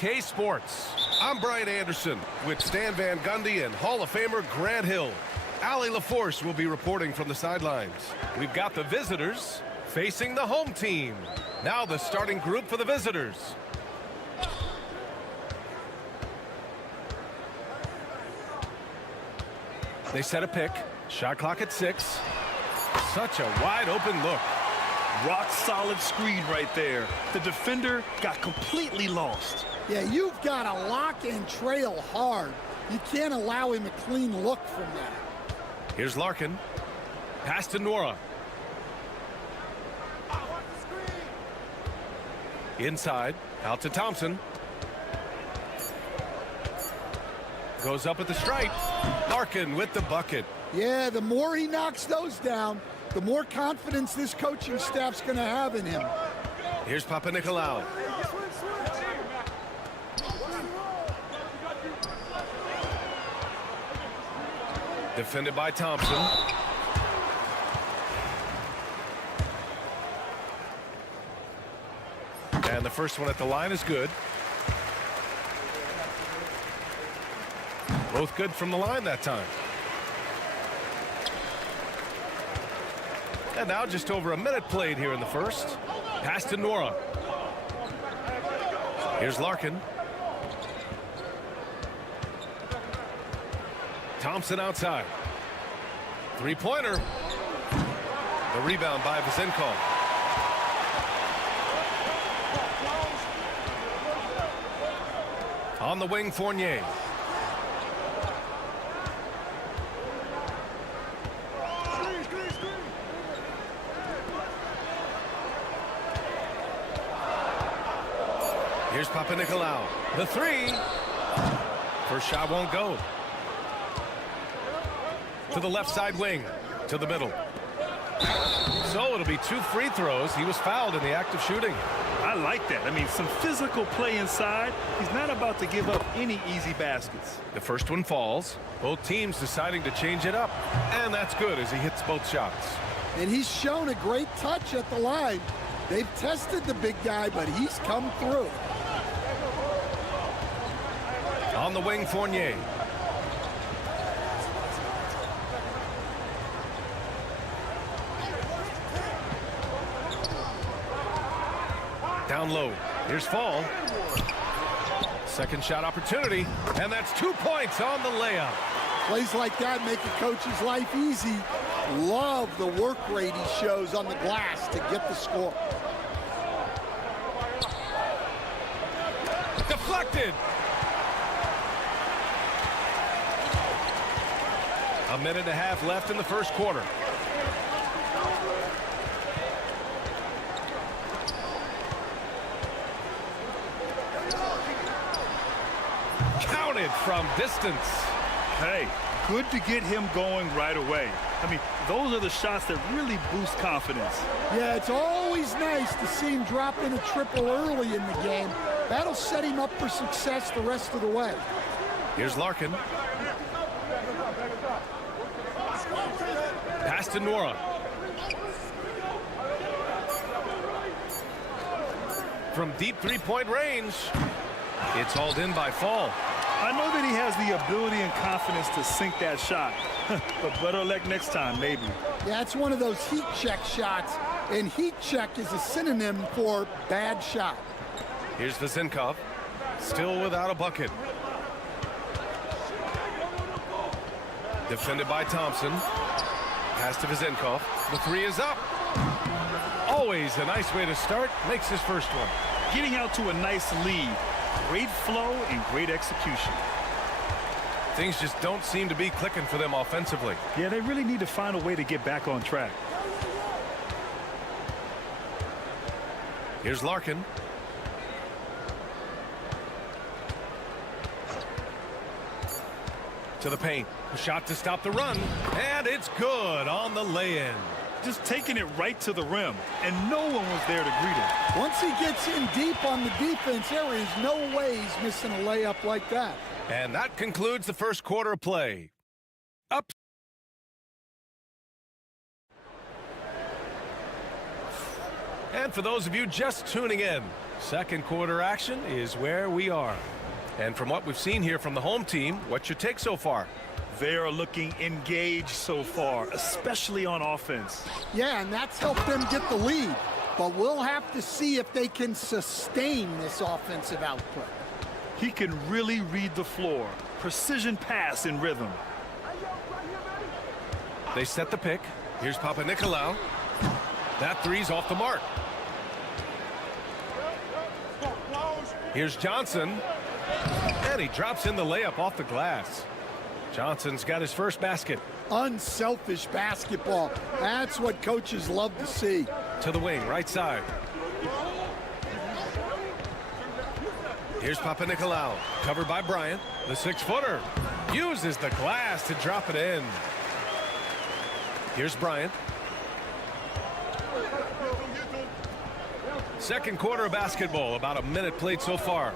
UK Sports. I'm Brian Anderson with Stan Van Gundy and Hall of Famer Grant Hill. Allie LaForce will be reporting from the sidelines. We've got the visitors facing the home team. Now the starting group for the visitors. They set a pick. Shot clock at 6. Such a wide open look. Rock solid screen right there. The defender got completely lost. Yeah, you've got to lock and trail hard. You can't allow him a clean look from that. Here's Larkin. Pass to Nora. Inside. Out to Thompson. Goes up at the stripe. Larkin with the bucket. Yeah, the more he knocks those down, the more confidence this coaching staff's going to have in him. Here's Papanikolaou. Defended by Thompson. And the first one at the line is good. Both good from the line that time. And now just over a minute played here in the first. Pass to Nora. Here's Larkin. Thompson outside. Three-pointer. The rebound by Vezenkov. On the wing, Fournier. Here's Papanikolaou. The three. First shot won't go. To the left side wing. To the middle. So it'll be 2 free throws. He was fouled in the act of shooting. I like that. I mean, some physical play inside. He's not about to give up any easy baskets. The first one falls. Both teams deciding to change it up. And that's good as he hits both shots. And he's shown a great touch at the line. They've tested the big guy, but he's come through. On the wing, Fournier. Down low. Here's Fall. Second shot opportunity. And that's 2 points on the layup. Plays like that make a coach's life easy. Love the work rate he shows on the glass to get the score. Deflected. A minute and a half left in the first quarter. Counted from distance. Hey, good to get him going right away. I mean, those are the shots that really boost confidence. Yeah, it's always nice to see him drop in a triple early in the game. That'll set him up for success the rest of the way. Here's Larkin. Pass to Nora. From deep three-point range. It's hauled in by Fall. I know that he has the ability and confidence to sink that shot. But better luck next time, maybe. Yeah, it's one of those heat check shots. And heat check is a synonym for bad shot. Here's Vezenkov. Still without a bucket. Defended by Thompson. Pass to Vezenkov. The three is up. Always a nice way to start. Makes his first one. Getting out to a nice lead. Great flow and great execution. Things just don't seem to be clicking for them offensively. Yeah, they really need to find a way to get back on track. Here's Larkin. To the paint. A shot to stop the run. And it's good on the lay-in. Just taking it right to the rim, and no one was there to greet him. Once he gets in deep on the defense, there is no way he's missing a layup like that. And that concludes the first quarter of play. Up. And for those of you just tuning in, Second quarter action is where we are. And from what we've seen here from the home team, what's your take so far? They are looking engaged so far, especially on offense. Yeah, and that's helped them get the lead. But we'll have to see if they can sustain this offensive output. He can really read the floor. Precision pass in rhythm. They set the pick. Here's Papanikolaou. That three's off the mark. Here's Johnson. And he drops in the layup off the glass. Johnson's got his first basket. Unselfish basketball. That's what coaches love to see. To the wing, right side. Here's Papanikolaou, covered by Bryant. The 6-footer uses the glass to drop it in. Here's Bryant. Second quarter of basketball, about a minute played so far.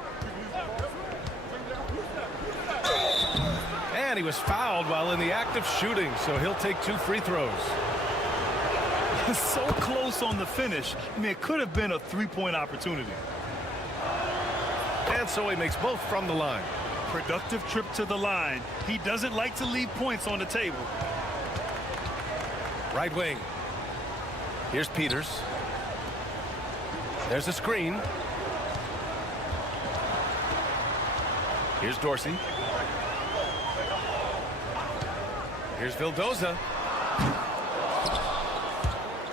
And he was fouled while in the act of shooting, so he'll take 2 free throws. So close on the finish. I mean, it could have been a three-point opportunity. And so he makes both from the line. Productive trip to the line. He doesn't like to leave points on the table. Right wing. Here's Peters. There's a screen. Here's Dorsey. Here's Vildoza.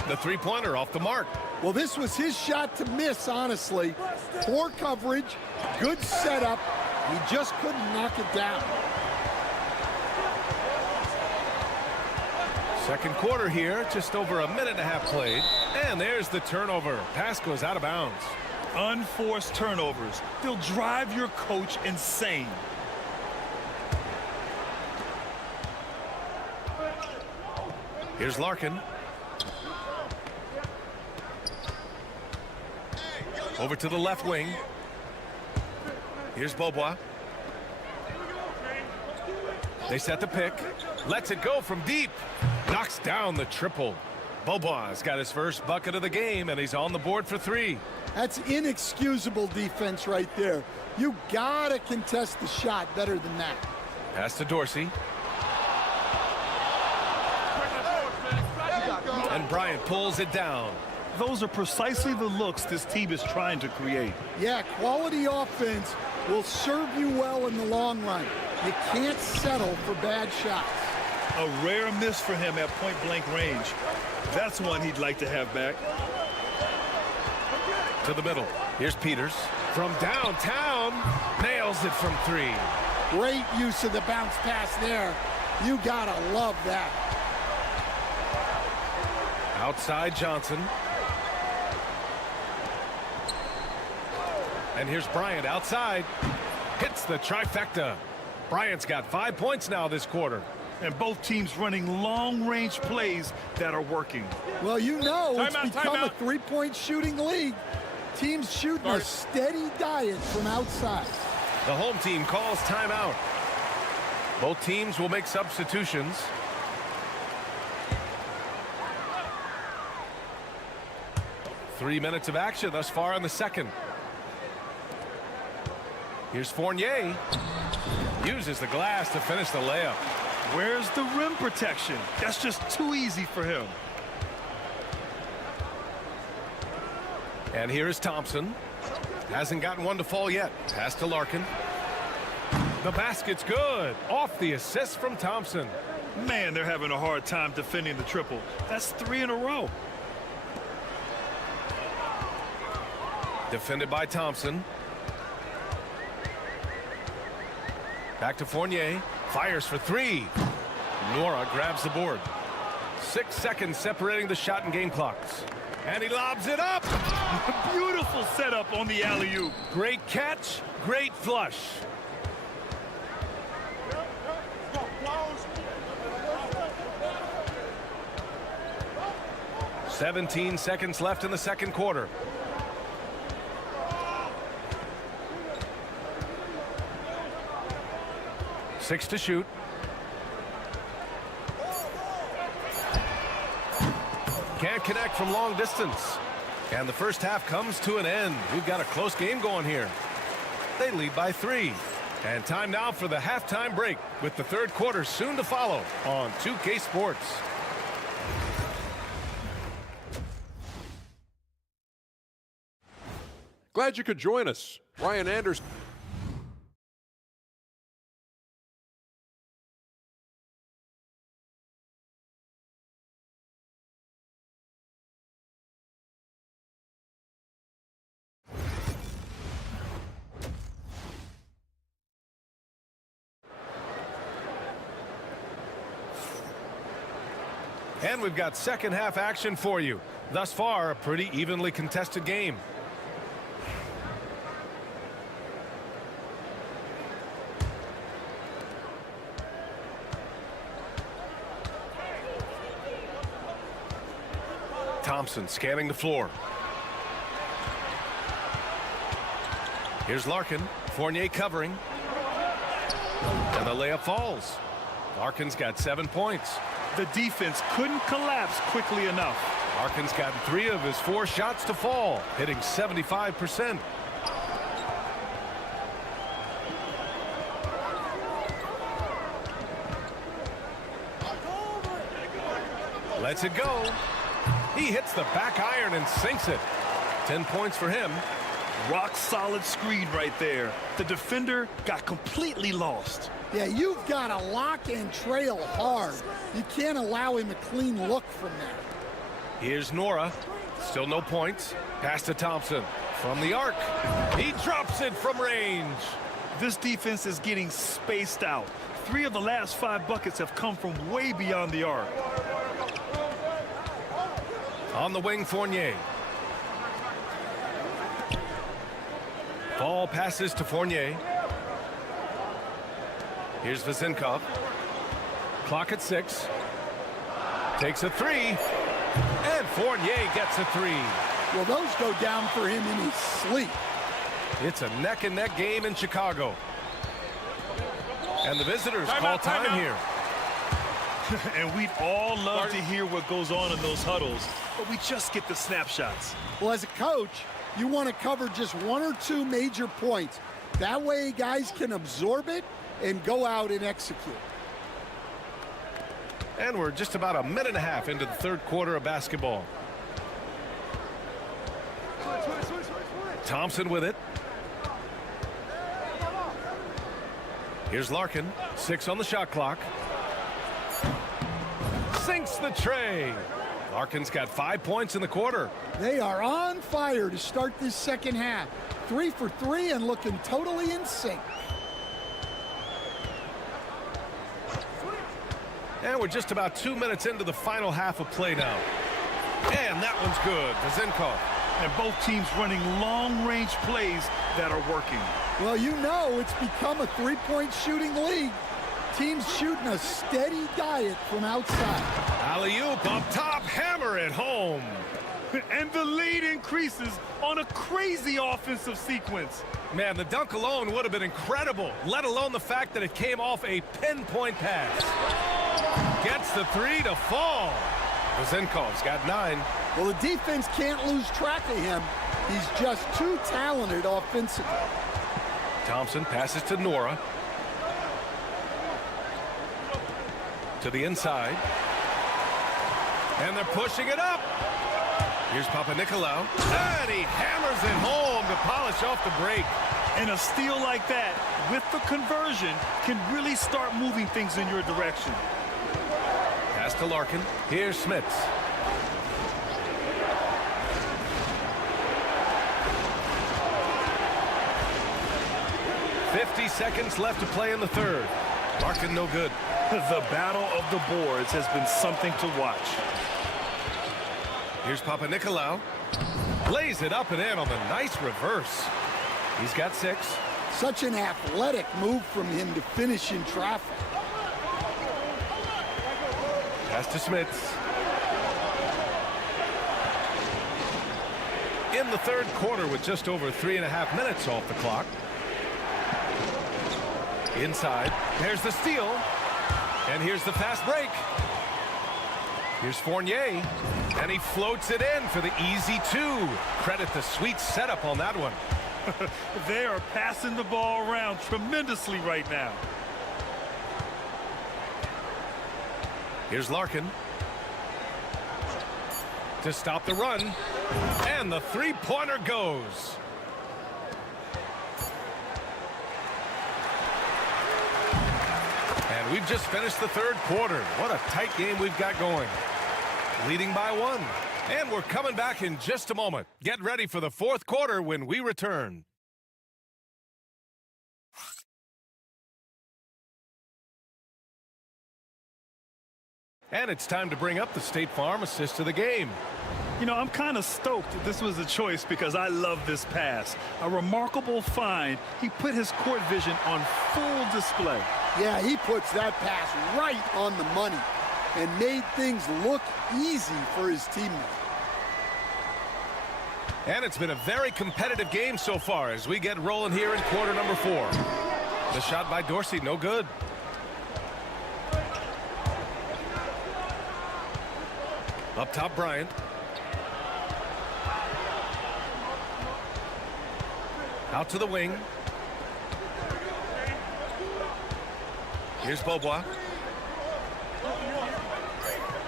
The three-pointer off the mark. Well, this was his shot to miss, honestly. Poor coverage, good setup. He just couldn't knock it down. Second quarter here, just over a minute and a half played. And there's the turnover. Pass goes out of bounds. Unforced turnovers. They'll drive your coach insane. Here's Larkin. Over to the left wing. Here's Beaubois. They set the pick. Lets it go from deep. Knocks down the triple. Beaubois got his first bucket of the game, and he's on the board for 3. That's inexcusable defense right there. You gotta contest the shot better than that. Pass to Dorsey. And Bryant pulls it down. Those are precisely the looks this team is trying to create. Yeah, quality offense will serve you well in the long run. You can't settle for bad shots. A rare miss for him at point-blank range. That's one he'd like to have back. To the middle. Here's Peters. From downtown. Nails it from 3. Great use of the bounce pass there. You gotta love that. Outside Johnson. And here's Bryant outside. Hits the trifecta. Bryant's got 5 points now this quarter. And both teams running long-range plays that are working. Well, you know, it's become a timeout. three-point shooting league. Teams shooting a steady diet from outside. The home team calls timeout. Both teams will make substitutions. Three minutes of action thus far in the second. Here's Fournier. Uses the glass to finish the layup. Where's the rim protection? That's just too easy for him. And here is Thompson. Hasn't gotten one to fall yet. Pass to Larkin. The basket's good. Off the assist from Thompson. Man, they're having a hard time defending the triple. That's 3 in a row. Defended by Thompson. Back to Fournier. Fires for 3. Nora grabs the board. 6 seconds separating the shot and game clocks. And he lobs it up. Beautiful setup on the alley-oop. Great catch, great flush. "17 seconds left in the second quarter. Six to shoot. Can't connect from long distance. And the first half comes to an end. We've got a close game going here. They lead by 3. And time now for the halftime break, with the third quarter soon to follow on 2K Sports. Glad you could join us. Ryan Anderson. And we've got second half action for you. Thus far, a pretty evenly contested game. Thompson scanning the floor. Here's Larkin. Fournier covering. And the layup falls. Larkin's got 7 points. The defense couldn't collapse quickly enough. Larkin's gotten 3 of his 4 shots to fall, hitting 75%. Lets it go. He hits the back iron and sinks it. 10 points for him. Rock solid screen right there. The defender got completely lost. Yeah, you've got to lock and trail hard. You can't allow him a clean look from there. Here's Nora. Still no points. Pass to Thompson. From the arc. He drops it from range. This defense is getting spaced out. 3 of the last 5 buckets have come from way beyond the arc. On the wing, Fournier. Ball passes to Fournier. Here's Vezenkov. Clock at 6. Takes a 3. And Fournier gets a 3. Well, those go down for him in his sleep. It's a neck-and-neck game in Chicago. And the visitors call time here. And we'd all love to hear what goes on in those huddles, but we just get the snapshots. Well, as a coach, you want to cover just 1 or 2 major points. That way guys can absorb it and go out and execute. And we're just about a minute and a half into the third quarter of basketball. Thompson with it. Here's Larkin. 6 on the shot clock. Sinks the tray. Larkin's got 5 points in the quarter. They are on fire to start this second half. 3 for 3 and looking totally in sync. And we're just about 2 minutes into the final half of play now. And that one's good. Vezenkov. And both teams running long-range plays that are working. Well, you know it's become a 3-point shooting league. Teams shooting a steady diet from outside. Alley-oop up top, hammer it home. And the lead increases on a crazy offensive sequence. Man, the dunk alone would have been incredible, let alone the fact that it came off a pinpoint pass. Gets the 3 to fall. Vezenkov's got 9. Well, the defense can't lose track of him. He's just too talented offensively. Thompson passes to Nora. To the inside. And they're pushing it up. Here's Papanikolaou. And he hammers it home to polish off the break. And a steal like that, with the conversion, can really start moving things in your direction. Pass to Larkin. Here's Smits. "50 seconds left to play in the third." Larkin no good. The battle of the boards has been something to watch. Here's Papanikolaou. Lays it up and in on the nice reverse. He's got 6. Such an athletic move from him to finish in traffic. Pass to Smits. In the third quarter with just over 3.5 minutes off the clock. Inside. There's the steal. And here's the fast break. Here's Fournier, and he floats it in for the easy 2. Credit the sweet setup on that one. They are passing the ball around tremendously right now. Here's Larkin to stop the run, and the three-pointer goes. And we've just finished the third quarter. What a tight game we've got going. Leading by 1. And we're coming back in just a moment. Get ready for the fourth quarter when we return. And it's time to bring up the State Farm assist of the game. You know, I'm kind of stoked that this was a choice because I love this pass. A remarkable find. He put his court vision on full display. Yeah, he puts that pass right on the money and made things look easy for his teammate. And it's been a very competitive game so far as we get rolling here in quarter number 4. The shot by Dorsey, no good. Up top, Bryant. Out to the wing. Here's Beaubois.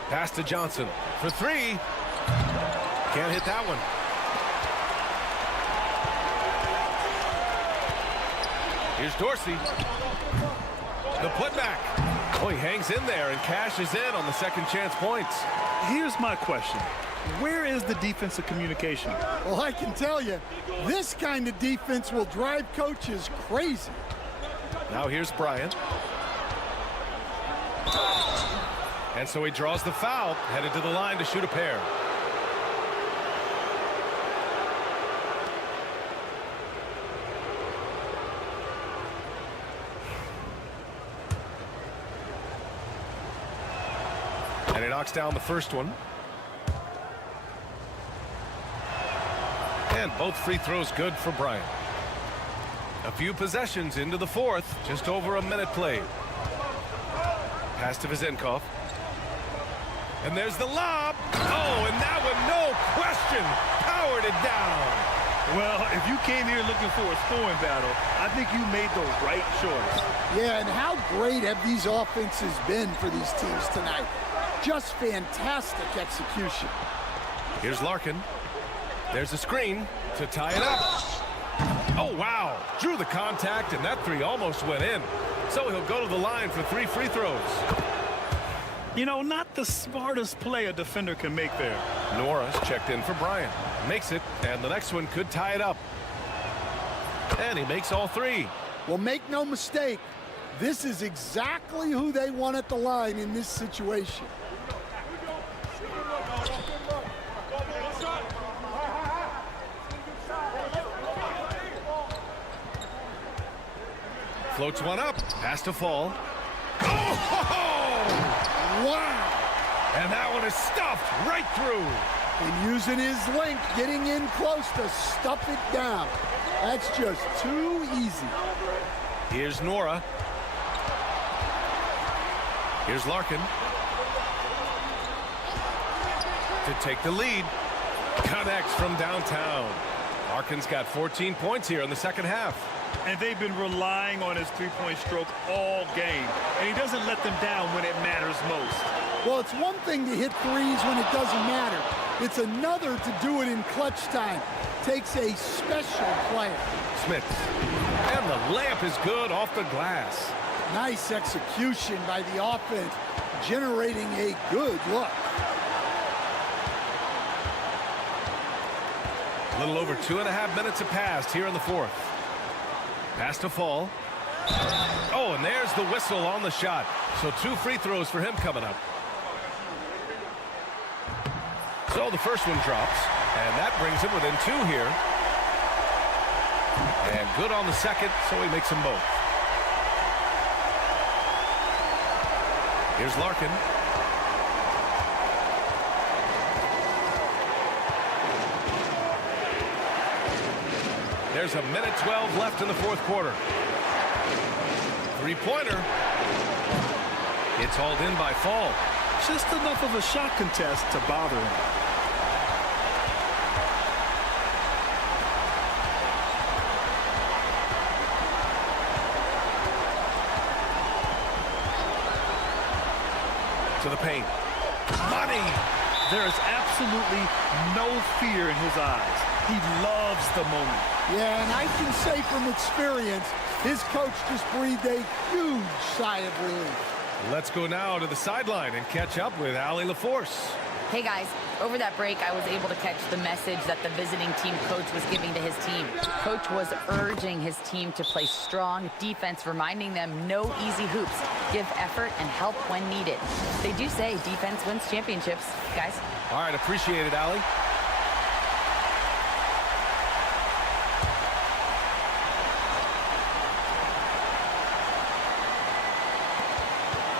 Pass to Johnson for 3. Can't hit that one. Here's Dorsey. The putback. Oh, he hangs in there and cashes in on the second chance points. Here's my question. Where is the defensive communication? Well, I can tell you, this kind of defense will drive coaches crazy. Now here's Bryant. And so he draws the foul, headed to the line to shoot a pair. And he knocks down the first one. And both free throws good for Bryant. A few possessions into the fourth, just over a minute played. Pass to Vezenkov. And there's the lob. Oh, and that one, no question, powered it down. Well, if you came here looking for a scoring battle, I think you made the right choice. Yeah, and how great have these offenses been for these teams tonight? Just fantastic execution. Here's Larkin. There's a screen to tie it up. Oh, wow. Drew the contact, and that 3 almost went in. So he'll go to the line for 3 free throws. You know, not the smartest play a defender can make there. Nora's checked in for Bryant. Makes it, and the next one could tie it up. And he makes all 3. Well, make no mistake, this is exactly who they want at the line in this situation. Floats one up. Has to fall. Oh! Wow! And that one is stuffed right through. And using his length, getting in close to stuff it down. That's just too easy. Here's Nora. Here's Larkin. To take the lead. Connects from downtown. Larkin's got 14 points here in the second half. And they've been relying on his three-point stroke all game. And he doesn't let them down when it matters most. Well, it's one thing to hit threes when it doesn't matter. It's another to do it in clutch time. Takes a special player. Smith. And the layup is good off the glass. Nice execution by the offense, generating a good look. A little over 2.5 minutes have passed here in the fourth. Pass to fall. Oh, and there's the whistle on the shot. So 2 free throws for him coming up. So the first one drops, and that brings him within 2 here. And good on the second, so he makes them both. Here's Larkin. There's a minute 12 left in the fourth quarter. Three-pointer. It's hauled in by Fall. Just enough of a shot contest to bother him. To the paint. Money! There is absolutely no fear in his eyes. He loves the moment. Yeah, and I can say from experience, his coach just breathed a huge sigh of relief. Let's go now to the sideline and catch up with Allie LaForce. Hey guys, over that break, I was able to catch the message that the visiting team coach was giving to his team. Coach was urging his team to play strong defense, reminding them no easy hoops, give effort and help when needed. They do say defense wins championships, guys. All right, appreciate it, Allie.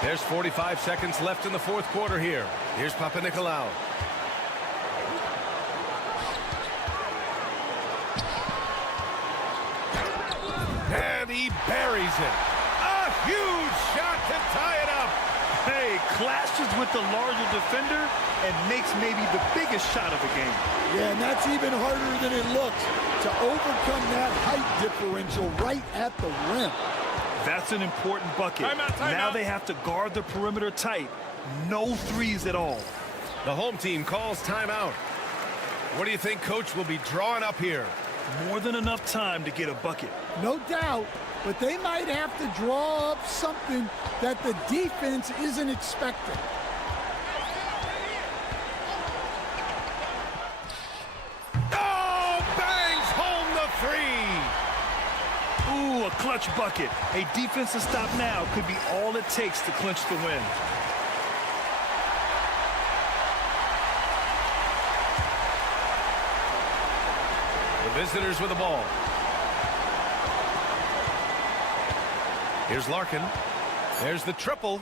There's 45 seconds left in the fourth quarter here. Here's Papanikolaou. And he buries it. A huge shot to tie it up. Hey, clashes with the larger defender and makes maybe the biggest shot of the game. Yeah, and that's even harder than it looks to overcome that height differential right at the rim. That's an important bucket. Now they have to guard the perimeter tight. No threes at all. The home team calls timeout. What do you think Coach will be drawing up here? More than enough time to get a bucket. No doubt, but they might have to draw up something that the defense isn't expecting. Oh, bangs home the three. Ooh, a clutch bucket. A defensive stop now could be all it takes to clinch the win. The visitors with the ball. Here's Larkin. There's the triple.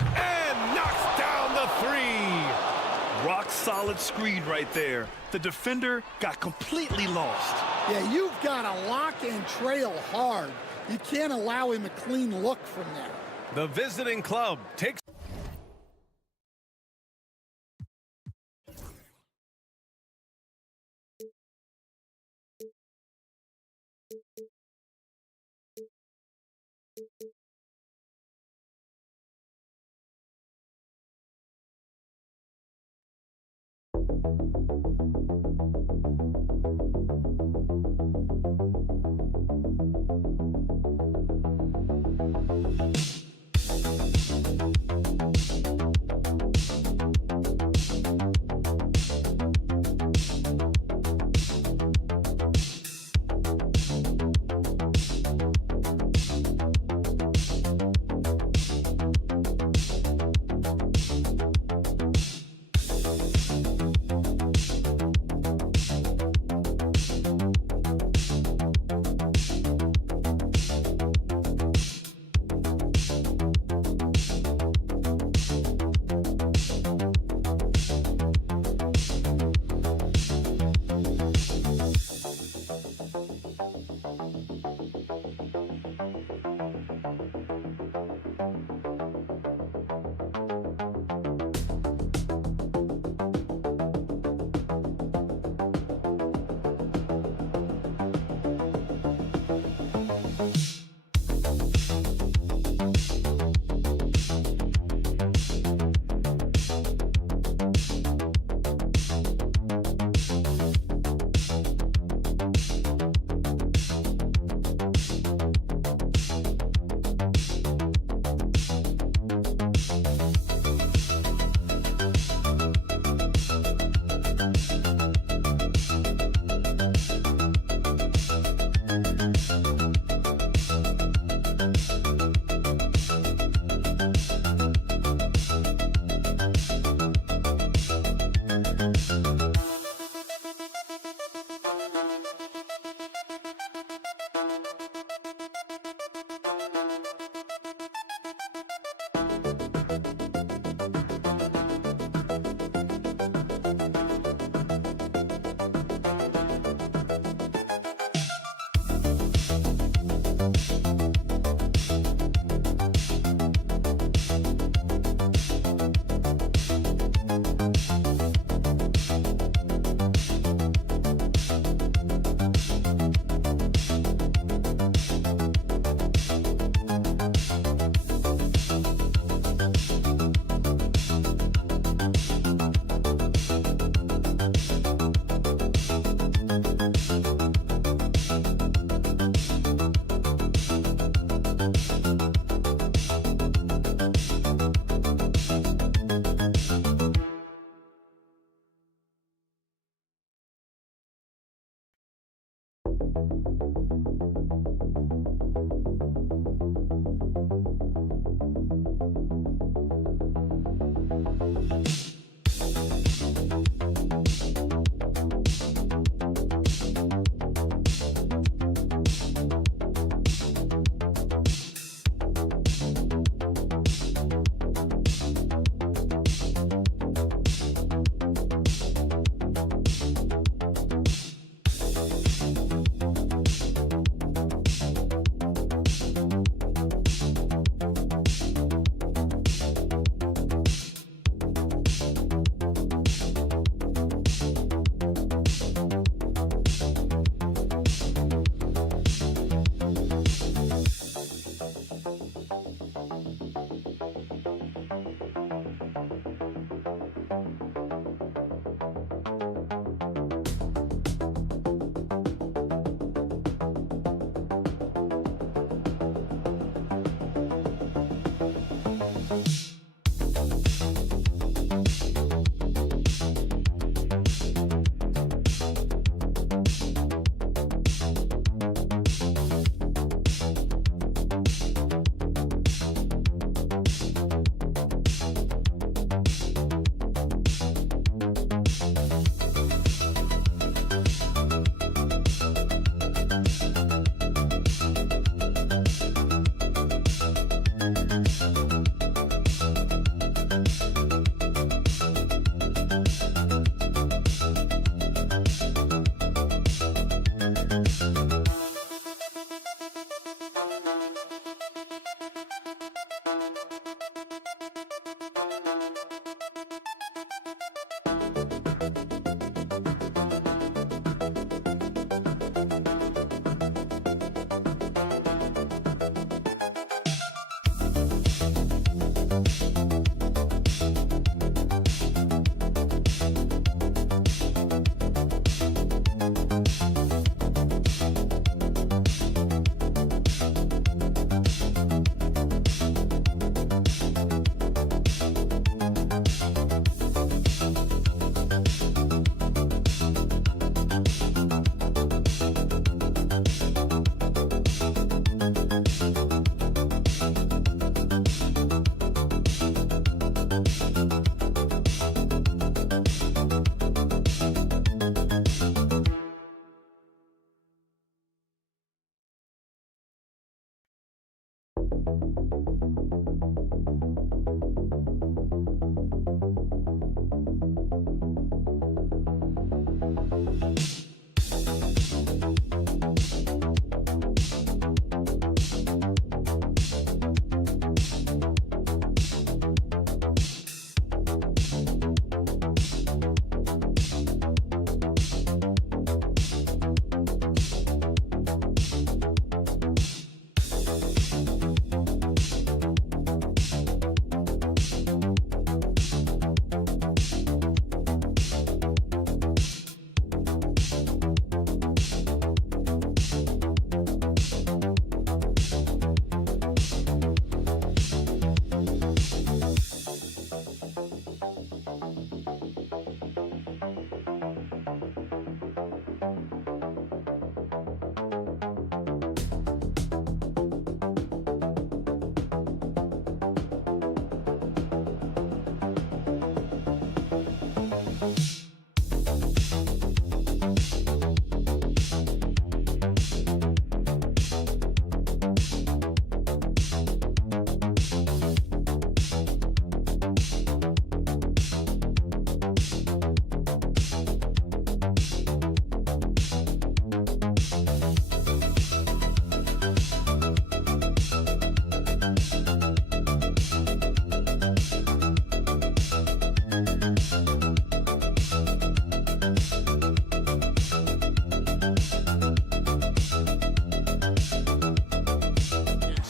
And knocks down the three. Rock solid screen right there. The defender got completely lost. Yeah, you've got to lock and trail hard. You can't allow him a clean look from there. The visiting club takes.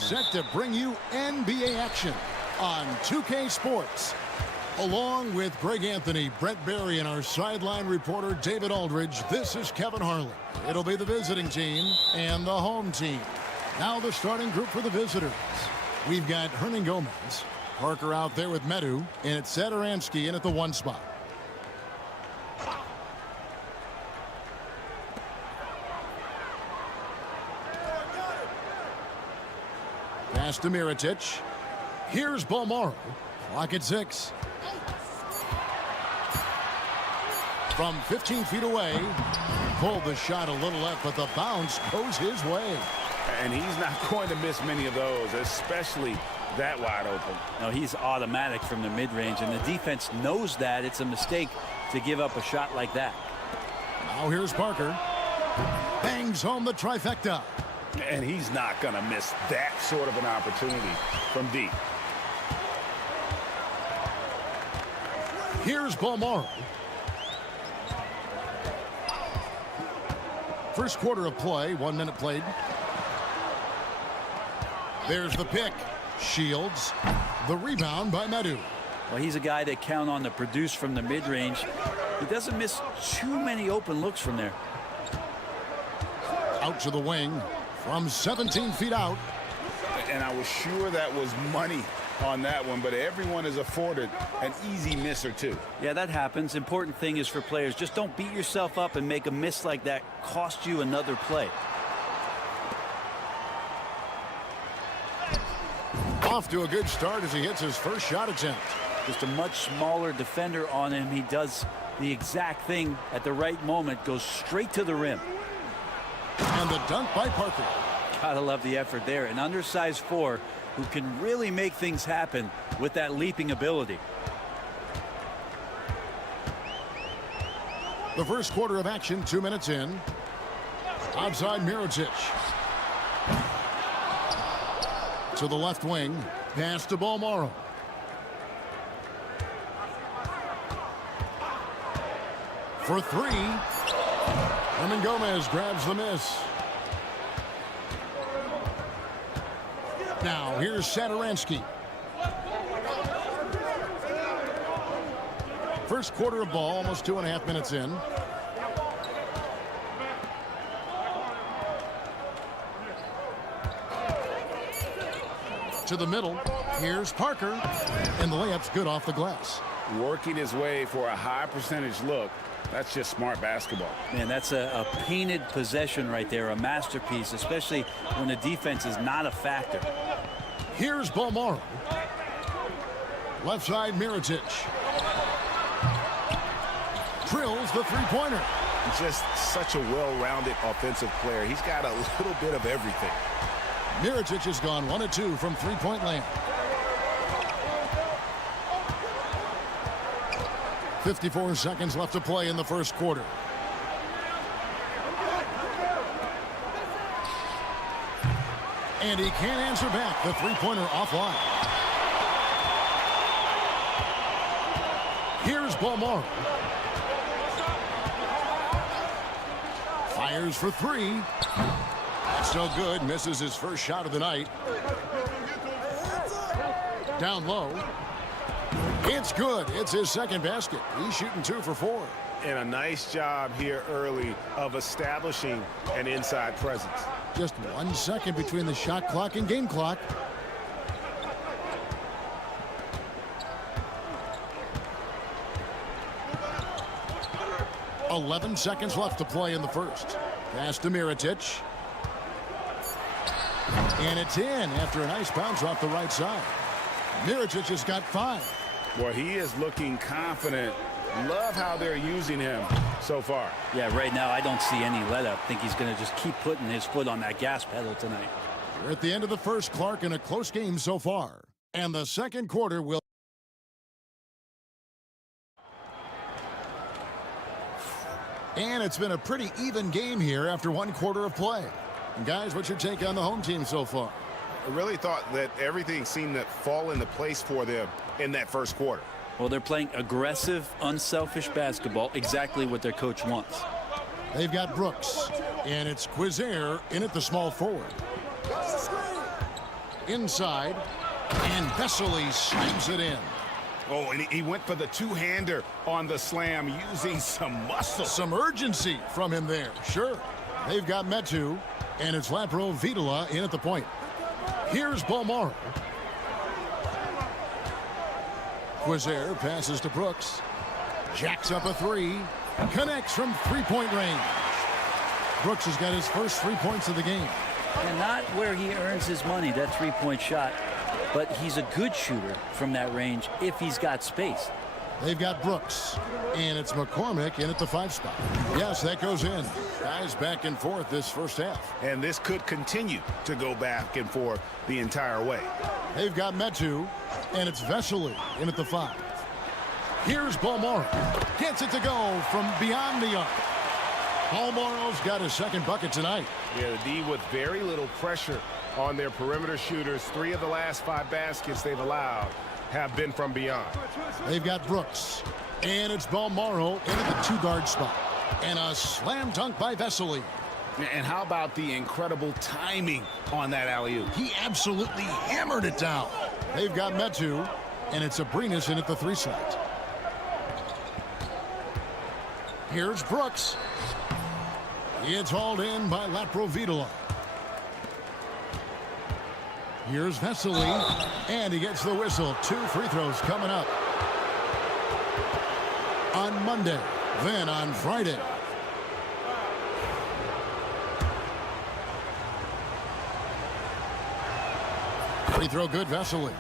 Set to bring you NBA action on 2K Sports. Along with Greg Anthony, Brett Barry, and our sideline reporter David Aldridge, this is Kevin Harlan. It'll be the visiting team and the home team. Now the starting group for the visitors. We've got Hernan Gomez, Parker out there with Medu, and it's Satoransky in at the 1 spot. Pass to Mirotic. Here's Bomaro. Clock at 6. From 15 feet away. Pulled the shot a little left, but the bounce goes his way. And he's not going to miss many of those, especially that wide open. No, he's automatic from the mid-range, and the defense knows that. It's a mistake to give up a shot like that. Now here's Parker. Bangs home the trifecta. And he's not going to miss that sort of an opportunity from deep. Here's Bomaro. First quarter of play, 1 minute played. There's the pick. Shields. The rebound by Medu. Well, he's a guy that count on to produce from the mid-range. He doesn't miss too many open looks from there. Out to the wing. From 17 feet out. And I was sure that was money on that one, but everyone is afforded an easy miss or two. Yeah, that happens. Important thing is for players, just don't beat yourself up and make a miss like that cost you another play. Off to a good start as he hits his first shot attempt. Just a much smaller defender on him. He does the exact thing at the right moment, goes straight to the rim. And the dunk by Parker. Gotta love the effort there. An undersized 4 who can really make things happen with that leaping ability. The first quarter of action, 2 minutes in. Outside Mirotic. To the left wing. Pass to Bomaro. For 3. Hernan Gomez grabs the miss. Now here's Satoransky. First quarter of ball, almost 2.5 minutes in. To the middle. Here's Parker. And the layup's good off the glass. Working his way for a high percentage look. That's just smart basketball. Man, that's a painted possession right there, a masterpiece, especially when the defense is not a factor. Here's Bomaro. Left side Mirotic. Drills the three-pointer. Just such a well-rounded offensive player. He's got a little bit of everything. Mirotic has gone 1 of 2 from three-point land. 54 seconds left to play in the first quarter. And he can't answer back. The three-pointer offline. Here's Balmore. Fires for three. That's no good. Misses his first shot of the night. Down low. It's good. It's his second basket. He's shooting 2 for 4. And a nice job here early of establishing an inside presence. Just 1 second between the shot clock and game clock. .11 seconds left to play in the first. Pass to Mirotic. And it's in after a nice bounce off the right side. Mirotic has got 5. Well, he is looking confident. Love how they're using him so far. Yeah, right now I don't see any let up. Think he's going to just keep putting his foot on that gas pedal tonight. We're at the end of the first, Clark, in a close game so far. And the second quarter will... And it's been a pretty even game here after 1 quarter of play. And guys, what's your take on the home team so far? I really thought that everything seemed to fall into place for them in that first quarter. Well, they're playing aggressive, unselfish basketball, exactly what their coach wants. They've got Brooks, and it's Quizer in at the small forward. Inside, and Vesely slams it in. Oh, and he went for the two-hander on the slam, using some muscle. Some urgency from him there, sure. They've got Metu, and it's Lapro Vitola in at the point. Here's Balmore. Quizer passes to Brooks. Jacks up a 3. Connects from three-point range. Brooks has got his first 3 points of the game. And not where he earns his money, that three-point shot. But he's a good shooter from that range if he's got space. They've got Brooks, and it's McCormick in at the 5 spot. Yes, that goes in. Guys back and forth this first half. And this could continue to go back and forth the entire way. They've got Metu, and it's Vesely in at the 5. Here's Balmore. Gets it to go from beyond the arc. Balmore's got his second bucket tonight. Yeah, the D with very little pressure on their perimeter shooters. 3 of the last 5 baskets they've allowed have been from beyond. They've got Brooks, and it's Balmore in at the 2-guard spot. And a slam dunk by Vesely. And how about the incredible timing on that alley-oop? He absolutely hammered it down. They've got Metu, and it's Abrinas in at the 3 slot. Here's Brooks. It's hauled in by Lapro Vitola. Here's Vesely, and he gets the whistle. 2 free throws coming up on Monday, then on Friday. Free throw good, Vesely.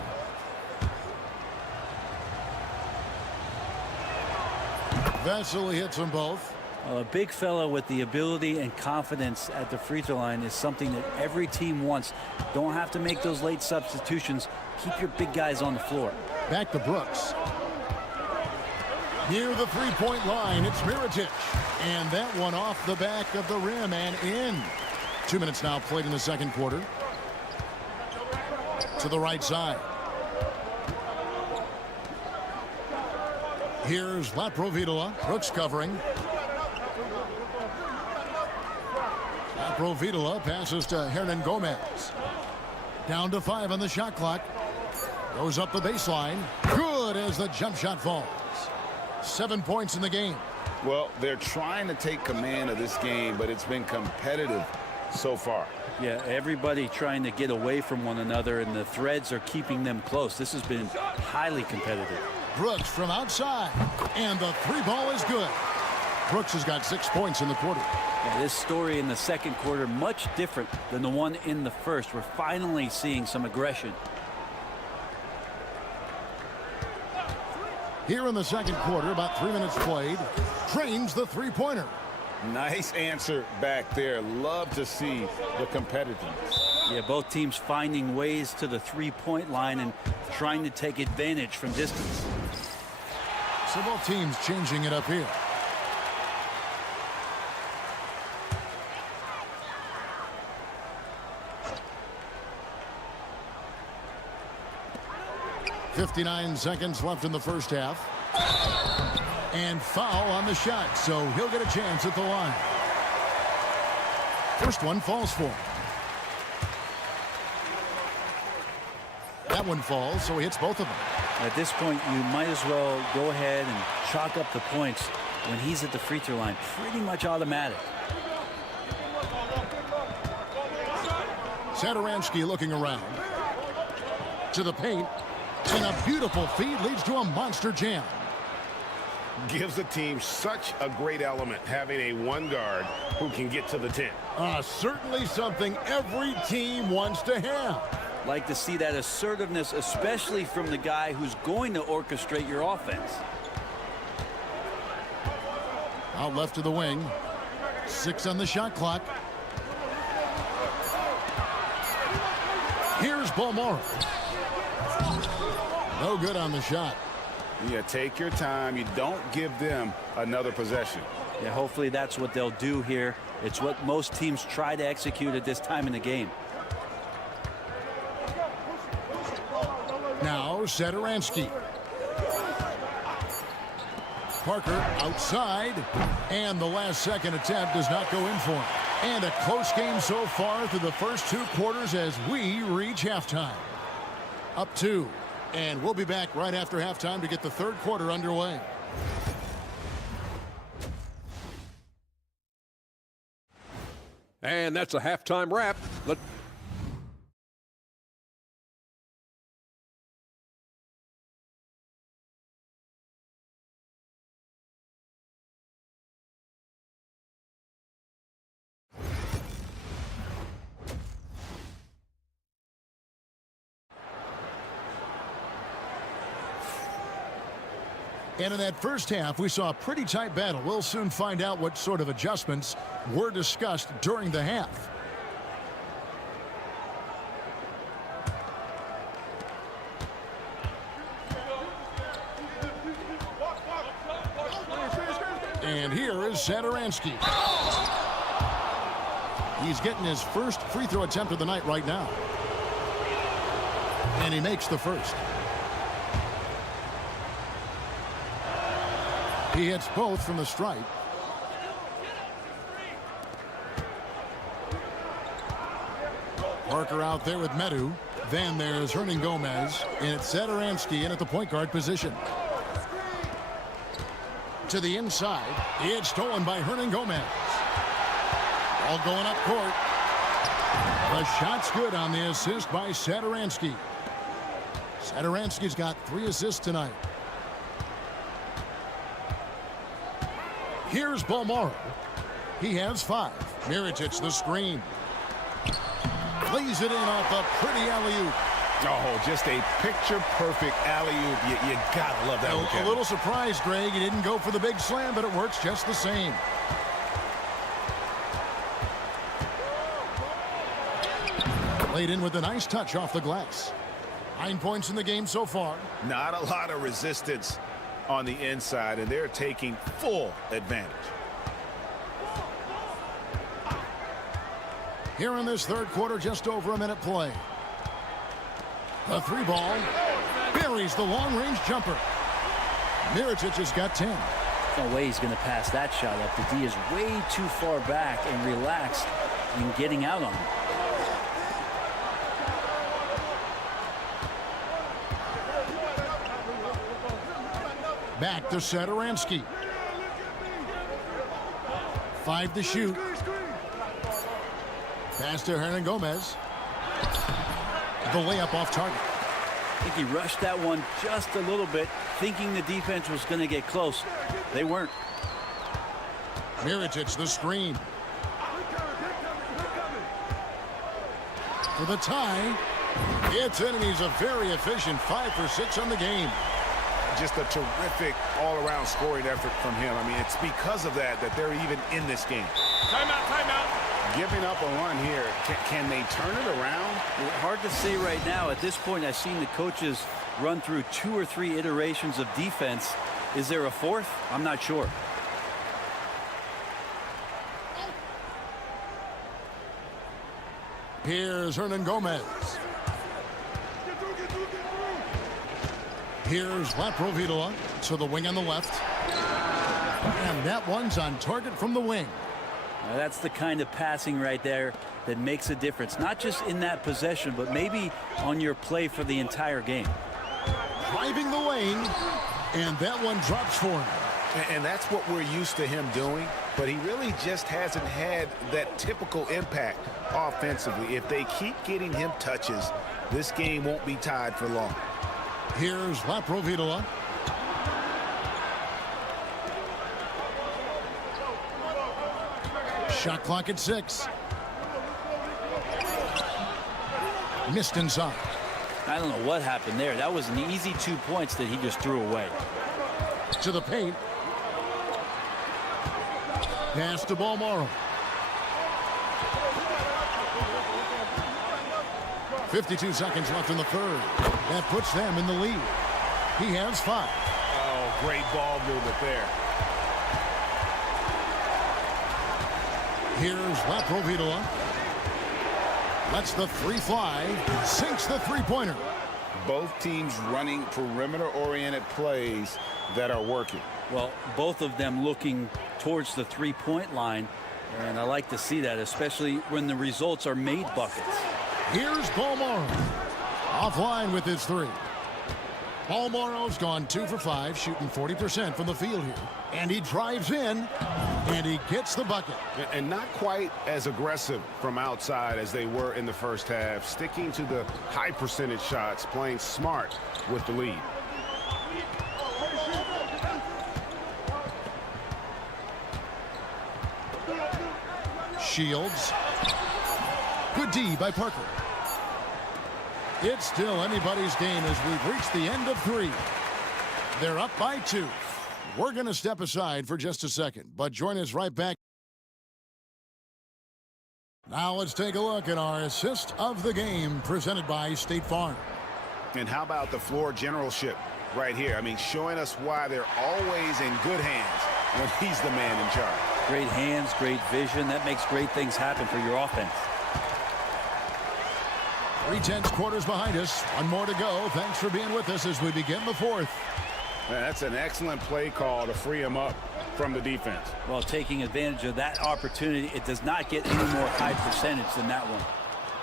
Vesely hits them both. A big fella with the ability and confidence at the free throw line is something that every team wants. Don't have to make those late substitutions. Keep your big guys on the floor. Back to Brooks. Near the three-point line, it's Mirotic. And that one off the back of the rim and in. 2 minutes now played in the second quarter. To the right side. Here's Lapro Vitola. Brooks covering. Lapro Vitola passes to Hernan Gomez. Down to 5 on the shot clock. Goes up the baseline. Good as the jump shot falls. 7 points in the game. Well, they're trying to take command of this game, but it's been competitive so far. Yeah, everybody trying to get away from one another, and the threads are keeping them close. This has been highly competitive. Brooks from outside, and the 3 ball is good. Brooks has got 6 points in the quarter. Yeah, this story in the second quarter much different than the one in the first. We're finally seeing some aggression. Here in the second quarter, about 3 minutes played, trains the three-pointer. Nice answer back there. Love to see the competitiveness. Yeah, both teams finding ways to the three-point line and trying to take advantage from distance. So both teams changing it up here. .59 seconds left in the first half. And foul on the shot, so he'll get a chance at the line. First one falls for him. That one falls, so he hits both of them. At this point, you might as well go ahead and chalk up the points when he's at the free throw line. Pretty much automatic. Satoransky looking around. To the paint. And a beautiful feed leads to a monster jam. Gives the team such a great element having a one guard who can get to the 10. Certainly something every team wants to have. Like to see that assertiveness, especially from the guy who's going to orchestrate your offense. Out left to the wing. 6 on the shot clock. Here's Balmora. No good on the shot. Yeah, take your time. You don't give them another possession. Yeah, hopefully that's what they'll do here. It's what most teams try to execute at this time in the game. Now Satoransky. Parker outside. And the last second attempt does not go in for him. And a close game so far through the first 2 quarters as we reach halftime. Up 2. And we'll be back right after halftime to get the third quarter underway. And that's a halftime wrap. And in that first half, we saw a pretty tight battle. We'll soon find out what sort of adjustments were discussed during the half. And here is Satoransky. He's getting his first free throw attempt of the night right now. And he makes the first. He hits both from the stripe. Parker out there with Medu. Then there's Hernan Gomez. And it's Satoransky in at the point guard position. To the inside. It's stolen by Hernan Gomez. All going up court. The shot's good on the assist by Satoransky. Satoransky's got 3 assists tonight. Here's Balmora. He has 5. Mirotic the screen. Lays it in off a pretty alley-oop. Oh, just a picture-perfect alley-oop. You gotta love that one. A little surprised, Greg. He didn't go for the big slam, but it works just the same. Laid in with a nice touch off the glass. 9 points in the game so far. Not a lot of resistance on the inside, and they're taking full advantage. Here in this third quarter, just over a minute play. The 3 ball buries the long-range jumper. Mirotic has got 10. No way he's going to pass that shot up. The D is way too far back and relaxed in getting out on him. Back to Satoransky. 5 to shoot. Pass to Hernan Gomez. The layup off target. I think he rushed that one just a little bit, thinking the defense was going to get close. They weren't. Mirotic the screen. For the tie. It's in, and he's a very efficient 5 for 6 on the game. Just a terrific all-around scoring effort from him. I mean, it's because of that they're even in this game. Timeout, timeout. giving up a run here. Can they turn it around? Hard to say right now. At this point, I've seen the coaches run through 2 or 3 iterations of defense. Is there a fourth? I'm not sure. Here's Hernan Gomez. Here's Laprovitola to the wing on the left. And that one's on target from the wing. Now that's the kind of passing right there that makes a difference. Not just in that possession, but maybe on your play for the entire game. Driving the lane, and that one drops for him. And that's what we're used to him doing, but he really just hasn't had that typical impact offensively. If they keep getting him touches, this game won't be tied for long. Here's Laprovitola. Shot clock at 6. Missed inside. I don't know what happened there. That was an easy 2 points that he just threw away. To the paint. Pass to Balmoro. 52 seconds left in the third. That puts them in the lead. He has 5. Oh, great ball movement there. Here's Laprovitola. Lets the 3 fly. Sinks the three-pointer. Both teams running perimeter-oriented plays that are working. Well, both of them looking towards the three-point line, and I like to see that, especially when the results are made buckets. Here's Balmoro. Offline with his 3. Balmoro's gone 2 for 5, shooting 40% from the field here. And he drives in, and he gets the bucket. And not quite as aggressive from outside as they were in the first half, sticking to the high percentage shots, playing smart with the lead. Shields. Good D by Parker. It's still anybody's game as we've reached the end of 3. They're up by 2. We're going to step aside for just a second, but join us right back. Now let's take a look at our assist of the game presented by State Farm. And how about the floor generalship right here? I mean, showing us why they're always in good hands when he's the man in charge. Great hands, great vision. That makes great things happen for your offense. 3/10 quarters behind us. 1 more to go. Thanks for being with us as we begin the 4th. Man, that's an excellent play call to free him up from the defense. Well, taking advantage of that opportunity, it does not get any more high percentage than that one.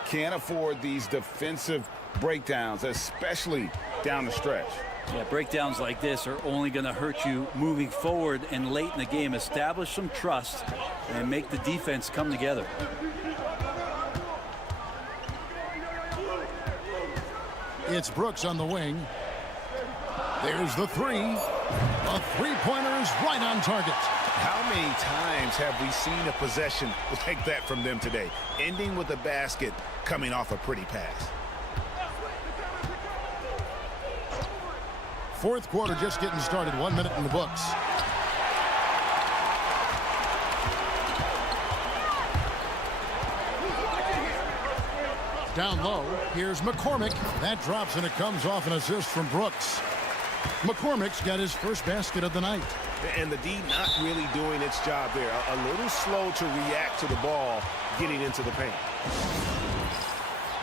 Can't afford these defensive breakdowns, especially down the stretch. Yeah, breakdowns like this are only going to hurt you moving forward and late in the game. Establish some trust and make the defense come together. It's Brooks on the wing. There's the 3. A three-pointer is right on target. How many times have we seen a possession like that from them today, ending with a basket coming off a pretty pass? 4th quarter just getting started. 1 minute in the books. Down low, here's McCormick. That drops and it comes off an assist from Brooks. McCormick's got his first basket of the night. And the D not really doing its job there. A little slow to react to the ball getting into the paint.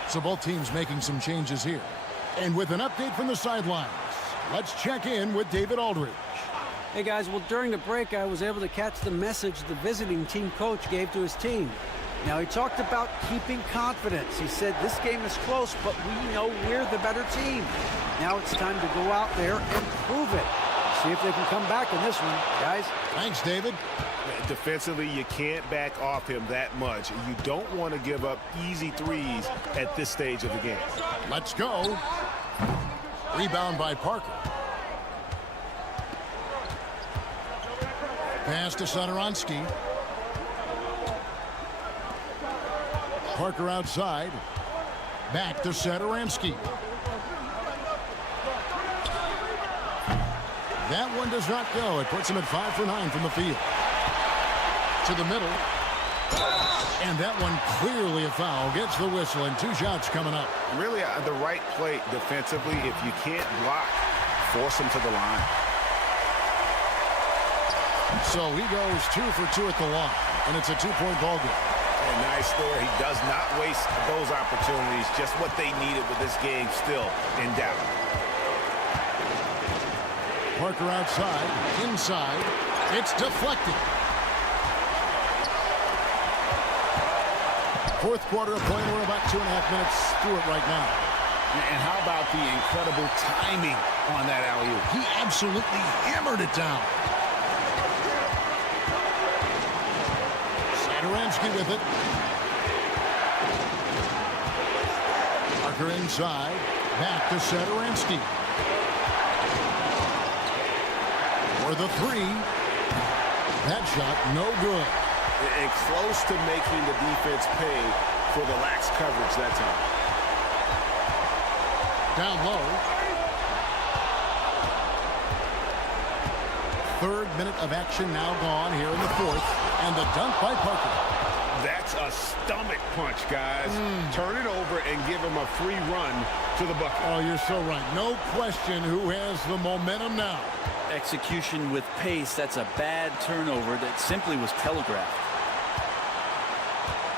So both teams making some changes here. And with an update from the sidelines, let's check in with David Aldridge. Hey guys, well during the break I was able to catch the message the visiting team coach gave to his team. Now he talked about keeping confidence. He said this game is close, but we know we're the better team. Now it's time to go out there and prove it. See if they can come back in this one, guys. Thanks, David. Defensively, you can't back off him that much. You don't want to give up easy threes at this stage of the game. Let's go. Rebound by Parker. Pass to Satoransky. Parker outside. Back to Satoransky. That one does not go. It puts him at 5 for 9 from the field. To the middle. And that one clearly a foul. Gets the whistle, and 2 shots coming up. Really the right play defensively. If you can't block, force him to the line. So he goes 2 for 2 at the line, and it's a 2-point ball game. And nice there. He does not waste those opportunities. Just what they needed with this game still in doubt. Parker outside, inside. It's deflected. Fourth quarter of play. We're about 2.5 minutes through it right now. And how about the incredible timing on that alley-oop? He absolutely hammered it down. Satoransky with it. Parker inside. Back to Satoransky. For the 3. That shot no good. And close to making the defense pay for the lax coverage that time. Down low. 3rd minute of action now gone here in the 4th. And the dunk by Parker. That's a stomach punch, guys. Turn it over and give him a free run to the bucket. Oh, you're so right. No question who has the momentum now. Execution with pace. That's a bad turnover that simply was telegraphed.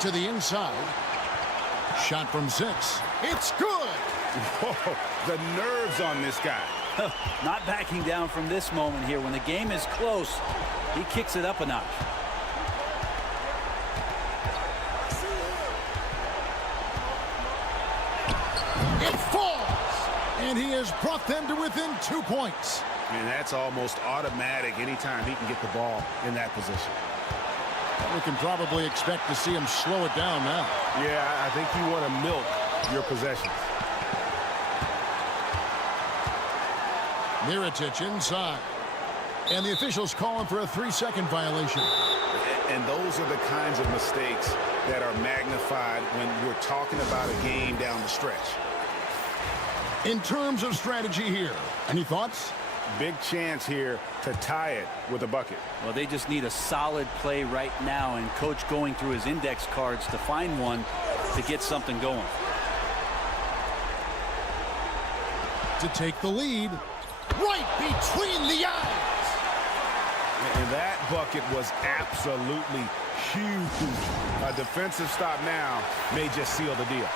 To the inside. Shot from 6. It's good. Whoa, the nerves on this guy. Not backing down from this moment here. When the game is close, he kicks it up a notch. It falls. And he has brought them to within 2 points. And that's almost automatic anytime he can get the ball in that position. We can probably expect to see him slow it down now. Yeah, I think you want to milk your possessions. Mirotic inside. And the officials calling for a 3-second violation. And those are the kinds of mistakes that are magnified when we're talking about a game down the stretch. In terms of strategy here, any thoughts? Big chance here to tie it with a bucket. Well, they just need a solid play right now, and coach going through his index cards to find one to get something going. To take the lead, right between the eyes. And that bucket was absolutely huge. A defensive stop now may just seal the deal.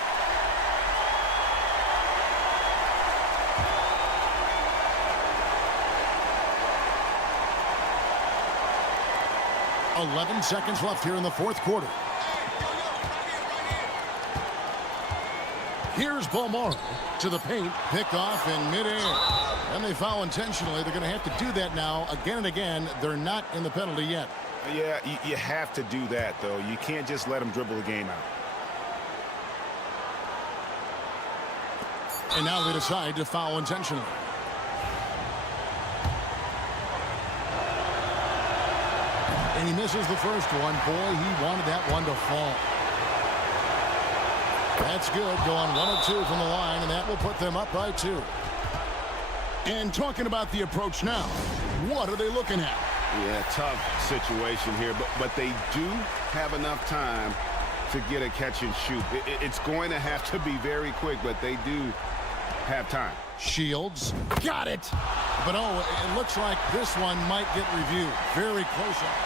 11 seconds left here in the 4th quarter. Here's Balmoro to the paint, picked off in midair. And they foul intentionally. They're going to have to do that now again and again. They're not in the penalty yet. Yeah, you have to do that, though. You can't just let them dribble the game out. And now they decide to foul intentionally. And he misses the first one. Boy, he wanted that one to fall. That's good. Going 1 of 2 from the line, and that will put them up by 2. And talking about the approach now, what are they looking at? Yeah, tough situation here, but they do have enough time to get a catch and shoot. It's going to have to be very quick, but they do have time. Shields got it. But oh, it looks like this one might get reviewed. Very close up.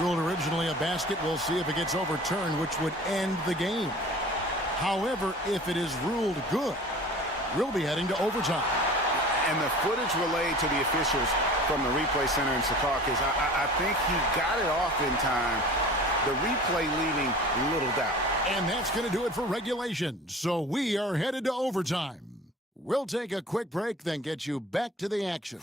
Ruled originally a basket. We'll see if it gets overturned, which would end the game. However, if it is ruled good, we'll be heading to overtime. And the footage relayed to the officials from the replay center in Secaucus, I think he got it off in time. The replay leaving little doubt. And that's going to do it for regulation. So we are headed to overtime. We'll take a quick break, then get you back to the action.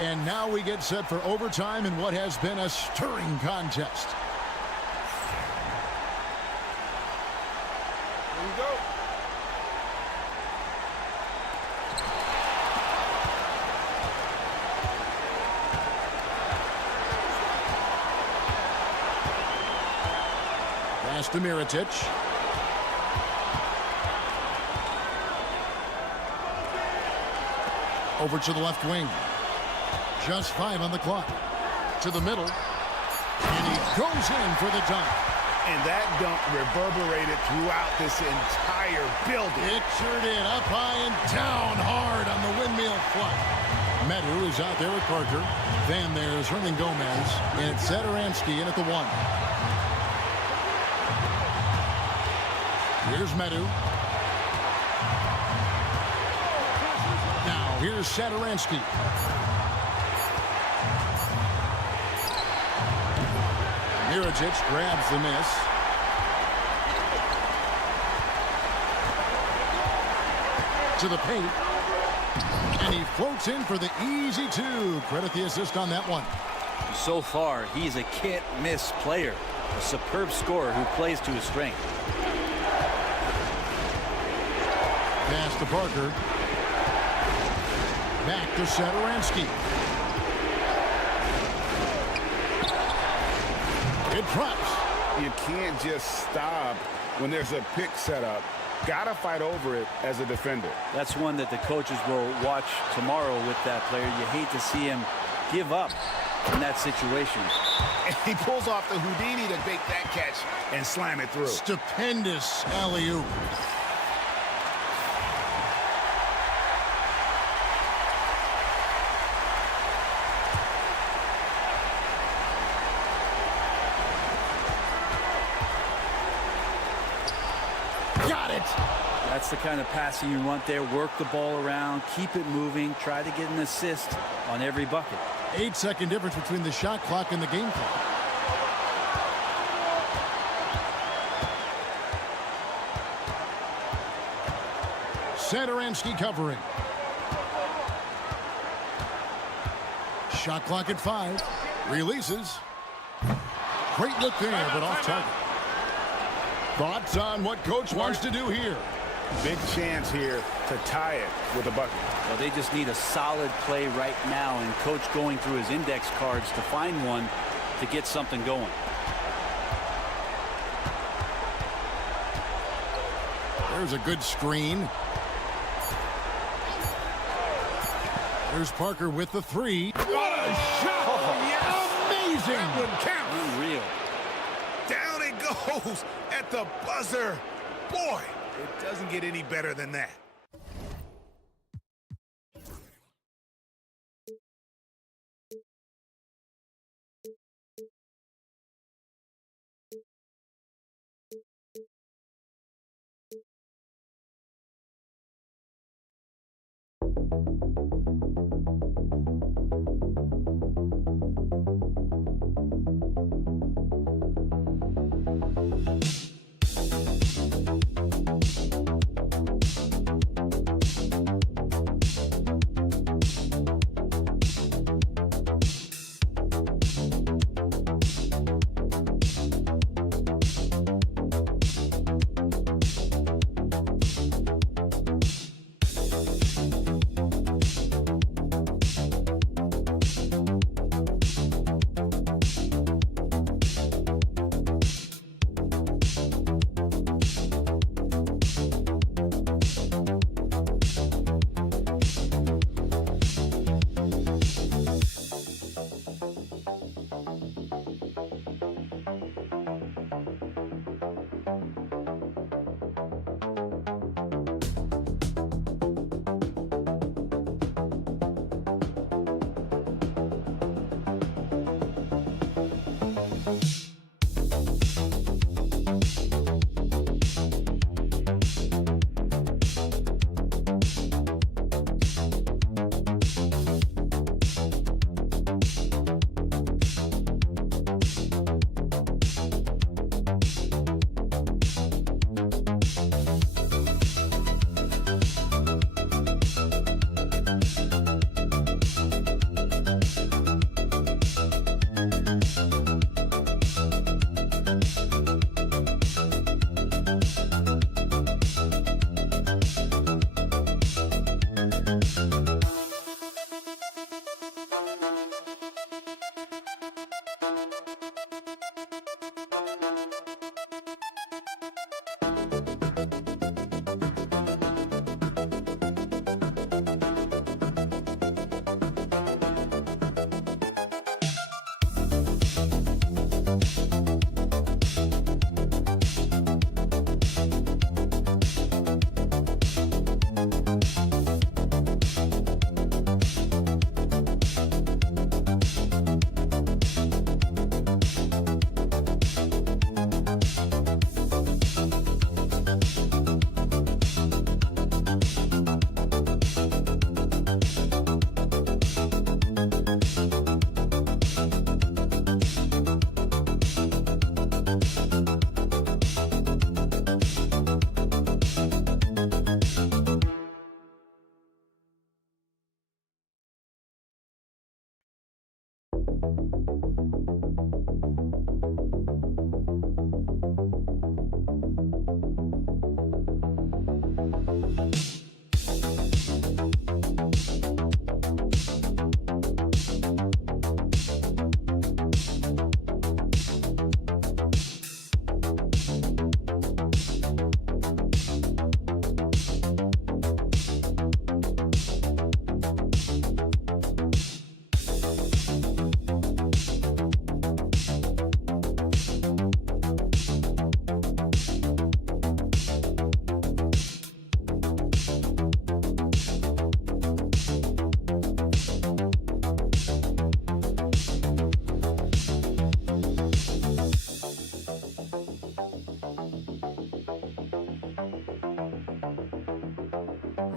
And now we get set for overtime in what has been a stirring contest. Here we go. pass to Mirotic. Over to the left wing. Just 5 on the clock. To the middle. And he goes in for the dunk. And that dunk reverberated throughout this entire building. It sure did. Up high and down hard on the windmill flush. Medu is out there with Parker. Then there's Hernan Gomez. And it's Satoransky in at the 1. Here's Medu. Now here's Satoransky. Mirotic grabs the miss. To the paint. And he floats in for the easy 2. Credit the assist on that one. So far, he's a can't-miss player. A superb scorer who plays to his strength. Pass to Parker. Back to Satoransky. It drops. You can't just stop when there's a pick set up. Gotta fight over it as a defender. That's one that the coaches will watch tomorrow with that player. You hate to see him give up in that situation. And he pulls off the Houdini to make that catch and slam it through. Stupendous alley-oop. Got it. That's the kind of passing you want there. Work the ball around, keep it moving, try to get an assist on every bucket. 8-second difference between the shot clock and the game clock. Satoransky covering. Shot clock at 5. Releases. Great look there, but off target. Thoughts on what coach wants to do here? Big chance here to tie it with a bucket. Well, they just need a solid play right now, and coach going through his index cards to find one to get something going. There's a good screen. There's Parker with the 3. What a shot! Oh, yes! amazing! That would count. Unreal. Down it goes at the buzzer. Boy, it doesn't get any better than that.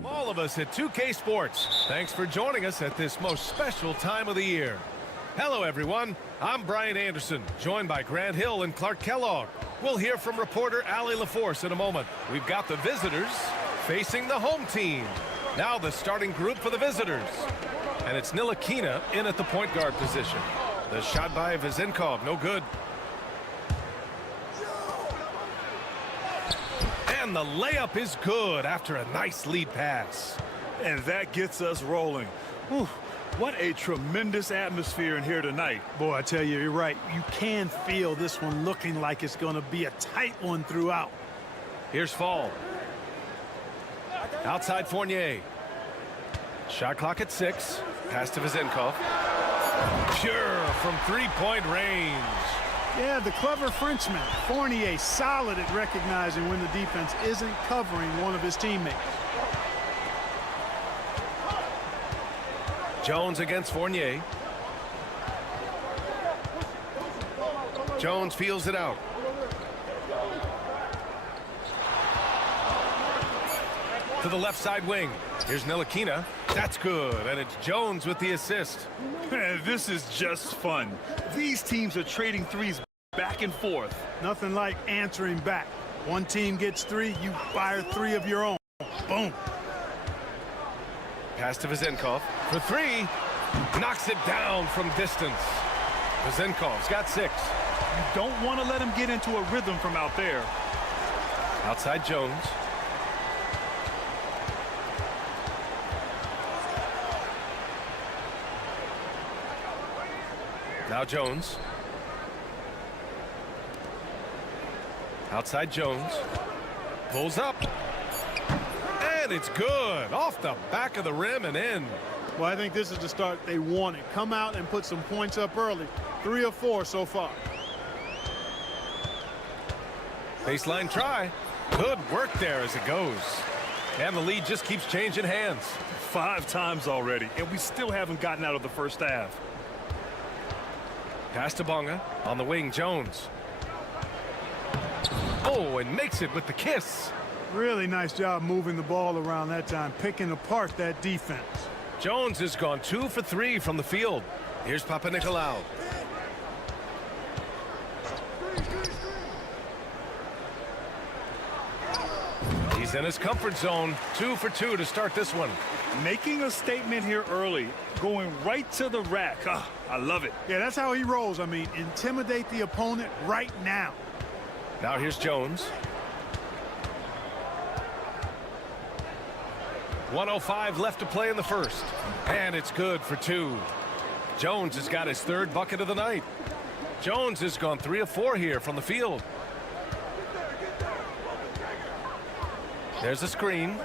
All of us at 2K Sports, thanks for joining us at this most special time of the year. Hello, everyone. I'm Brian Anderson, joined by Grant Hill and Clark Kellogg. We'll hear from reporter Ali LaForce in a moment. We've got the visitors facing the home team. Now the starting group for the visitors. And it's Ntilikina in at the point guard position. The shot by Vezenkov, no good. And the layup is good after a nice lead pass. And that gets us rolling. Whew, what a tremendous atmosphere in here tonight. Boy, I tell you, you're right. You can feel this one looking like it's going to be a tight one throughout. Here's Fall. Outside Fournier. Shot clock at 6. Pass to Vezenkov. Pure from three-point range. Yeah, the clever Frenchman, Fournier, solid at recognizing when the defense isn't covering one of his teammates. Jones against Fournier. Jones feels it out. To the left side wing. Here's Ntilikina. That's good, and it's Jones with the assist. This is just fun. These teams are trading threes back and forth. Nothing like answering back. One team gets 3, you fire 3 of your own. Boom. Pass to Vezenkov for 3. Knocks it down from distance. Vezenkov's got 6. You don't want to let him get into a rhythm from out there. Outside Jones. Now Jones. Outside Jones. Pulls up. And it's good. Off the back of the rim and in. Well, I think this is the start they wanted. Come out and put some points up early. 3 or 4 so far. Baseline try. Good work there as it goes. And the lead just keeps changing hands. 5 times already, and we still haven't gotten out of the first half. Pass to Bonga. On the wing, Jones. Oh, and makes it with the kiss. Really nice job moving the ball around that time, picking apart that defense. Jones has gone 2 for 3 from the field. Here's Papanikolaou. He's in his comfort zone. 2 for 2 to start this one. Making a statement here early, going right to the rack. I love it. Yeah, that's how he rolls. I mean, intimidate the opponent right now. Now here's Jones. 1:05 left to play in the first. And it's good for 2. Jones has got his 3rd bucket of the night. Jones has gone 3 of 4 here from the field. There's a screen.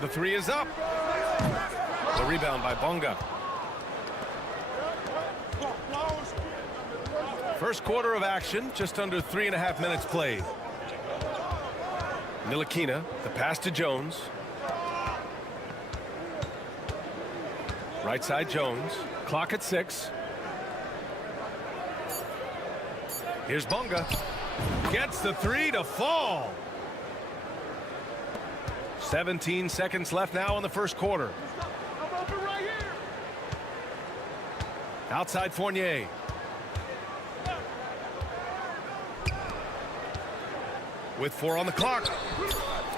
The three is up. The rebound by Bonga. First quarter of action, just under 3.5 minutes played. Ntilikina, the pass to Jones. Right side Jones. Clock at 6. Here's Bonga. Gets the three to fall. 17 seconds left now in the first quarter. Outside Fournier. With 4 on the clock.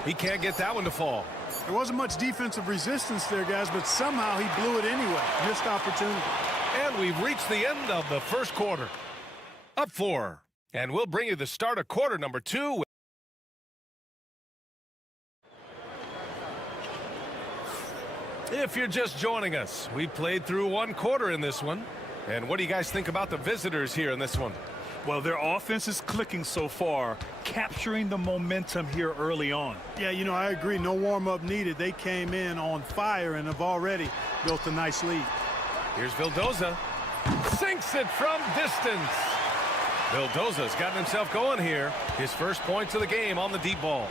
He can't get that one to fall. There wasn't much defensive resistance there, guys, but somehow he blew it anyway. Missed opportunity. And we've reached the end of the first quarter. Up 4. And we'll bring you the start of quarter number 2. If you're just joining us, we played through 1 quarter in this one. And what do you guys think about the visitors here in this one? Well, their offense is clicking so far, capturing the momentum here early on. Yeah, you know, I agree. No warm-up needed. They came in on fire and have already built a nice lead. Here's Vildoza. Sinks it from distance. Vildoza's gotten himself going here. His first points of the game on the deep ball.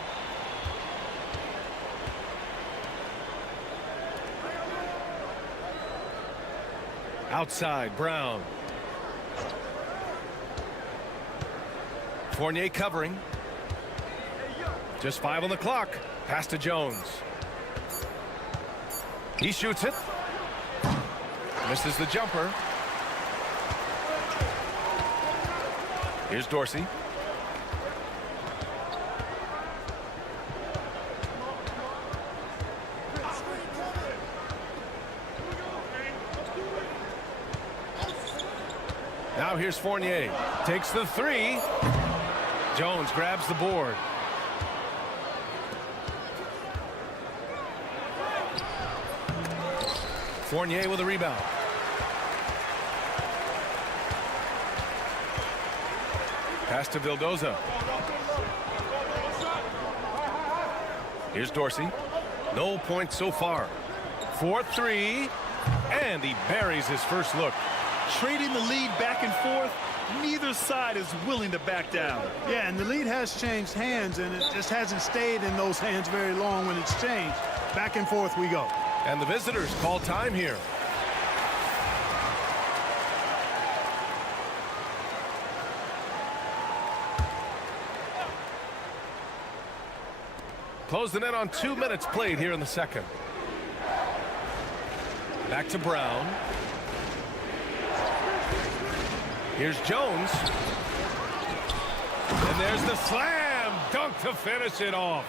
Outside, Brown. Fournier covering. Just 5 on the clock. Pass to Jones. He shoots it. Misses the jumper. Here's Dorsey. Now here's Fournier. Takes the 3. Jones grabs the board. Fournier with a rebound. Pass to Vildoza. Here's Dorsey. No points so far. 4-3. And he buries his first look. Trading the lead back and forth, neither side is willing to back down. Yeah, and the lead has changed hands, and it just hasn't stayed in those hands very long when it's changed. Back and forth we go. And the visitors call time here. Closing in on 2 minutes played here in the second. Back to Brown. Here's Jones. And there's the slam dunk to finish it off.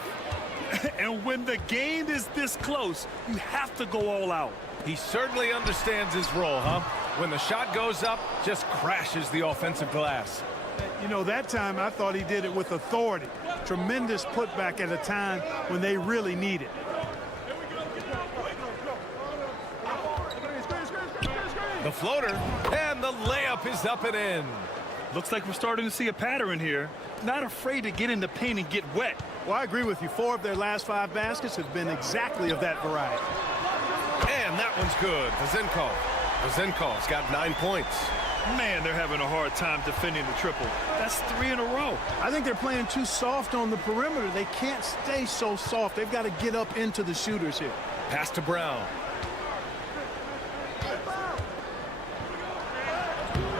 And when the game is this close, you have to go all out. He certainly understands his role, huh? When the shot goes up, just crashes the offensive glass. You know, that time I thought he did it with authority. Tremendous putback at a time when they really need it. The floater, and the layup is up and in. Looks like we're starting to see a pattern here. Not afraid to get in the paint and get wet. Well, I agree with you. 4 of their last 5 baskets have been exactly of that variety. And that one's good. Vazenkov's got 9 points. Man, they're having a hard time defending the triple. That's 3 in a row. I think they're playing too soft on the perimeter. They can't stay so soft. They've got to get up into the shooters here. Pass to Brown.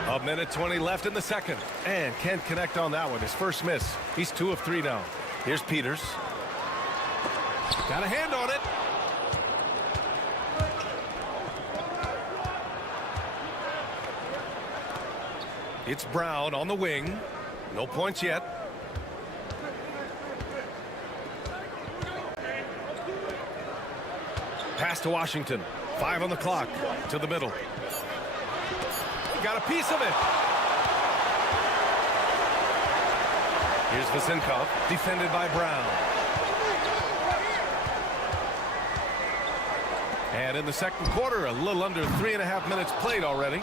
A minute 20 left in the second. And can't connect on that one. His first miss. He's 2 of 3 now. Here's Peters. Got a hand on it. It's Brown on the wing. No points yet. Pass to Washington. 5 on the clock. To the middle. Got a piece of it. Here's Vazenkov, defended by Brown. And in the second quarter, a little under 3.5 minutes played already.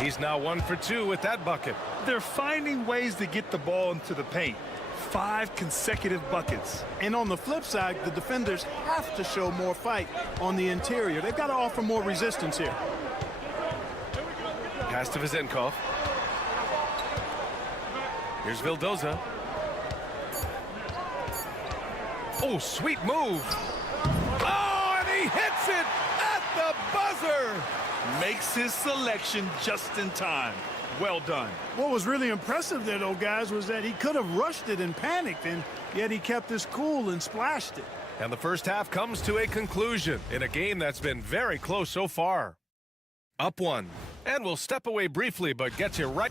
He's now 1 for 2 with that bucket. They're finding ways to get the ball into the paint. 5 consecutive buckets. And on the flip side, the defenders have to show more fight on the interior. They've got to offer more resistance here. Pass to Vezenkov. Here's Vildoza. Oh, sweet move. Oh, and he hits it at the buzzer. Makes his selection just in time. Well done. What was really impressive there, though, guys, was that he could have rushed it and panicked, and yet he kept his cool and splashed it. And the first half comes to a conclusion in a game that's been very close so far. Up 1. And we'll step away briefly, but get you right.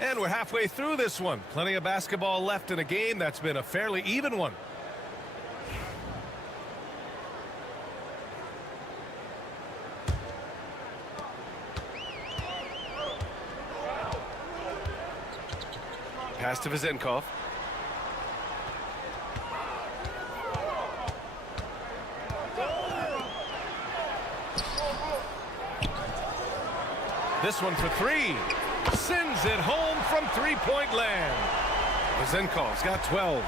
And we're halfway through this one. Plenty of basketball left in a game that's been a fairly even one. Pass to Vezenkov. This one for 3. Sends it home from three-point land. Vezenkov's got 12.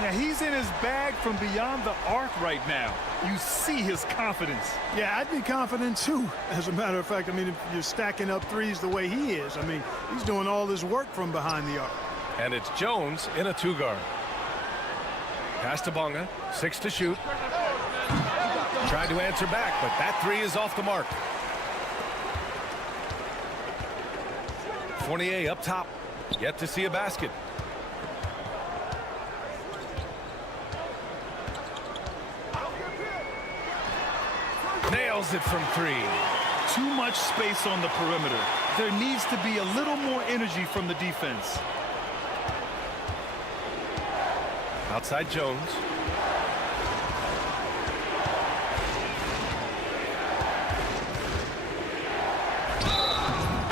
Yeah, he's in his bag from beyond the arc right now. You see his confidence. Yeah, I'd be confident too. As a matter of fact, I mean, if you're stacking up threes the way he is, I mean, he's doing all this work from behind the arc. And it's Jones in a 2-guard. Pass to Bonga. 6 to shoot. Tried to answer back, but that 3 is off the mark. Fournier up top. Yet to see a basket. Nails it from 3. Too much space on the perimeter. There needs to be a little more energy from the defense. Outside Jones.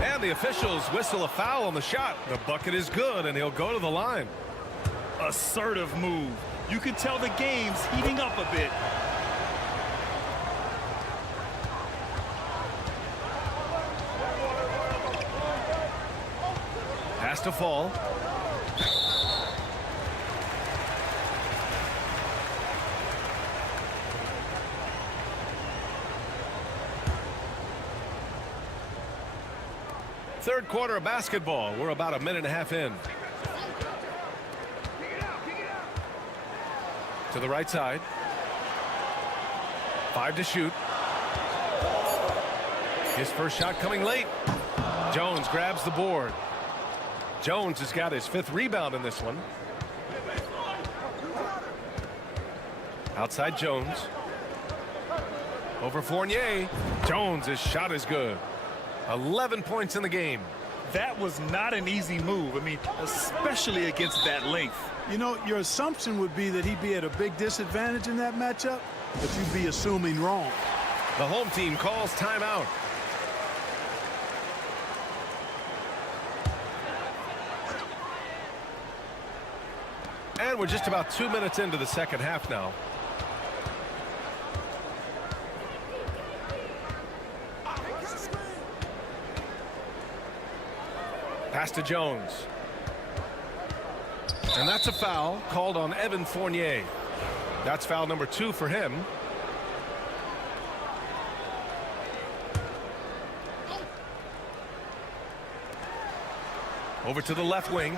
And the officials whistle a foul on the shot. The bucket is good, and he'll go to the line. Assertive move. You can tell the game's heating up a bit. Has to fall. Third quarter of basketball. We're about a minute and a half in. To the right side. 5 to shoot. His first shot coming late. Jones grabs the board. Jones has got his 5th rebound in this one. Outside Jones. Over Fournier. Jones' shot is good. 11 points in the game. That was not an easy move. I mean, especially against that length. You know, your assumption would be that he'd be at a big disadvantage in that matchup, but you'd be assuming wrong. The home team calls timeout. And we're just about 2 minutes into the second half now. Pass to Jones. And that's a foul called on Evan Fournier. That's foul number 2 for him. Over to the left wing.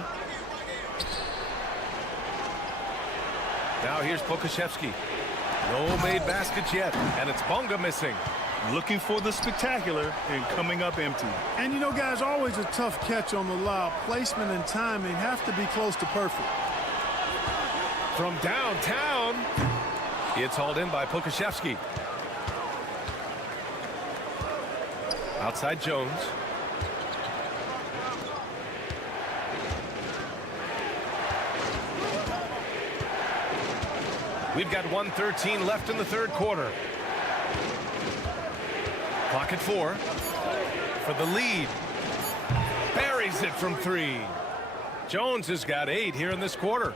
Now here's Pokashevsky. No made baskets yet, and it's Bonga missing. Looking for the spectacular and coming up empty. And you know, guys, always a tough catch on the lob. Placement and timing have to be close to perfect. From downtown, it's hauled in by Pokashevsky. Outside Jones. We've got 1:13 left in the third quarter. Clock at 4 for the lead. Buries it from 3. Jones has got 8 here in this quarter.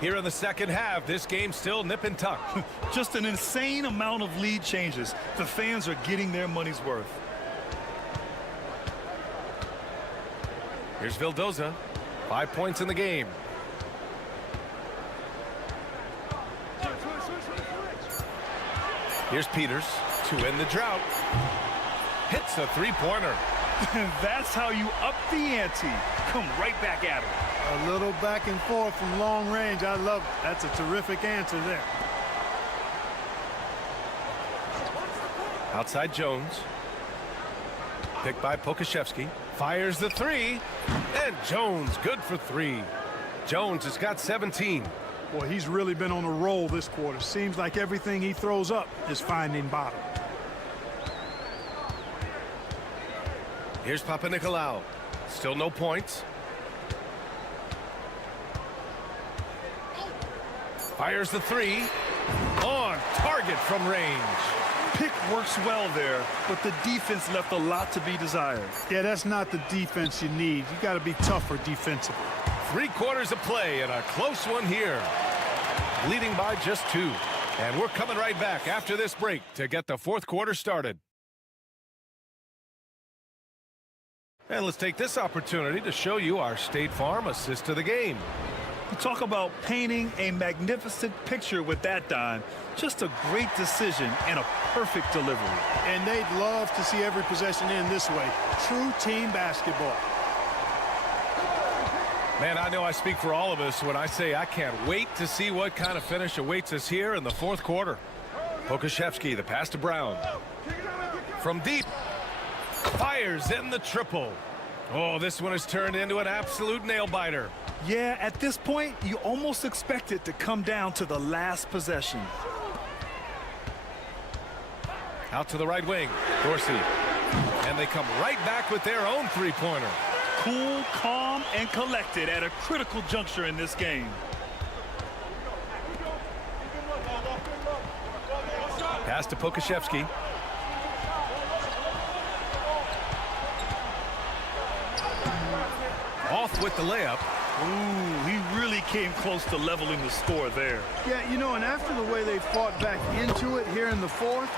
Here in the second half, this game's still nip and tuck. Just an insane amount of lead changes. The fans are getting their money's worth. Here's Vildoza. 5 points in the game. Here's Peters to end the drought. Hits a three-pointer. That's how you up the ante. Come right back at him. A little back and forth from long range. I love it. That's a terrific answer there. Outside Jones. Picked by Pokashevsky. Fires the 3. And Jones good for 3. Jones has got 17. Boy, he's really been on a roll this quarter. Seems like everything he throws up is finding bottom. Here's Papanikolaou. Still no points. Fires the 3. On target from range. Pick works well there, but the defense left a lot to be desired. Yeah, that's not the defense you need. You got to be tougher defensively. 3 quarters of play and a close one here. Leading by just 2. And we're coming right back after this break to get the fourth quarter started. And let's take this opportunity to show you our State Farm assist to the game. You talk about painting a magnificent picture with that dime. Just a great decision and a perfect delivery. And they'd love to see every possession end this way. True team basketball. Man, I know I speak for all of us when I say I can't wait to see what kind of finish awaits us here in the fourth quarter. Pokashevsky, the pass to Brown. From deep. Fires in the triple. Oh, this one has turned into an absolute nail-biter. Yeah, at this point, you almost expect it to come down to the last possession. Out to the right wing, Dorsey. And they come right back with their own three-pointer. Cool, calm, and collected at a critical juncture in this game. Pass to Pokashevsky. Off with the layup. Ooh, he really came close to leveling the score there. Yeah, you know, and after the way they fought back into it here in the fourth,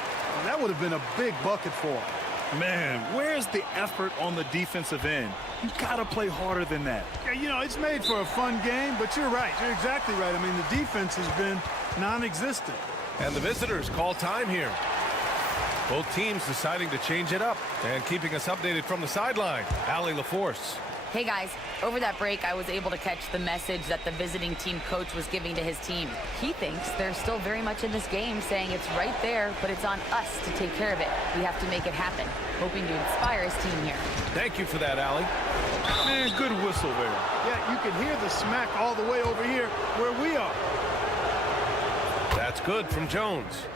that would have been a big bucket for them. Man, where's the effort on the defensive end? You gotta play harder than that. Yeah, you know, it's made for a fun game, but you're right. You're exactly right. I mean, the defense has been non-existent. And the visitors call time here. Both teams deciding to change it up and keeping us updated from the sideline. Allie LaForce. Hey guys, over that break, I was able to catch the message that the visiting team coach was giving to his team. He thinks they're still very much in this game, saying it's right there, but it's on us to take care of it. We have to make it happen, hoping to inspire his team here. Thank you for that, Allie. Man, good whistle there. Yeah, you can hear the smack all the way over here where we are. That's good from Jones.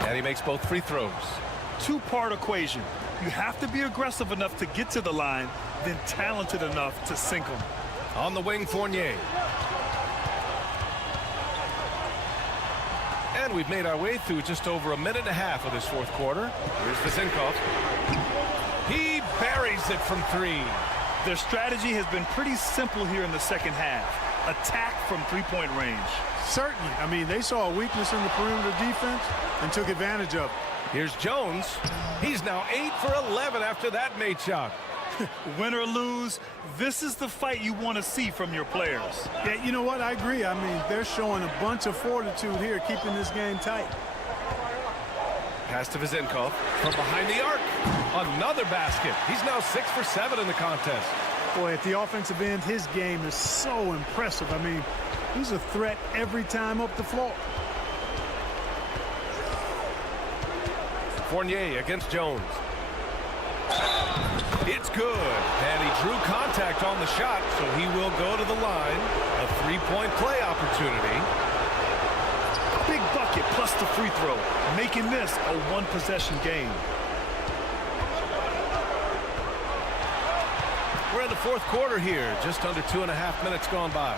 And he makes both free throws. Two-part equation. You have to be aggressive enough to get to the line, then talented enough to sink them. On the wing, Fournier. And we've made our way through just over a minute and a half of this fourth quarter. Here's Visenkov. He buries it from 3. Their strategy has been pretty simple here in the second half. Attack from three-point range. Certainly. I mean, they saw a weakness in the perimeter defense and took advantage of it. Here's Jones. He's now 8 for 11 after that made shot. Win or lose, this is the fight you want to see from your players. Yeah, you know what? I agree. I mean, they're showing a bunch of fortitude here, keeping this game tight. Pass to Visenkov from behind the arc. Another basket. He's now 6 for 7 in the contest. Boy, at the offensive end, his game is so impressive. I mean, he's a threat every time up the floor. Fournier against Jones. It's good. And he drew contact on the shot, so he will go to the line. A three-point play opportunity. Big bucket plus the free throw, making this a one-possession game. We're in the fourth quarter here, just under 2.5 minutes gone by.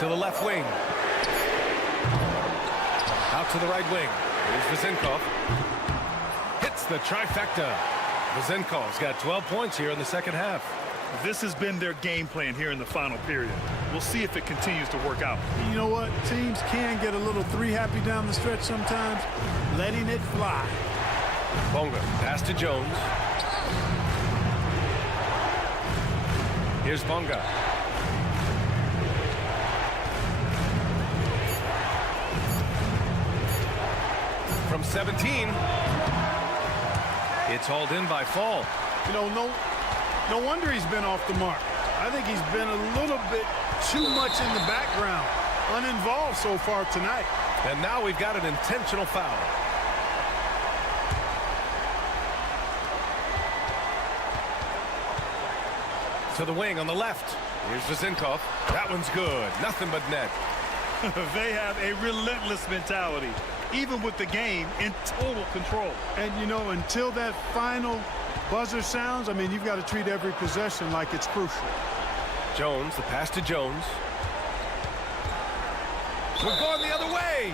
To the left wing. Out to the right wing. Here's Vezenkov. Hits the trifecta. Vezenkov's got 12 points here in the second half. This has been their game plan here in the final period. We'll see if it continues to work out. You know what? Teams can get a little three-happy down the stretch sometimes, letting it fly. Bonga, pass to Jones. Here's Bonga. From 17. It's hauled in by Fall. You know, no wonder he's been off the mark. I think he's been a little bit too much in the background, uninvolved so far tonight. And now we've got an intentional foul. To the wing on the left. Here's Vezenkov. That one's good. Nothing but net. They have a relentless mentality, even with the game in total control. And, you know, until that final buzzer sounds, I mean, you've got to treat every possession like it's crucial. Jones, the pass to Jones. We're going the other way.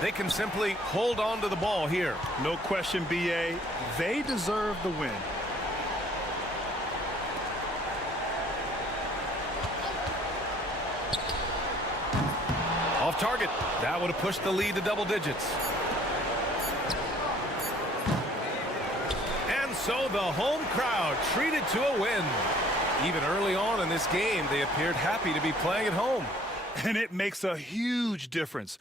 They can simply hold on to the ball here. No question, BA. They deserve the win. Off target. That would have pushed the lead to double digits. And so the home crowd treated to a win. Even early on in this game, they appeared happy to be playing at home. And it makes a huge difference.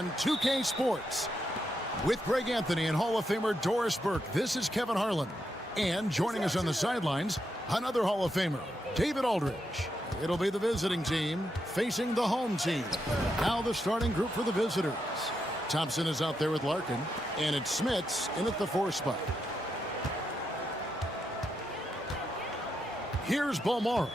on 2K Sports. With Greg Anthony and Hall of Famer Doris Burke, this is Kevin Harlan. And joining us on the sidelines, another Hall of Famer, David Aldridge. It'll be the visiting team facing the home team. Now the starting group for the visitors. Thompson is out there with Larkin, and it's Smits in at the 4 spot. Here's Balmaro.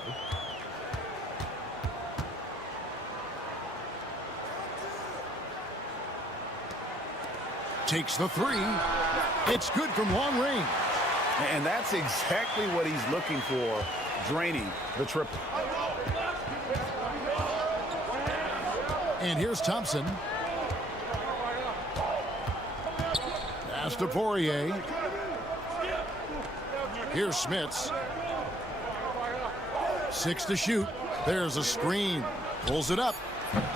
Takes the 3. It's good from long range. And that's exactly what he's looking for, draining the triple. And here's Thompson. Pass to Poirier. Here's Smits. 6 to shoot. There's a screen. Pulls it up.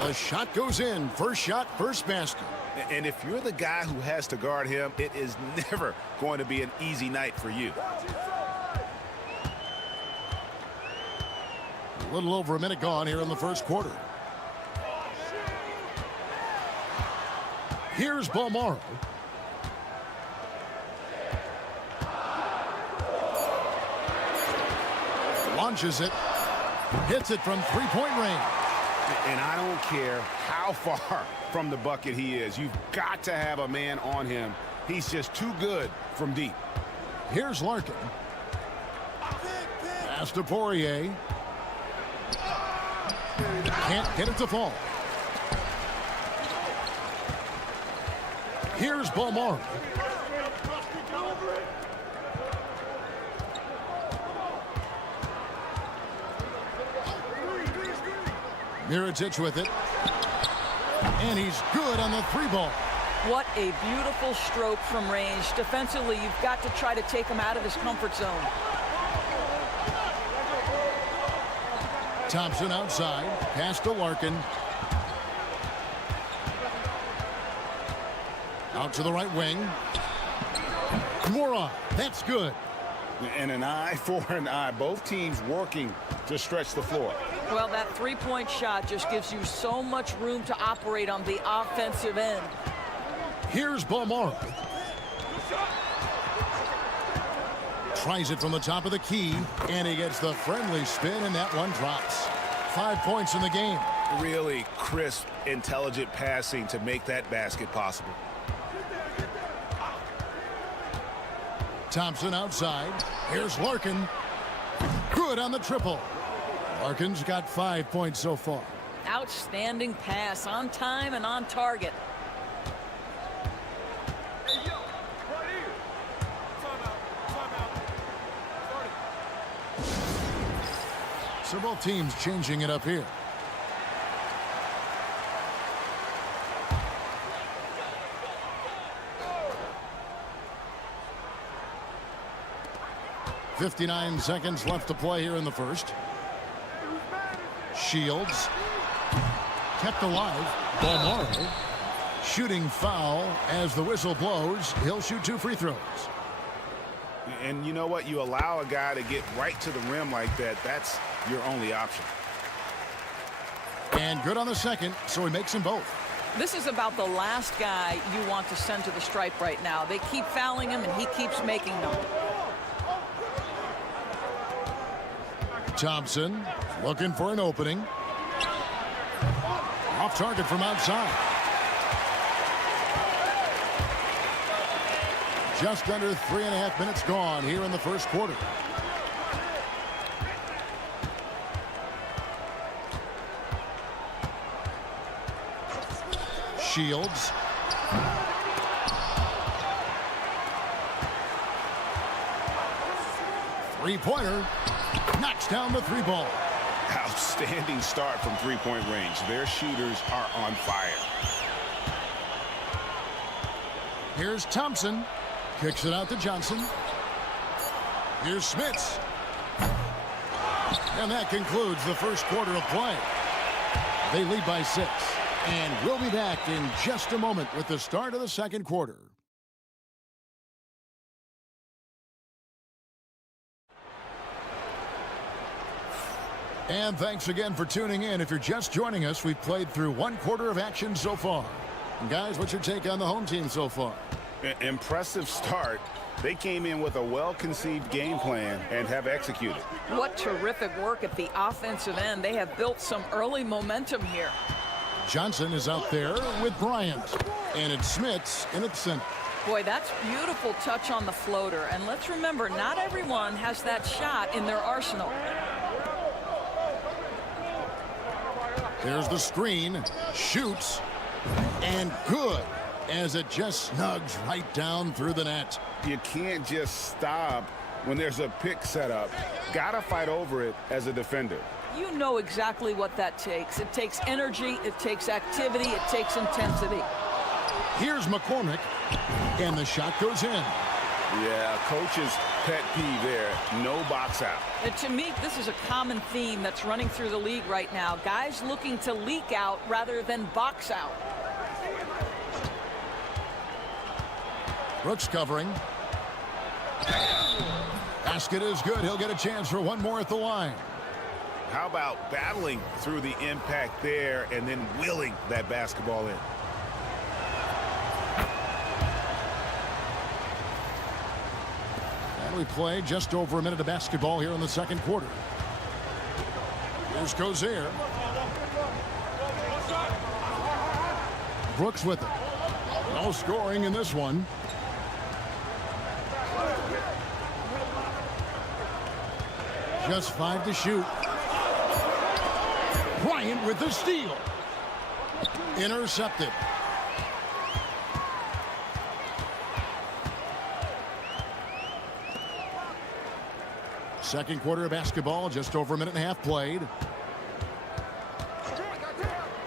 A shot goes in. First shot, first basket. And if you're the guy who has to guard him, it is never going to be an easy night for you. A little over a minute gone here in the first quarter. Here's Balmaro. Launches it. Hits it from three-point range. And I don't care how far from the bucket he is. You've got to have a man on him. He's just too good from deep. Here's Larkin. Pass to Poirier. Can't get it to fall. Here's Balmaro. Mirotic with it. And he's good on the 3-ball. What a beautiful stroke from range. Defensively, you've got to try to take him out of his comfort zone. Thompson outside. Pass to Larkin. Out to the right wing. Moron. That's good. And an eye for an eye. Both teams working to stretch the floor. Well, that 3-point shot just gives you so much room to operate on the offensive end. Here's Balmaro. Tries it from the top of the key, and he gets the friendly spin, and that one drops. 5 points in the game. Really crisp, intelligent passing to make that basket possible. Thompson outside. Here's Larkin. Good on the triple. Larkin's got 5 points so far. Outstanding pass, on time and on target. So both teams changing it up here. .59 seconds left to play here in the first. Shields. Kept alive. Balmaro. Shooting foul as the whistle blows. He'll shoot 2 free throws. And you know what? You allow a guy to get right to the rim like that. That's your only option. And good on the second, so he makes them both. This is about the last guy you want to send to the stripe right now. They keep fouling him, and he keeps making them. Thompson looking for an opening. Off target from outside. Just under 3.5 minutes gone here in the first quarter. Shields. Three-pointer. Knocks down the 3-ball. Outstanding start from three-point range. Their shooters are on fire. Here's Thompson. Kicks it out to Johnson. Here's Smits. And that concludes the first quarter of play. They lead by 6. And we'll be back in just a moment with the start of the second quarter. And thanks again for tuning in. If you're just joining us, we've played through 1 quarter of action so far. And guys, what's your take on the home team so far? Impressive start. They came in with a well-conceived game plan and have executed. What terrific work at the offensive end. They have built some early momentum here. Johnson is out there with Bryant. And it's Smits in at center. Boy, that's beautiful touch on the floater. And let's remember, not everyone has that shot in their arsenal. There's the screen. Shoots. And good, as it just snugs right down through the net. You can't just stop when there's a pick set up. Gotta fight over it as a defender. You know exactly what that takes. It takes energy, it takes activity, it takes intensity. Here's McCormick, and the shot goes in. Yeah, coach's pet peeve there. No box out. And to me, this is a common theme that's running through the league right now. Guys looking to leak out rather than box out. Brooks covering. Basket is good. He'll get a chance for one more at the line. How about battling through the impact there and then willing that basketball in? And we play just over a minute of basketball here in the second quarter. Here's Cozier. Brooks with it. No scoring in this one. Just 5 to shoot. Bryant with the steal. Intercepted. Second quarter of basketball, just over a minute and a half played.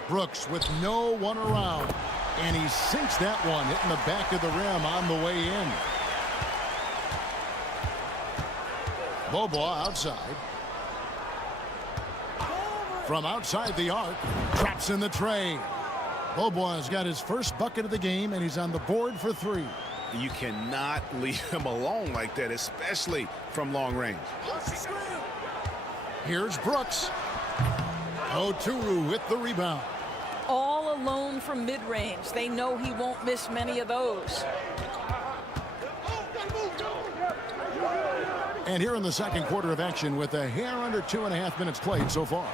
Brooks with no one around. And he sinks that one, hitting the back of the rim on the way in. Bobois outside. From outside the arc, traps in the tray. Bobois has got his first bucket of the game, and he's on the board for 3. You cannot leave him alone like that, especially from long range. Here's Brooks. Oturu with the rebound. All alone from mid-range. They know he won't miss many of those. And here in the second quarter of action with a hair under 2.5 minutes played so far.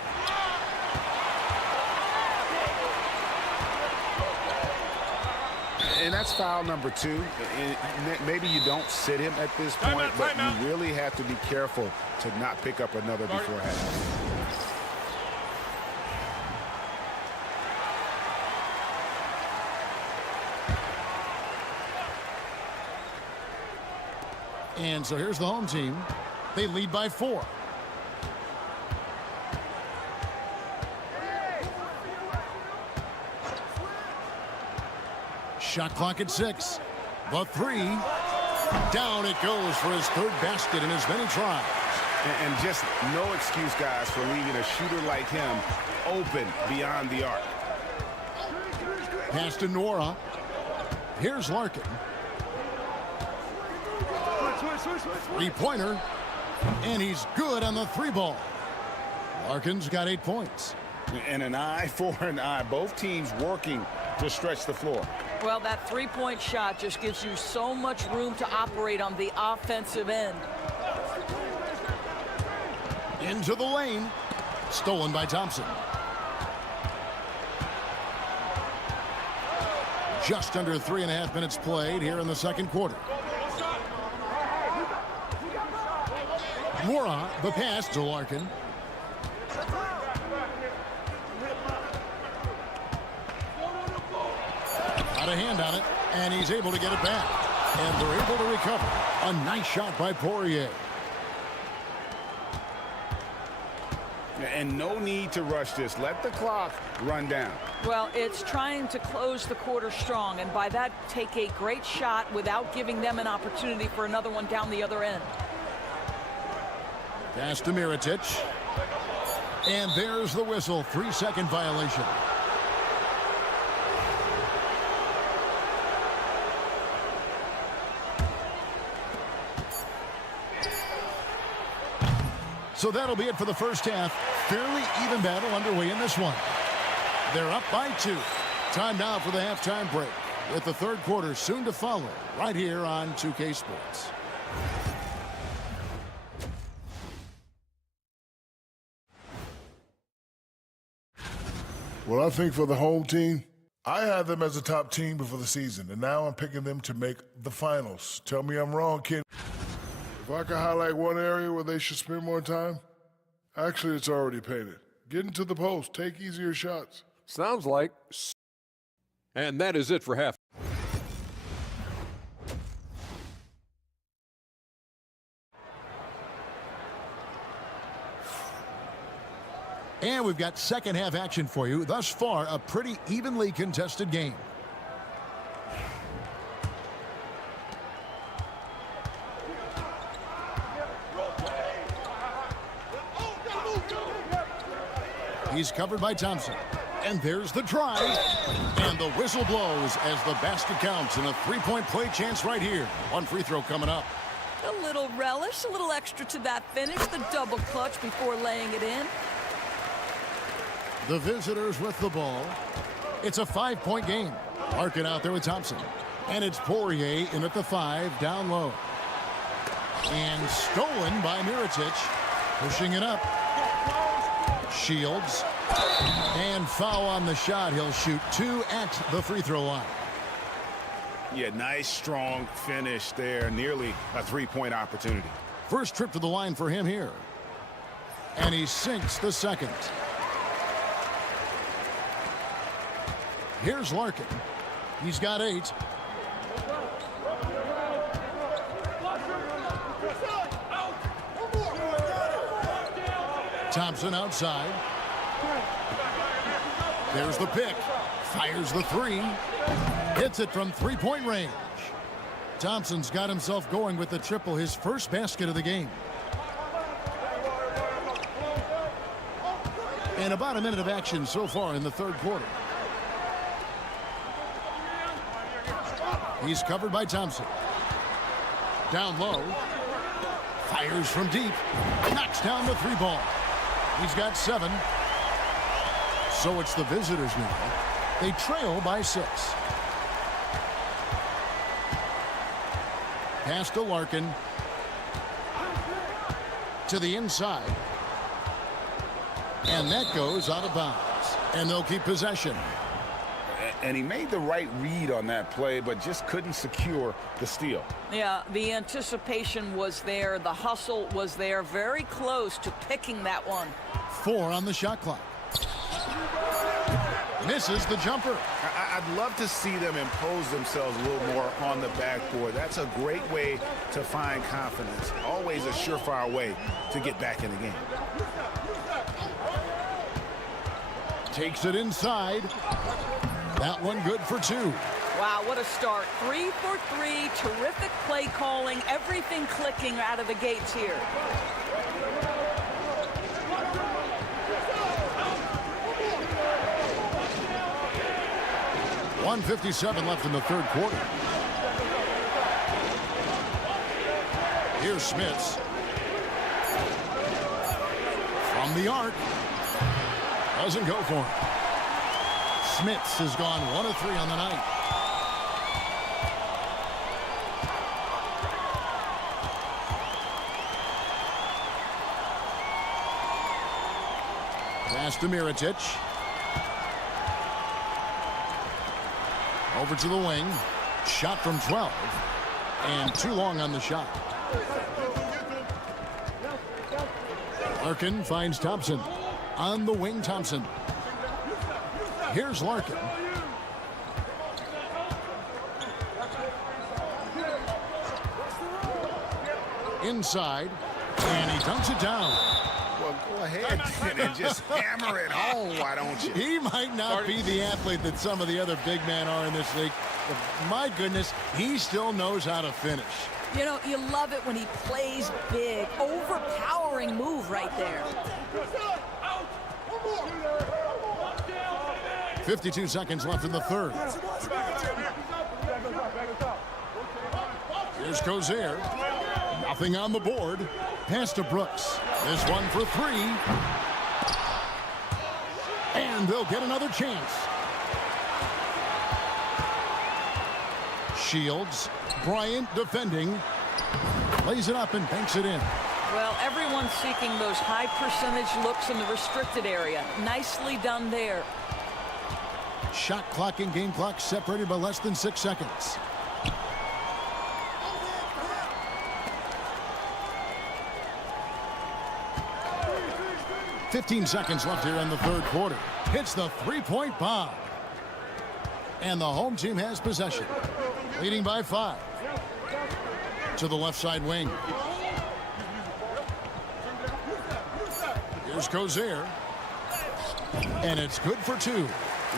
And that's foul number 2. Maybe you don't sit him at this point, but you really have to be careful to not pick up another before half. And so here's the home team. They lead by 4. Shot clock at 6. The 3. Down it goes for his 3rd basket in as many tries. And just no excuse, guys, for leaving a shooter like him open beyond the arc. Pass to Nora. Here's Larkin. 3-pointer. And he's good on the 3 ball. Larkin's got 8 points. And an eye for an eye. Both teams working to stretch the floor. Well, that 3-point shot just gives you so much room to operate on the offensive end. Into the lane. Stolen by Thompson. Just under 3.5 minutes played here in the second quarter. Mora, the pass to Larkin. Got a hand on it, and he's able to get it back. And they're able to recover. A nice shot by Poirier. And no need to rush this. Let the clock run down. Well, it's trying to close the quarter strong, and by that, take a great shot without giving them an opportunity for another one down the other end. Pass to Mirotic. And there's the whistle. 3-second violation. So that'll be it for the first half. Fairly even battle underway in this one. They're up by 2. Time now for the halftime break, with the third quarter soon to follow, right here on 2K Sports. Well, I think for the home team, I had them as a top team before the season, and now I'm picking them to make the finals. Tell me I'm wrong, kid. If I could highlight one area where they should spend more time, actually, it's already painted. Get into the post. Take easier shots. Sounds like. And that is it for half. And we've got second half action for you. Thus far, a pretty evenly contested game. He's covered by Thompson. And there's the drive. And the whistle blows as the basket counts, and a three-point play chance right here. One free throw coming up. A little relish, a little extra to that finish, the double clutch before laying it in. The visitors with the ball. It's a 5-point game. Larkin out there with Thompson. And it's Poirier in at the 5, down low. And stolen by Mirotic. Pushing it up. Shields. And foul on the shot. He'll shoot 2 at the free throw line. Yeah, nice, strong finish there. Nearly a three-point opportunity. First trip to the line for him here. And he sinks the second. Here's Larkin. He's got 8. Thompson outside. There's the pick. Fires the 3. Hits it from three-point range. Thompson's got himself going with the triple, his first basket of the game. And about a minute of action so far in the third quarter. He's covered by Thompson. Down low. Fires from deep. Knocks down the 3 ball. He's got 7. So it's the visitors now. They trail by 6. Pass to Larkin. To the inside. And that goes out of bounds. And they'll keep possession. And he made the right read on that play, but just couldn't secure the steal. Yeah, the anticipation was there. The hustle was there. Very close to picking that one. 4 on the shot clock. Misses the jumper. I'd love to see them impose themselves a little more on the backboard. That's a great way to find confidence. Always a surefire way to get back in the game. Takes it inside. That one good for 2. Wow, what a start. 3 for 3. Terrific play calling. Everything clicking out of the gates here. .157 left in the third quarter. Here's Smits. From the arc. Doesn't go for him. Smits has gone 1 of 3 on the night. Pass to Mirotic. Over to the wing. Shot from 12. And too long on the shot. Larkin finds Thompson. On the wing, Thompson. Here's Larkin. Inside. And he dunks it down. Well, go ahead and just hammer it home, why don't you? He might not be the athlete that some of the other big men are in this league. But my goodness, he still knows how to finish. You know, you love it when he plays big. Overpowering move right there. 52 seconds left in the third. Here's Cozier. Nothing on the board. Pass to Brooks. This one for 3. And they'll get another chance. Shields. Bryant defending. Lays it up and banks it in. Well, everyone's seeking those high percentage looks in the restricted area. Nicely done there. Shot clock and game clock separated by less than 6 seconds. "15 seconds left here in the third quarter. Hits the three-point bomb. And the home team has possession. Leading by 5. To the left side wing. Here's Cozier. And it's good for 2.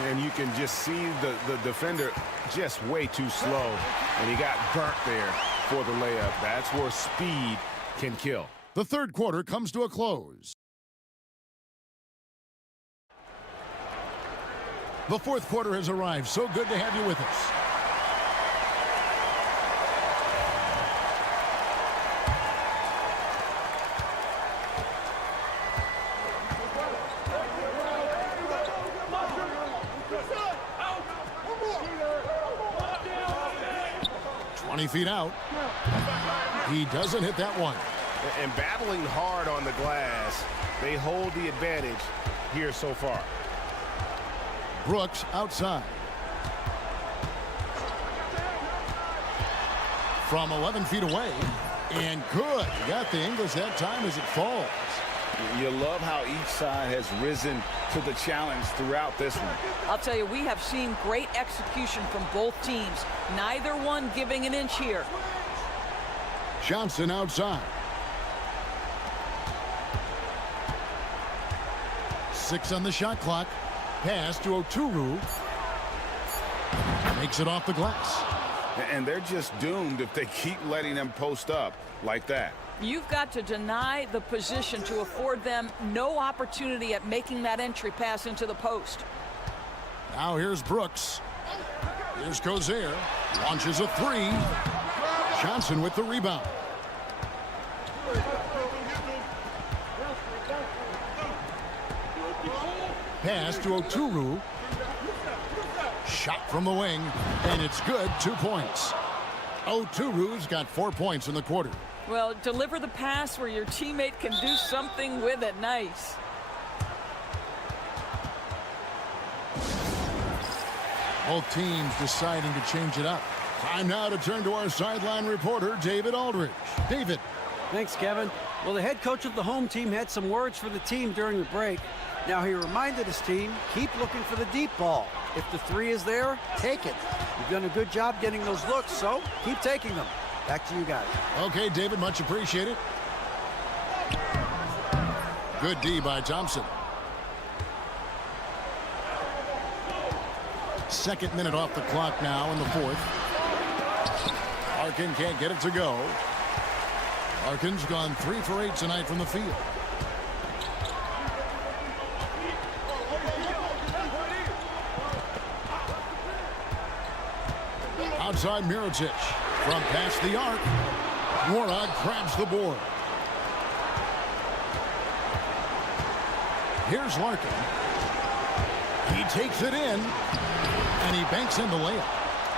And you can just see the defender just way too slow. And he got burnt there for the layup. That's where speed can kill. The third quarter comes to a close. The fourth quarter has arrived. So good to have you with us. Feet out. He doesn't hit that one. And battling hard on the glass, they hold the advantage here so far. Brooks outside. From 11 feet away. And good. Got the English that time as it falls. You love how each side has risen to the challenge throughout this one. I'll tell you, we have seen great execution from both teams. Neither one giving an inch here. Johnson outside. 6 on the shot clock. Pass to Oturu. Makes it off the glass. And they're just doomed if they keep letting them post up like that. You've got to deny the position to afford them no opportunity at making that entry pass into the post. Now here's Brooks. Here's Cozier. Launches a 3. Johnson with the rebound. Pass to Oturu. Shot from the wing, and it's good. 2 points. Oturu's got 4 points in the quarter. Well, deliver the pass where your teammate can do something with it. Nice. Both teams deciding to change it up. Time now to turn to our sideline reporter, David Aldridge. David. Thanks, Kevin. Well, the head coach of the home team had some words for the team during the break. Now he reminded his team, keep looking for the deep ball. If the 3 is there, take it. You've done a good job getting those looks, so keep taking them. Back to you guys. Okay, David, much appreciated. Good D by Thompson. Second minute off the clock now in the fourth. Larkin can't get it to go. Larkin's gone 3 for 8 tonight from the field. Outside Mirotic from past the arc. Warnock grabs the board. Here's Larkin. He takes it in, and he banks in the layup.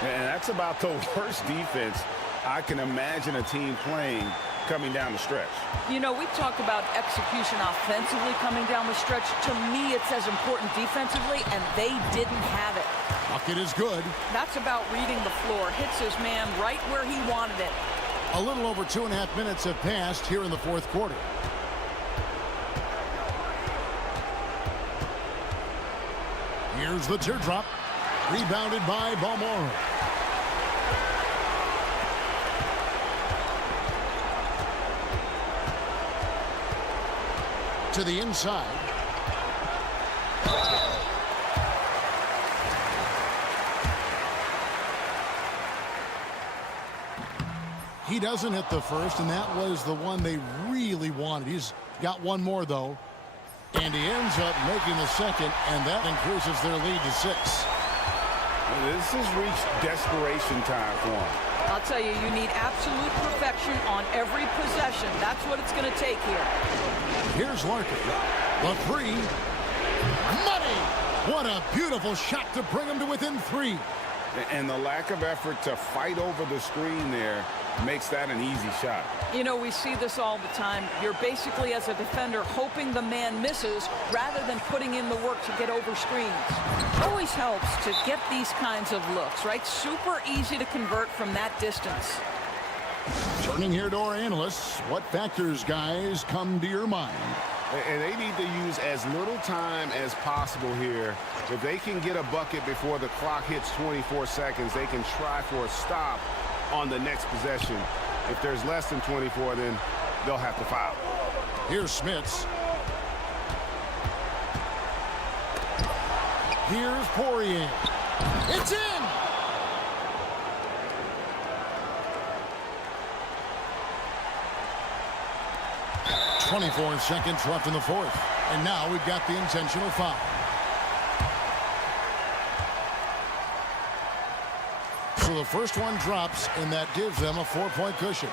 And that's about the worst defense I can imagine a team playing coming down the stretch. You know, we've talked about execution offensively coming down the stretch. To me, it's as important defensively, and they didn't have it. Bucket is good. That's about reading the floor. Hits his man right where he wanted it. A little over 2.5 minutes have passed here in the fourth quarter. Here's the teardrop. Rebounded by Balmore. To the inside. He doesn't hit the first, and that was the one they really wanted. He's got one more, though. And he ends up making the second, and that increases their lead to 6. This has reached desperation time for him. I'll tell you, you need absolute perfection on every possession. That's what it's going to take here. Here's Larkin. The 3. Money! What a beautiful shot to bring him to within 3. And the lack of effort to fight over the screen there makes that an easy shot. You know, we see this all the time. You're basically, as a defender, hoping the man misses rather than putting in the work to get over screens. Always helps to get these kinds of looks, right? Super easy to convert from that distance. Turning here to our analysts, what factors, guys, come to your mind? And they need to use as little time as possible here. If they can get a bucket before the clock hits 24 seconds, they can try for a stop on the next possession. If there's less than 24, then they'll have to foul. Here's Smits. Here's Poirier. It's in! .24 seconds left in the fourth. And now we've got the intentional foul. So the first one drops, and that gives them a 4-point cushion.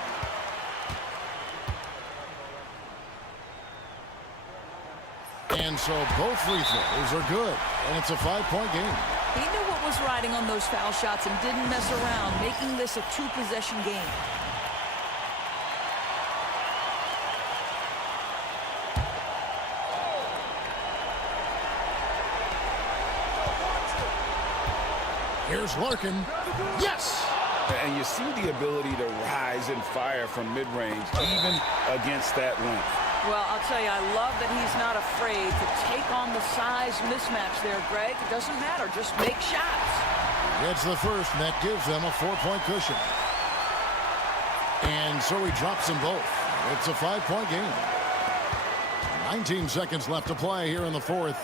And so both free throws are good, and it's a 5-point game. He knew what was riding on those foul shots and didn't mess around, making this a 2-possession game. Here's Larkin. Yes! And you see the ability to rise and fire from mid-range, even against that length. Well, I'll tell you, I love that he's not afraid to take on the size mismatch there, Greg. It doesn't matter. Just make shots. It's the first, and that gives them a 4-point cushion. And so he drops them both. It's a 5-point game. 19 seconds left to play here in the fourth.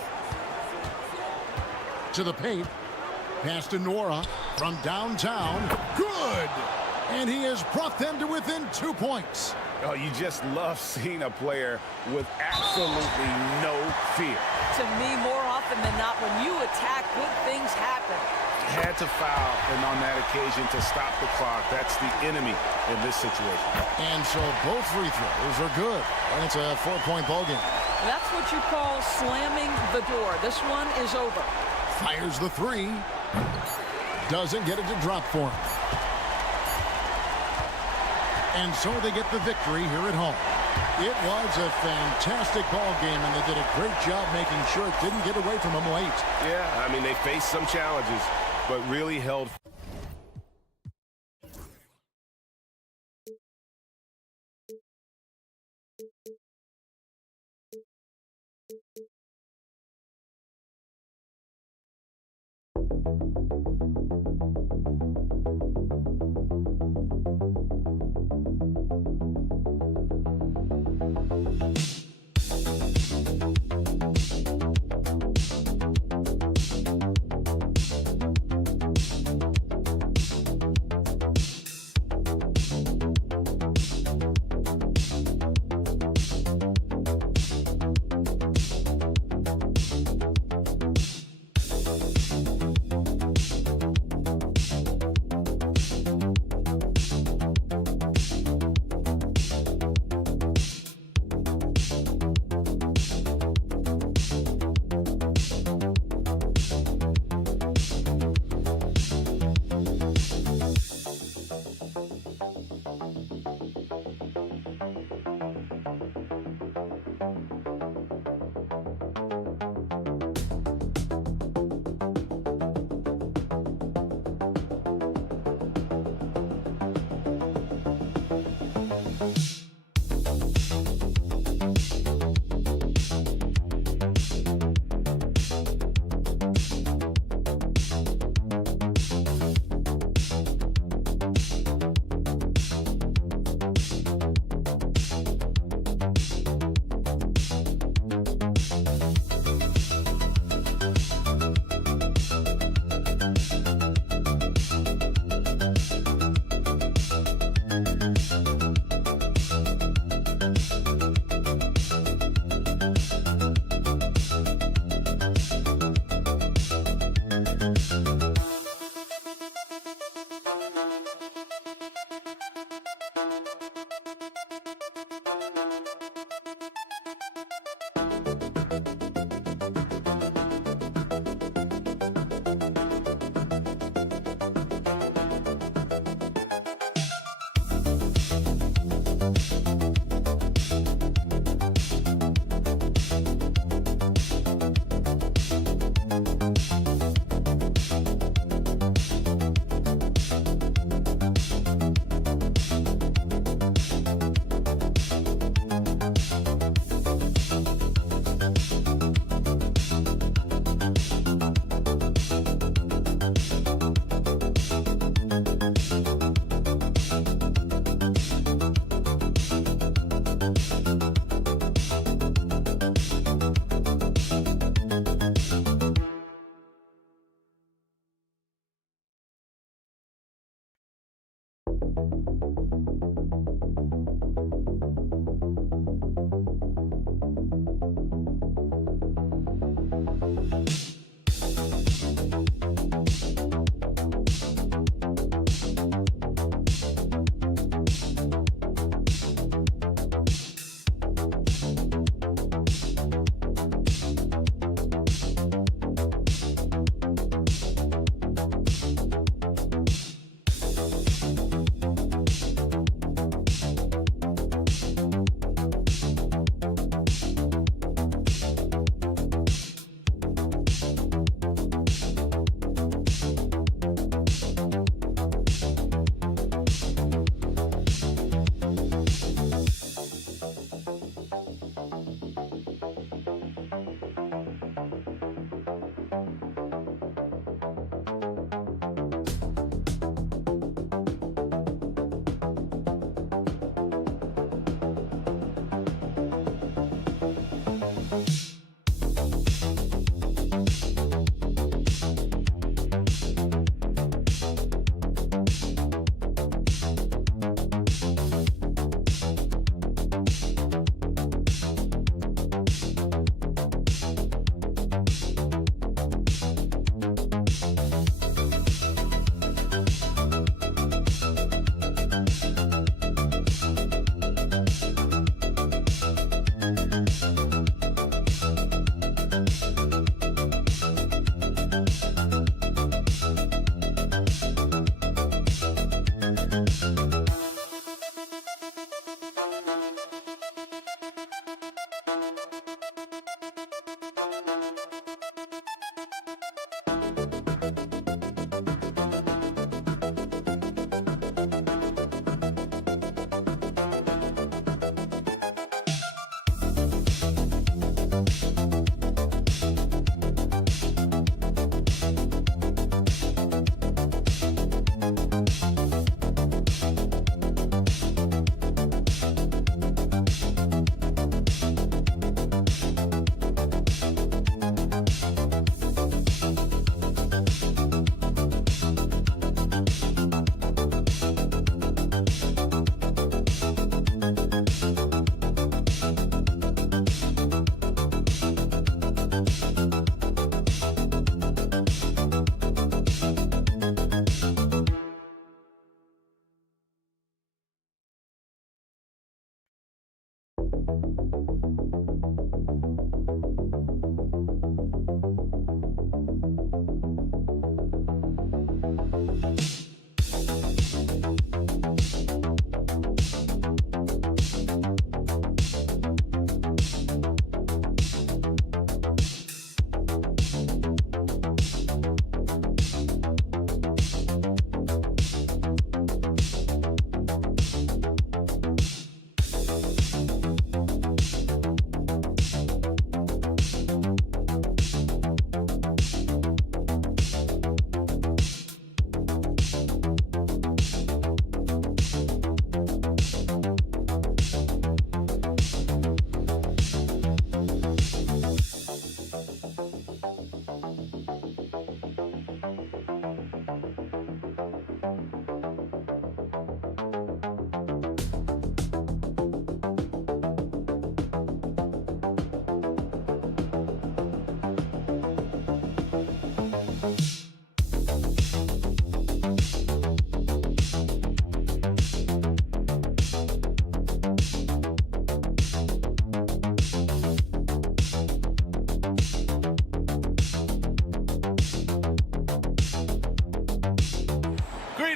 To the paint. Pass to Nora from downtown. Good! And he has brought them to within 2 points. Oh, you just love seeing a player with absolutely no fear. To me, more often than not, when you attack, good things happen. Had to foul, and on that occasion to stop the clock. That's the enemy in this situation. And so both free throws are good. And it's a 4-point ball game. That's what you call slamming the door. This one is over. Fires the three. Doesn't get it to drop for him. And so they get the victory here at home. It was a fantastic ball game, and they did a great job making sure it didn't get away from them late. Yeah, I mean, they faced some challenges, but really held.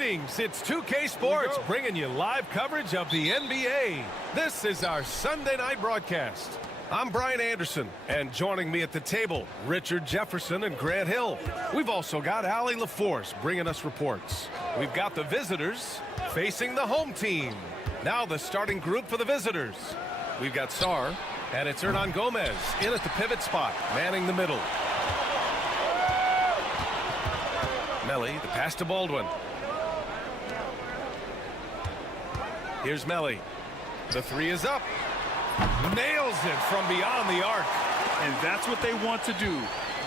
Greetings, it's 2K Sports bringing you live coverage of the NBA. This is our Sunday night broadcast. I'm Brian Anderson, and joining me at the table, Richard Jefferson and Grant Hill. We've also got Allie LaForce bringing us reports. We've got the visitors facing the home team. Now the starting group for the visitors. We've got Sarr, and it's Hernan Gomez in at the pivot spot, manning the middle. Melli, the pass to Baldwin. Here's Melli. The three is up. Nails it from beyond the arc. And that's what they want to do.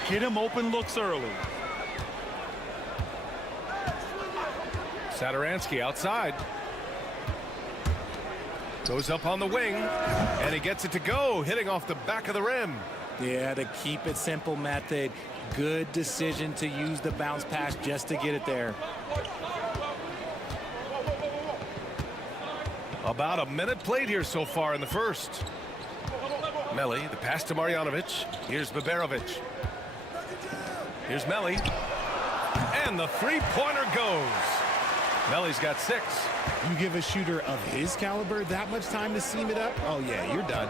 Get him open looks early. Satoransky outside. Goes up on the wing, and he gets it to go, hitting off the back of the rim. Yeah, the keep it simple method. Good decision to use the bounce pass just to get it there. About a minute played here so far in the first. Melli, the pass to Marjanovic. Here's Baberovic. Here's Melli. And the three-pointer goes. Melli's got 6. You give a shooter of his caliber that much time to seam it up? Oh, yeah, you're done.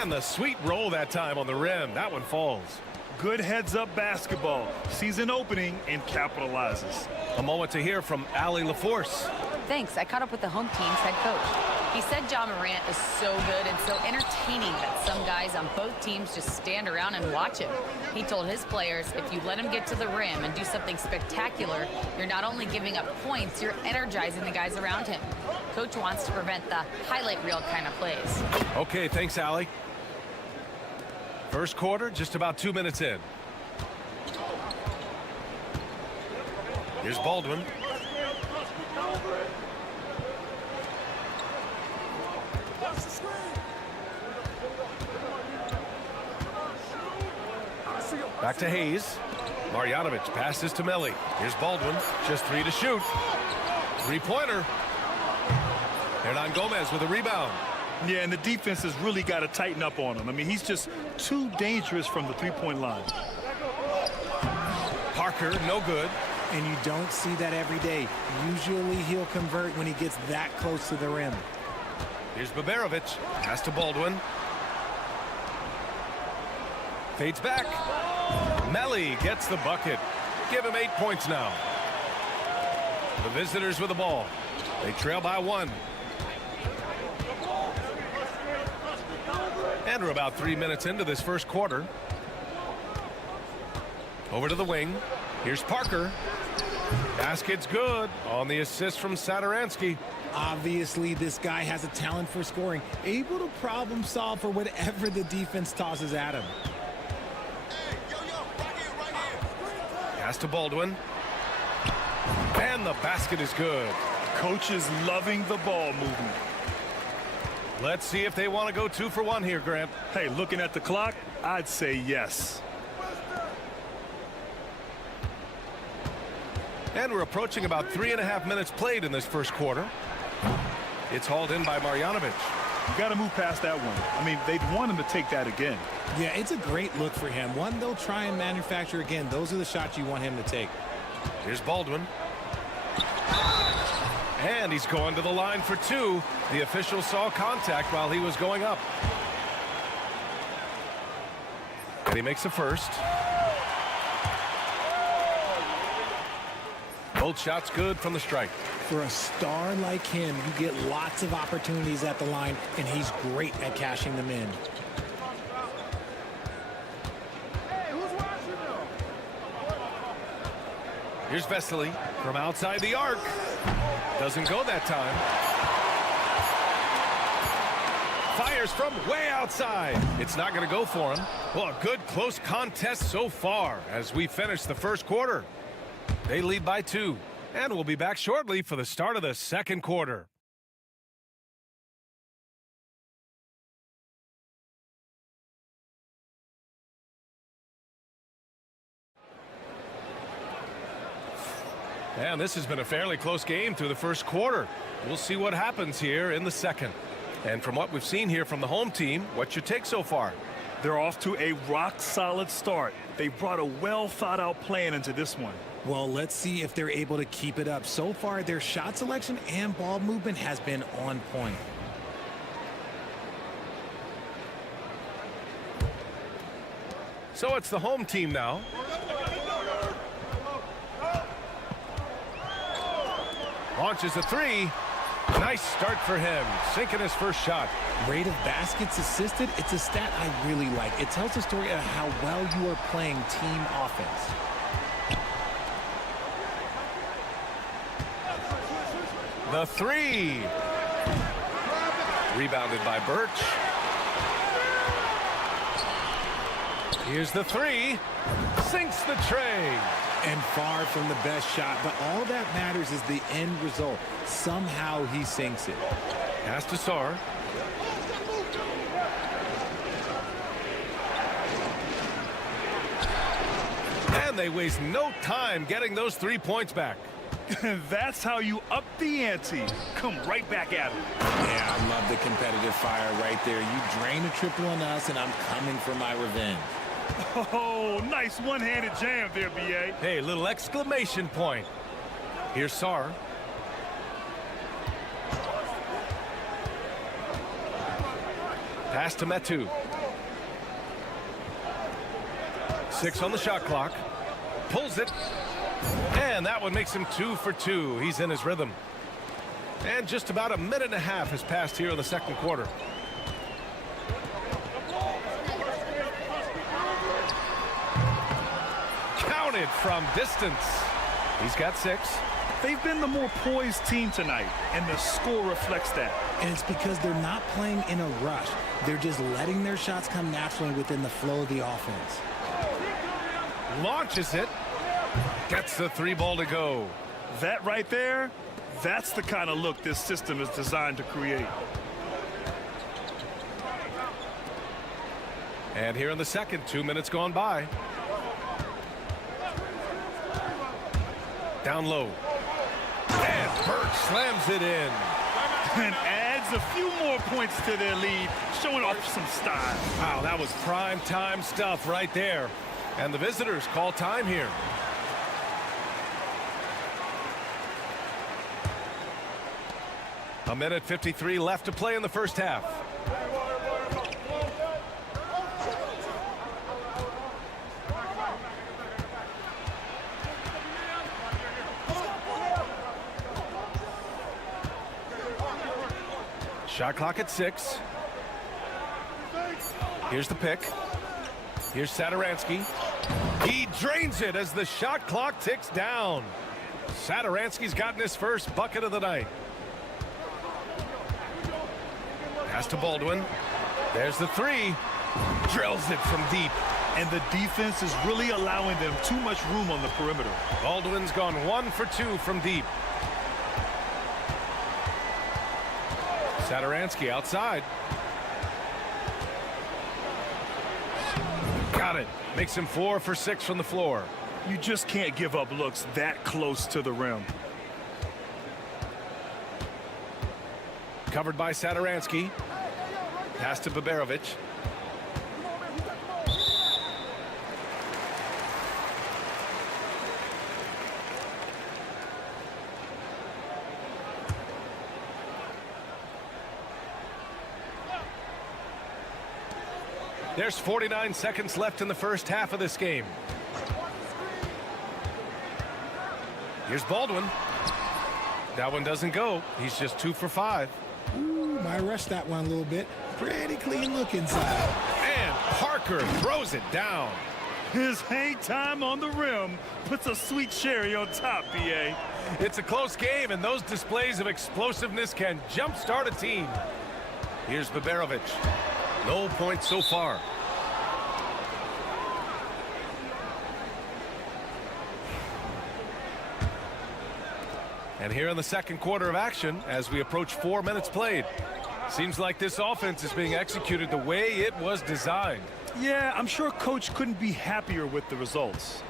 And the sweet roll that time on the rim. That one falls. Good heads-up basketball. Sees an opening and capitalizes. A moment to hear from Allie LaForce. Thanks. I caught up with the home team's head coach. He said John Morant is so good and so entertaining that some guys on both teams just stand around and watch him. He told his players, if you let him get to the rim and do something spectacular, you're not only giving up points, you're energizing the guys around him. Coach wants to prevent the highlight reel kind of plays. Okay, thanks, Allie. First quarter, just about 2 minutes in. Here's Baldwin. Back to Hayes. Marjanovic passes to Melli. Here's Baldwin. Just 3 to shoot. Three-pointer. Hernan Gomez with a rebound. Yeah, and the defense has really got to tighten up on him. I mean, he's just too dangerous from the three-point line. Parker, no good. And you don't see that every day. Usually he'll convert when he gets that close to the rim. Here's Baberovic. Pass to Baldwin. Fades back. Melli gets the bucket. Give him 8 points now. The visitors with the ball. They trail by 1. And we're about 3 minutes into this first quarter. Over to the wing. Here's Parker. Basket's good on the assist from Satoransky. Obviously, this guy has a talent for scoring, able to problem solve for whatever the defense tosses at him. Pass to Baldwin. And the basket is good. Coach is loving the ball movement. Let's see if they want to go 2 for 1 here, Grant. Hey, looking at the clock, I'd say yes. And we're approaching about 3.5 minutes played in this first quarter. It's hauled in by Marjanovic. You got to move past that one. I mean, they'd want him to take that again. Yeah, it's a great look for him. One they'll try and manufacture again. Those are the shots you want him to take. Here's Baldwin. And he's going to the line for 2. The official saw contact while he was going up. And he makes the first. Both shots good from the strike. For a star like him, you get lots of opportunities at the line, and he's great at cashing them in. Here's Vesely from outside the arc. Doesn't go that time. Fires from way outside. It's not going to go for him. Well, a good close contest so far as we finish the first quarter. They lead by 2. And we'll be back shortly for the start of the second quarter. And this has been a fairly close game through the first quarter. We'll see what happens here in the second. And from what we've seen here from the home team, what's your take so far? They're off to a rock-solid start. They brought a well-thought-out plan into this one. Well, let's see if they're able to keep it up. So far, their shot selection and ball movement has been on point. So it's the home team now. Launches a 3. Nice start for him. Sinking his first shot. Rate of baskets assisted, it's a stat I really like. It tells the story of how well you are playing team offense. The 3. Rebounded by Birch. Here's the three. Sinks the tray. And far from the best shot, but all that matters is the end result. Somehow he sinks it. Pass to Sar. And they waste no time getting those 3 points back. That's how you up the ante. Come right back at him. Yeah, I love the competitive fire right there. You drain a triple on us, and I'm coming for my revenge. Oh, nice one-handed jam there, B.A. Hey, little exclamation point. Here's Sar. Pass to Metu. 6 on the shot clock. Pulls it. And that one makes him 2 for 2. He's in his rhythm. And just about a minute and a half has passed here in the second quarter. Counted from distance. He's got 6. They've been the more poised team tonight, and the score reflects that. And it's because they're not playing in a rush. They're just letting their shots come naturally within the flow of the offense. Launches it. Gets the 3 ball to go. That right there, that's the kind of look this system is designed to create. And here in the second, 2 minutes gone by. Down low. And Burke slams it in. And adds a few more points to their lead, showing off some style. Wow, that was prime time stuff right there. And the visitors call time here. A minute 53 left to play in the first half. Shot clock at 6. Here's the pick. Here's Satoransky. He drains it as the shot clock ticks down. Satoransky's gotten his first bucket of the night. Pass to Baldwin. There's the 3. Drills it from deep. And the defense is really allowing them too much room on the perimeter. Baldwin's gone 1 for 2 from deep. Satoransky outside. Got it. Makes him 4 for 6 from the floor. You just can't give up looks that close to the rim. Covered by Satoransky. Pass to Baberovic. There's 49 seconds left in the first half of this game. Here's Baldwin. That one doesn't go. He's just 2 for 5. Ooh, might rush that one a little bit. Pretty clean look inside. And Parker throws it down. His hang time on the rim puts a sweet cherry on top, B.A. It's a close game, and those displays of explosiveness can jumpstart a team. Here's Baberovic. No points so far. And here in the second quarter of action, as we approach 4 minutes played, seems like this offense is being executed the way it was designed. Yeah, I'm sure Coach couldn't be happier with the results.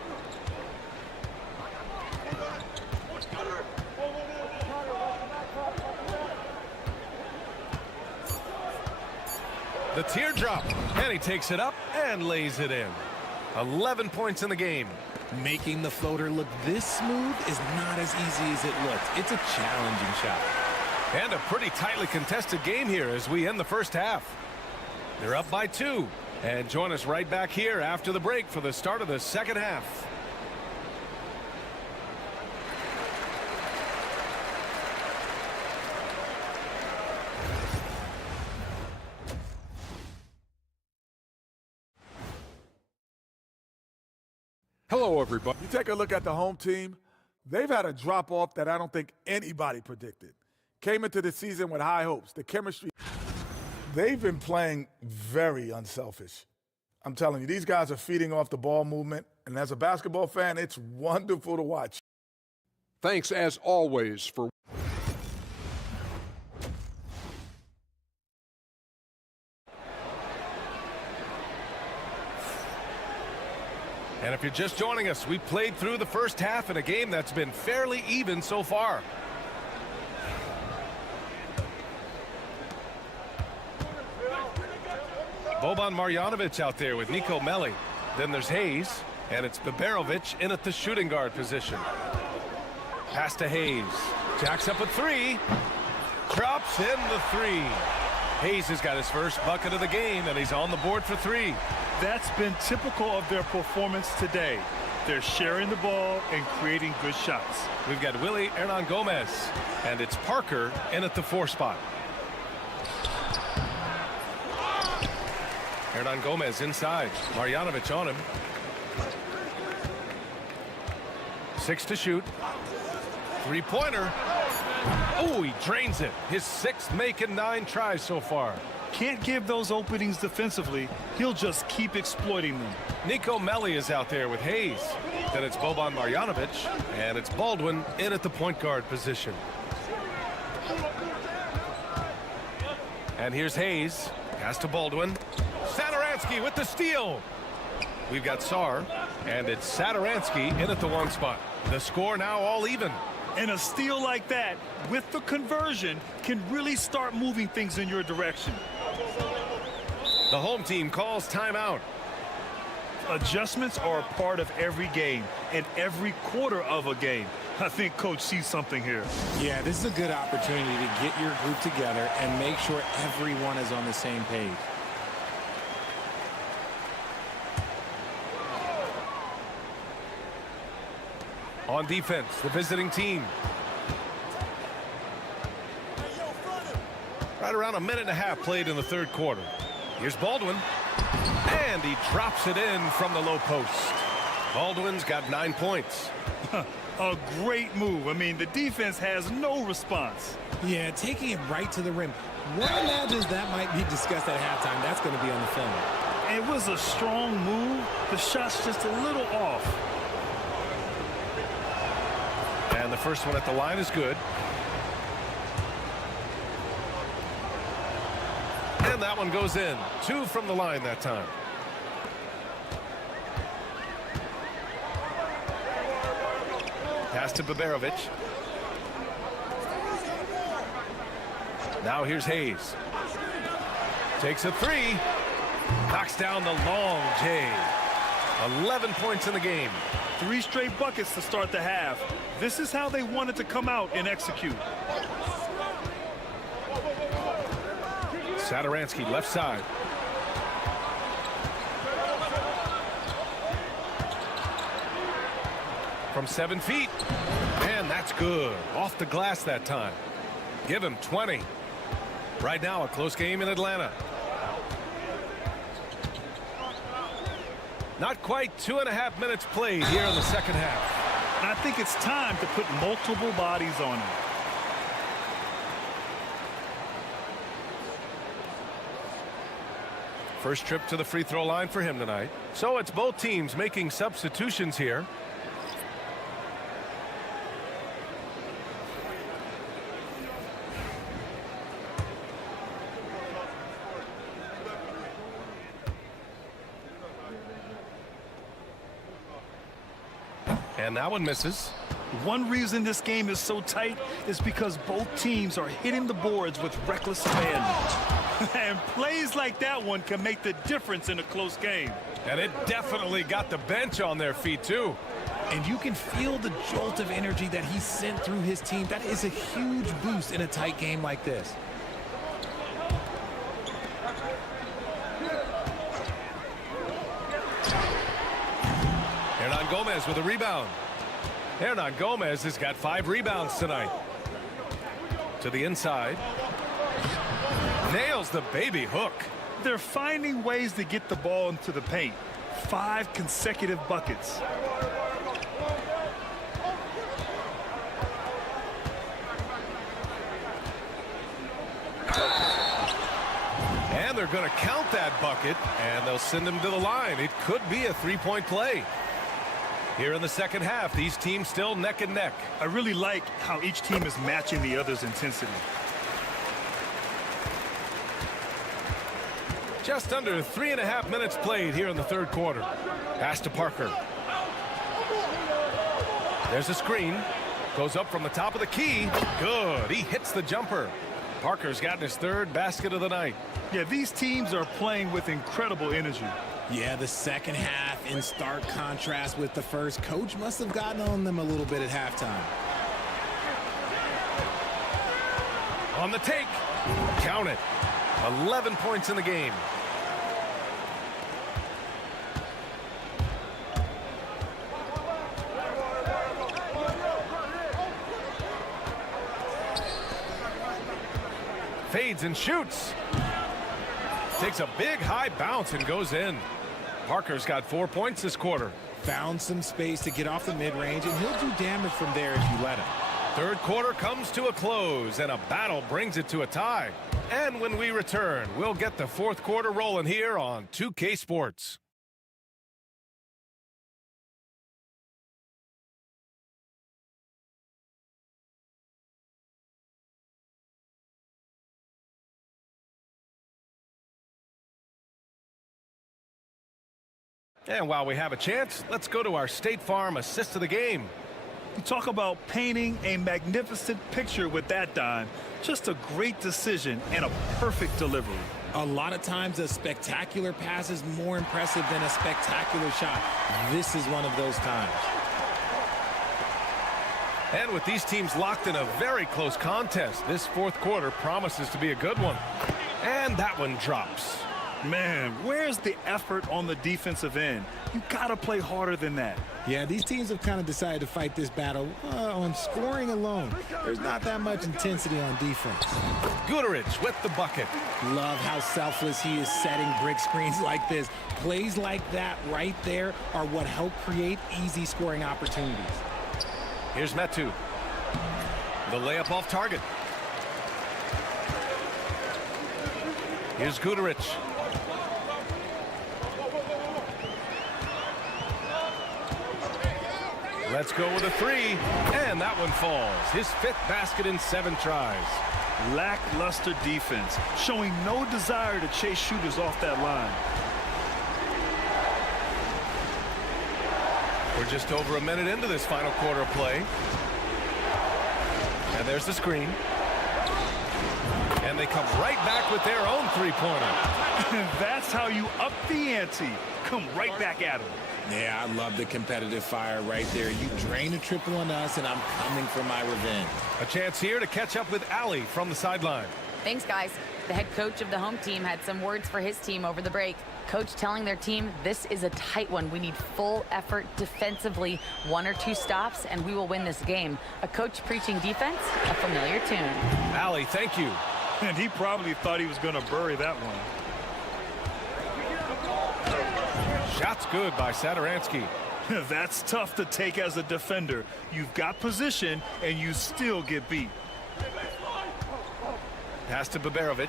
The teardrop, and he takes it up and lays it in. 11 points in the game. Making the floater look this smooth is not as easy as it looks. It's a challenging shot. And a pretty tightly contested game here as we end the first half. They're up by 2. And join us right back here after the break for the start of the second half. Hello, everybody. You take a look at the home team, they've had a drop-off that I don't think anybody predicted. Came into the season with high hopes. The chemistry, they've been playing very unselfish. I'm telling you, these guys are feeding off the ball movement, and as a basketball fan, it's wonderful to watch. Thanks, as always, for And if you're just joining us, we played through the first half in a game that's been fairly even so far. Boban Marjanovic out there with Nico Melli. Then there's Hayes, and it's Biberovic in at the shooting guard position. Pass to Hayes. Jacks up a three. Drops in the three. Hayes has got his first bucket of the game, and he's on the board for three. That's been typical of their performance today. They're sharing the ball and creating good shots. We've got Willie Hernan Gomez, and it's Parker in at the 4 spot. Hernan Gomez inside. Marjanovic on him. 6 to shoot. Three-pointer. Oh, he drains it. His 6th make in 9 tries so far. Can't give those openings defensively. He'll just keep exploiting them. Nico Melli is out there with Hayes. Then it's Boban Marjanovic, and it's Baldwin in at the point guard position. And here's Hayes. Pass to Baldwin. Satoransky with the steal. We've got Sarr, and it's Satoransky in at the 1 spot. The score now all even. And a steal like that, with the conversion, can really start moving things in your direction. The home team calls timeout. Adjustments are a part of every game and every quarter of a game. I think Coach sees something here. Yeah, this is a good opportunity to get your group together and make sure everyone is on the same page. On defense, the visiting team. Right around a minute and a half played in the 3rd quarter. Here's Baldwin. And he drops it in from the low post. Baldwin's got 9 points. A great move. I mean, the defense has no response. Yeah, taking it right to the rim. One imagines that might be discussed at halftime. That's going to be on the film. It was a strong move. The shot's just a little off. And the first one at the line is good. And that one goes in. 2 from the line that time. Pass to Biberovic. Now here's Hayes. Takes a 3. Knocks down the long J. 11 points in the game. 3 straight buckets to start the half. This is how they wanted to come out and execute. Satoransky left side. From 7 feet. And that's good. Off the glass that time. Give him 20. Right now, a close game in Atlanta. Not quite 2.5 minutes played here in the second half. And I think it's time to put multiple bodies on him. First trip to the free throw line for him tonight. So it's both teams making substitutions here. And that one misses. One reason this game is so tight is because both teams are hitting the boards with reckless abandon. And plays like that one can make the difference in a close game. And it definitely got the bench on their feet, too. And you can feel the jolt of energy that he sent through his team. That is a huge boost in a tight game like this. Hernan Gomez with a rebound. Hernan Gomez has got 5 rebounds tonight. To the inside. Nails the baby hook. They're finding ways to get the ball into the paint. 5 consecutive buckets. they're going to count that bucket, and they'll send him to the line. It could be a three-point play. Here in the second half, these teams still neck and neck. I really like how each team is matching the other's intensity. Just under 3.5 minutes played here in the third quarter. Pass to Parker. There's a screen. Goes up from the top of the key. Good. He hits the jumper. Parker's gotten his third basket of the night. Yeah, these teams are playing with incredible energy. Yeah, the second half in stark contrast with the first. Coach must have gotten on them a little bit at halftime. On the take. Count it. 11 points in the game. Fades and shoots. Takes a big high bounce and goes in. Parker's got 4 points this quarter. Found some space to get off the mid-range, and he'll do damage from there if you let him. Third quarter comes to a close, and a battle brings it to a tie. And when we return, we'll get the fourth quarter rolling here on 2K Sports. And while we have a chance, let's go to our State Farm assist of the game. You talk about painting a magnificent picture with that dime. Just a great decision and a perfect delivery. A lot of times a spectacular pass is more impressive than a spectacular shot. This is one of those times. And with these teams locked in a very close contest, this fourth quarter promises to be a good one. And that one drops. Man, where's the effort on the defensive end? You gotta play harder than that. Yeah, these teams have kind of decided to fight this battle on scoring alone. There's not that much intensity on defense. Guterich with the bucket. Love how selfless he is setting brick screens like this. Plays like that right there are what help create easy scoring opportunities. Here's Metu. The layup off target. Here's Guterich. Let's go with a three, and that one falls. His fifth basket in 7 tries. Lackluster defense, showing no desire to chase shooters off that line. We're just over a minute into this final quarter of play. And there's the screen. And they come right back with their own three-pointer. That's how you up the ante. Come right back at them. Yeah, I love the competitive fire right there. You drain a triple on us, and I'm coming for my revenge. A chance here to catch up with Allie from the sideline. Thanks, guys. The head coach of the home team had some words for his team over the break. Coach telling their team, this is a tight one. We need full effort defensively, 1 or 2 stops, and we will win this game. A coach preaching defense, a familiar tune. Allie, thank you. And he probably thought he was going to bury that one. Shot's good by Satoransky. That's tough to take as a defender. You've got position, and you still get beat. Pass to Baberovic.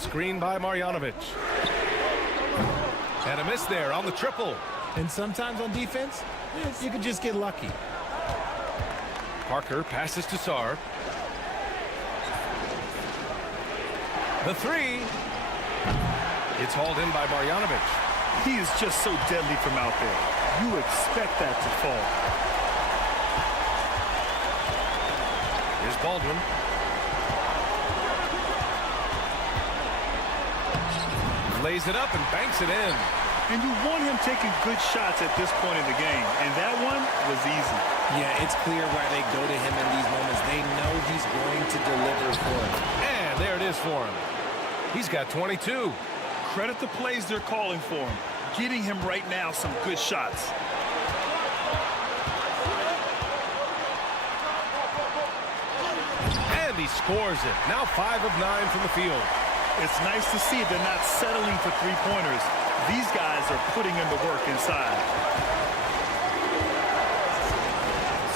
Screen by Marjanovic. And a miss there on the triple. And sometimes on defense, you can just get lucky. Parker passes to Sarr. The three. It's hauled in by Marjanovic. He is just so deadly from out there. You expect that to fall. Here's Baldwin. Lays it up and banks it in. And you want him taking good shots at this point in the game. And that one was easy. Yeah, it's clear why they go to him in these moments. They know he's going to deliver for them. And there it is for him. He's got 22. Credit the plays they're calling for him. Getting him right now some good shots. And he scores it. Now 5 of 9 from the field. It's nice to see they're not settling for three-pointers. These guys are putting in the work inside.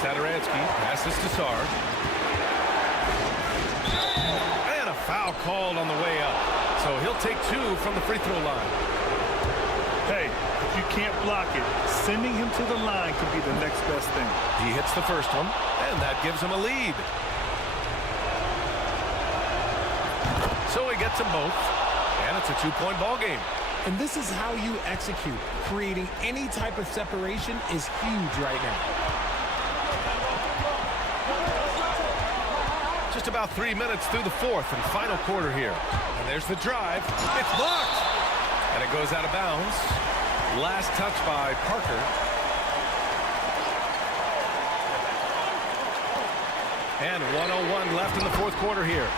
Satoransky passes to Sarr. And a foul called on the way up. So he'll take 2 from the free throw line. Hey, if you can't block it, sending him to the line could be the next best thing. He hits the first one, and that gives him a lead. So he gets them both, and it's a 2-point ball game. And this is how you execute. Creating any type of separation is huge right now. Just about 3 minutes through the fourth and final quarter here. And there's the drive. It's blocked. And it goes out of bounds. Last touch by Parker. And 1:01 left in the fourth quarter here.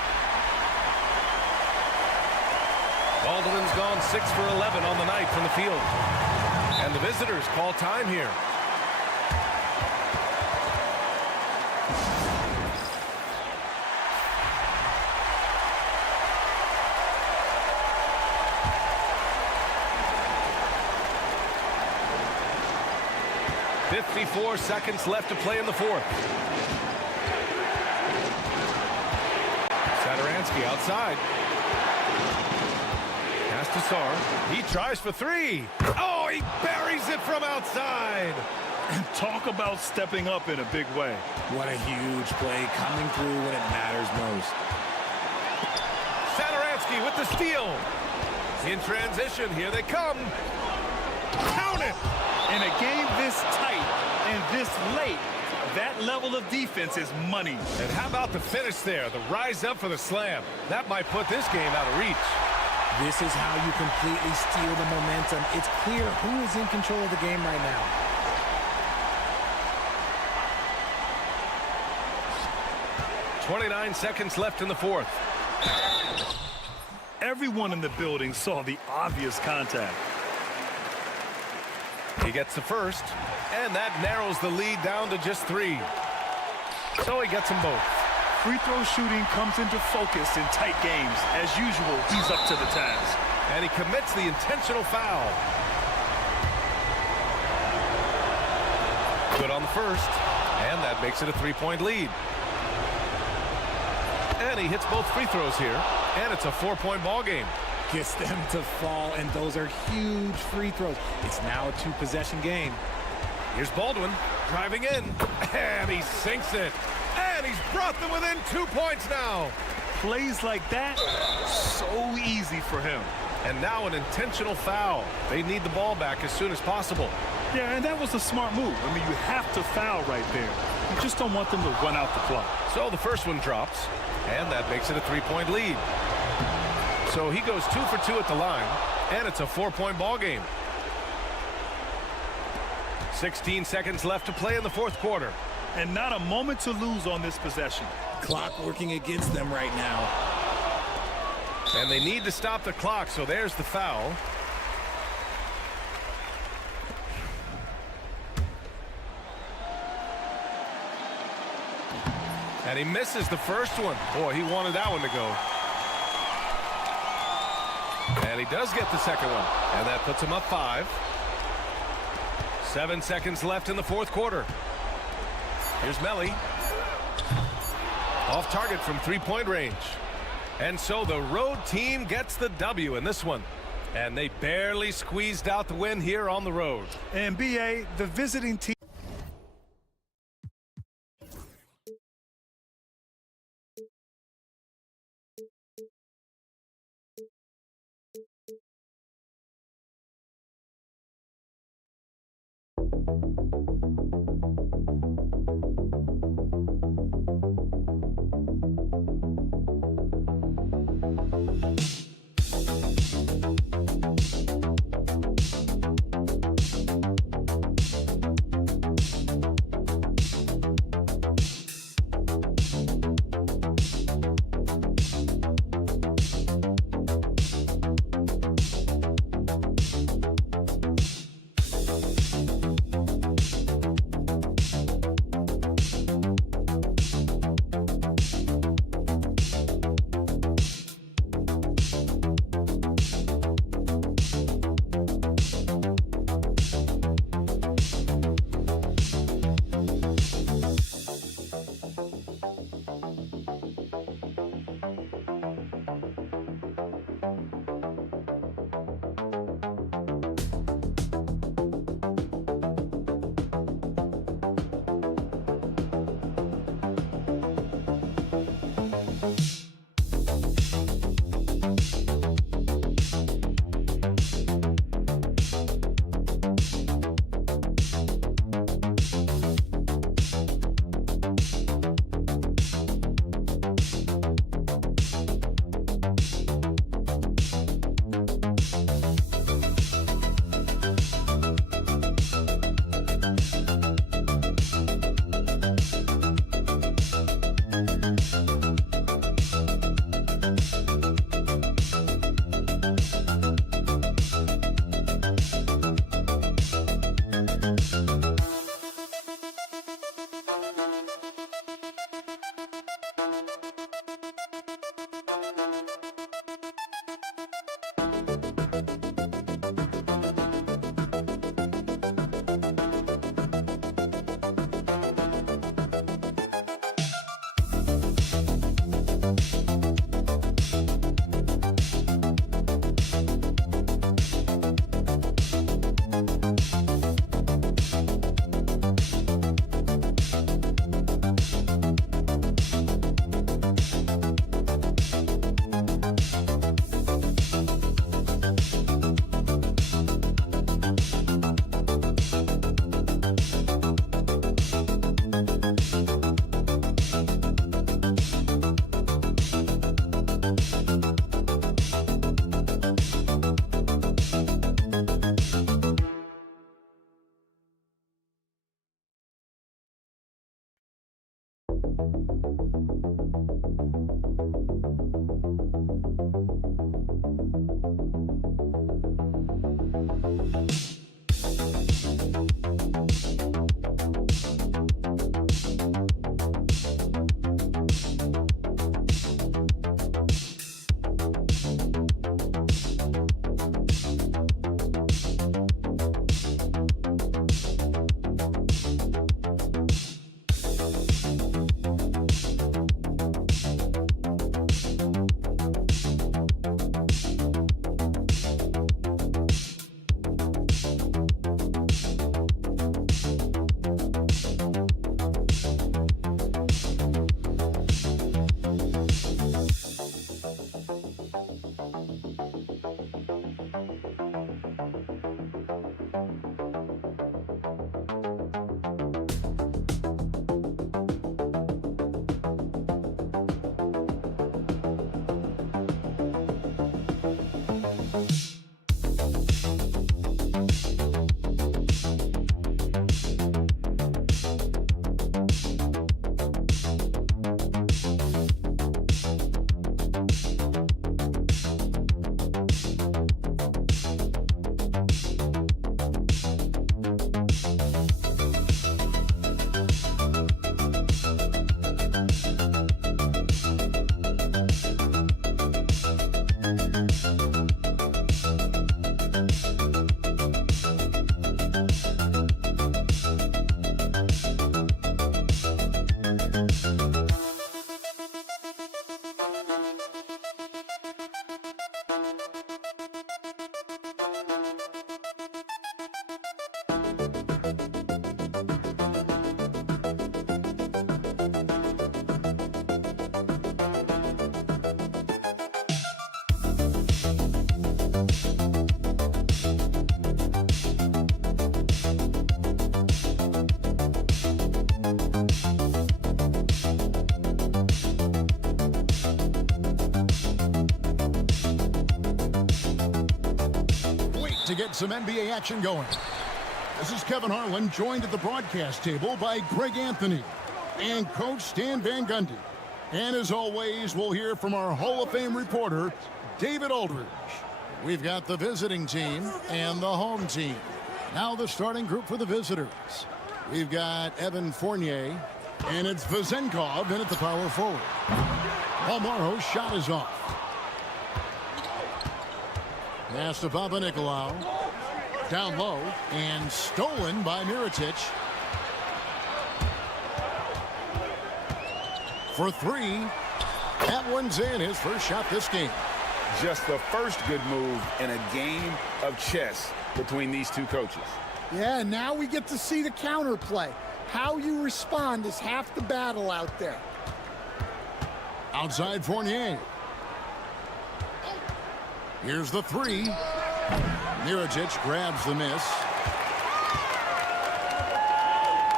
Baldwin's gone 6 for 11 on the night from the field. And the visitors call time here. .54 seconds left to play in the fourth. Satoransky outside. Pass to Sarr. He tries for 3. Oh, he buries it from outside. And talk about stepping up in a big way. What a huge play, coming through when it matters most. Satoransky with the steal. In transition, here they come. Count it! In a game this tight and this late, that level of defense is money. And how about the finish there? The rise up for the slam. That might put this game out of reach. This is how you completely steal the momentum. It's clear who is in control of the game right now. .29 seconds left in the fourth. Everyone in the building saw the obvious contact. He gets the first, and that narrows the lead down to just 3. So he gets them both. Free throw shooting comes into focus in tight games. As usual, he's up to the task. And he commits the intentional foul. Good on the first, and that makes it a 3-point lead. And he hits both free throws here, and it's a 4-point ball game. Gets them to fall, and those are huge free throws. It's now a 2-possession game. Here's Baldwin driving in, and he sinks it. And he's brought them within 2 points now. Plays like that, so easy for him. And now an intentional foul. They need the ball back as soon as possible. Yeah, and that was a smart move. I mean, you have to foul right there. You just don't want them to run out the clock. So the first one drops, and that makes it a 3-point lead. So he goes 2 for 2 at the line, and it's a 4-point ball game. 16 seconds left to play in the fourth quarter. And not a moment to lose on this possession. Clock working against them right now. And they need to stop the clock, so there's the foul. And he misses the first one. Boy, he wanted that one to go. And he does get the second one. And that puts him up 5. 7 seconds left in the fourth quarter. Here's Melly. Off target from 3-point range. And so the road team gets the W in this one. And they barely squeezed out the win here on the road. And BA, the visiting team. To get some NBA action going. This is Kevin Harlan, joined at the broadcast table by Greg Anthony and Coach Stan Van Gundy. And as always, we'll hear from our Hall of Fame reporter, David Aldridge. We've got the visiting team and the home team. Now the starting group for the visitors. We've got Evan Fournier, and it's Vezenkov in at the power forward. Almaro's shot is off. Pass to Papanikolaou. Down low and stolen by Mirotic. For three. That one's in, his first shot this game. Just the first good move in a game of chess between these two coaches. Yeah, now we get to see the counterplay. How you respond is half the battle out there. Outside Fournier. Here's the three. Mirotic grabs the miss.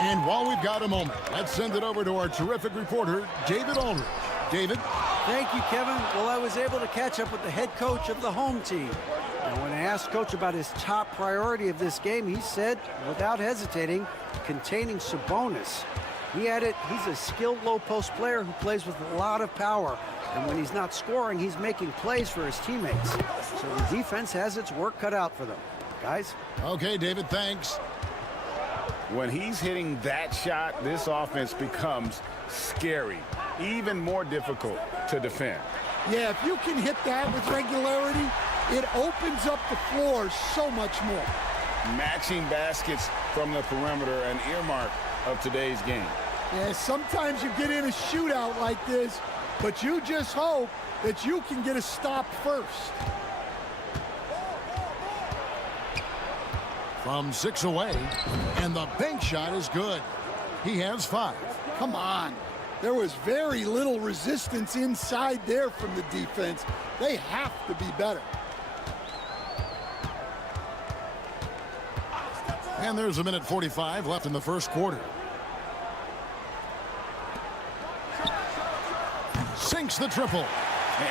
And while we've got a moment, let's send it over to our terrific reporter, David Aldridge. David? Thank you, Kevin. Well, I was able to catch up with the head coach of the home team. And when I asked Coach about his top priority of this game, he said, without hesitating, containing Sabonis. He added, he's a skilled low-post player who plays with a lot of power. And when he's not scoring, he's making plays for his teammates. So the defense has its work cut out for them. Guys? Okay, David, thanks. When he's hitting that shot, this offense becomes scary, even more difficult to defend. Yeah, if you can hit that with regularity, it opens up the floor so much more. Matching baskets from the perimeter, an earmark of today's game. Yeah, sometimes you get in a shootout like this, but you just hope that you can get a stop first. From 6 away, and the bank shot is good. He has 5. Come on. There was very little resistance inside there from the defense. They have to be better. And there's 1:45 left in the first quarter. Sinks the triple.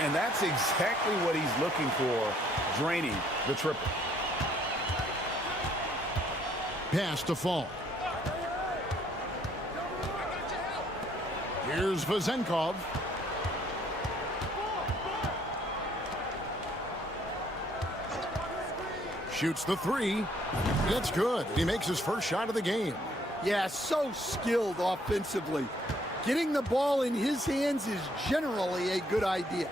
And that's exactly what he's looking for, draining the triple. Pass to Fall. Here's Vezenkov. Shoots the 3. It's good. He makes his first shot of the game. Yeah, so skilled offensively. Getting the ball in his hands is generally a good idea.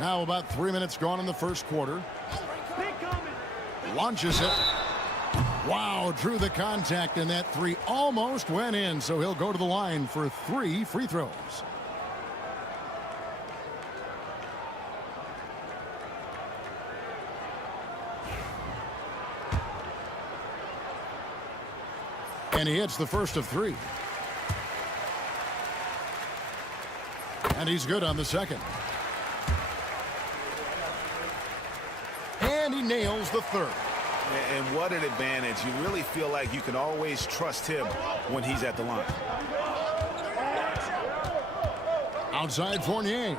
Now about 3 minutes gone in the first quarter. Launches it. Wow, drew the contact, and that 3 almost went in, so he'll go to the line for 3 free throws. And he hits the first of 3. And he's good on the second. And he nails the third. And what an advantage. You really feel like you can always trust him when he's at the line. Outside Fournier.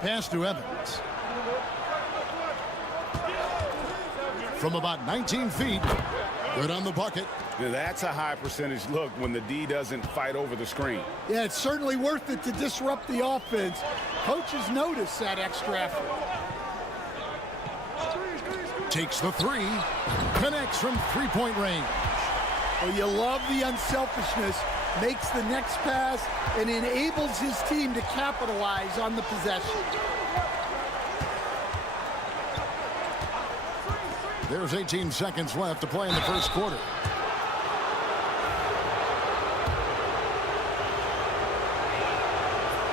Pass to Evans. From about 19 feet. Good on the bucket. Now that's a high percentage look when the D doesn't fight over the screen. Yeah, it's certainly worth it to disrupt the offense. Coaches notice that extra effort. Takes the 3. Connects from 3-point range. Well, you love the unselfishness. Makes the next pass and enables his team to capitalize on the possession. There's 18 seconds left to play in the first quarter.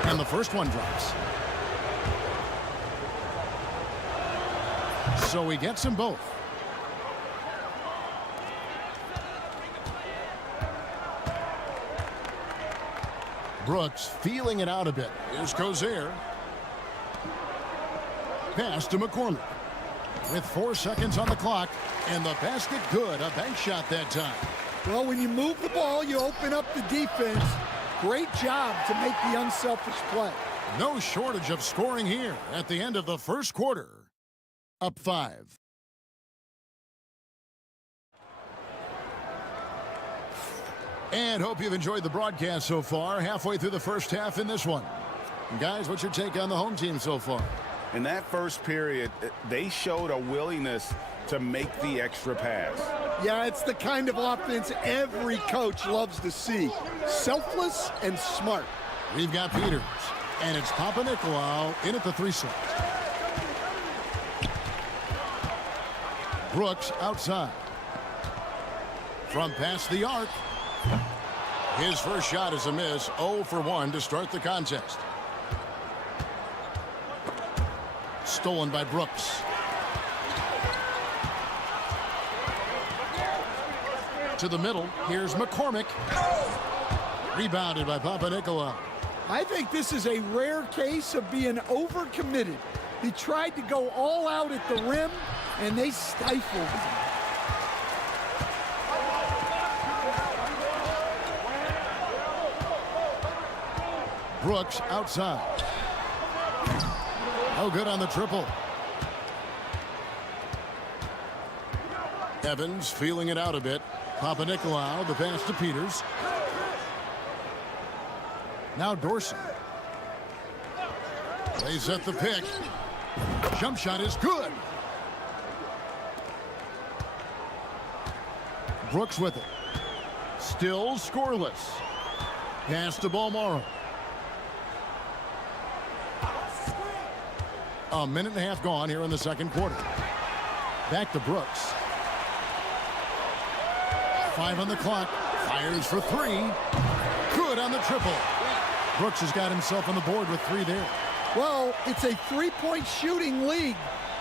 And the first one drops. So he gets them both. Brooks feeling it out a bit. Here's Cozier. Pass to McCormick. With 4 seconds on the clock, and the basket good. A bank shot that time. Well, when you move the ball, you open up the defense. Great job to make the unselfish play. No shortage of scoring here at the end of the first quarter. Up 5. And hope you've enjoyed the broadcast so far. Halfway through the first half in this one. Guys, what's your take on the home team so far? In that first period, they showed a willingness to make the extra pass. Yeah, it's the kind of offense every coach loves to see. Selfless and smart. We've got Peters, and it's Papanikolaou in at the 3 slot. Brooks outside. From past the arc. His first shot is a miss. 0 for 1 to start the contest. Stolen by Brooks. To the middle. Here's McCormick. Rebounded by Papanikolaou. I think this is a rare case of being overcommitted. He tried to go all out at the rim, and they stifled him. Brooks outside. No good on the triple. Evans feeling it out a bit. Papanikolaou, the pass to Peters. Now Dorsey. They set the pick. Jump shot is good. Brooks with it. Still scoreless. Pass to Balmoro. A minute and a half gone here in the second quarter. Back to Brooks. 5 on the clock. Fires for 3. Good on the triple. Brooks has got himself on the board with 3 there. Well, it's a three-point shooting league.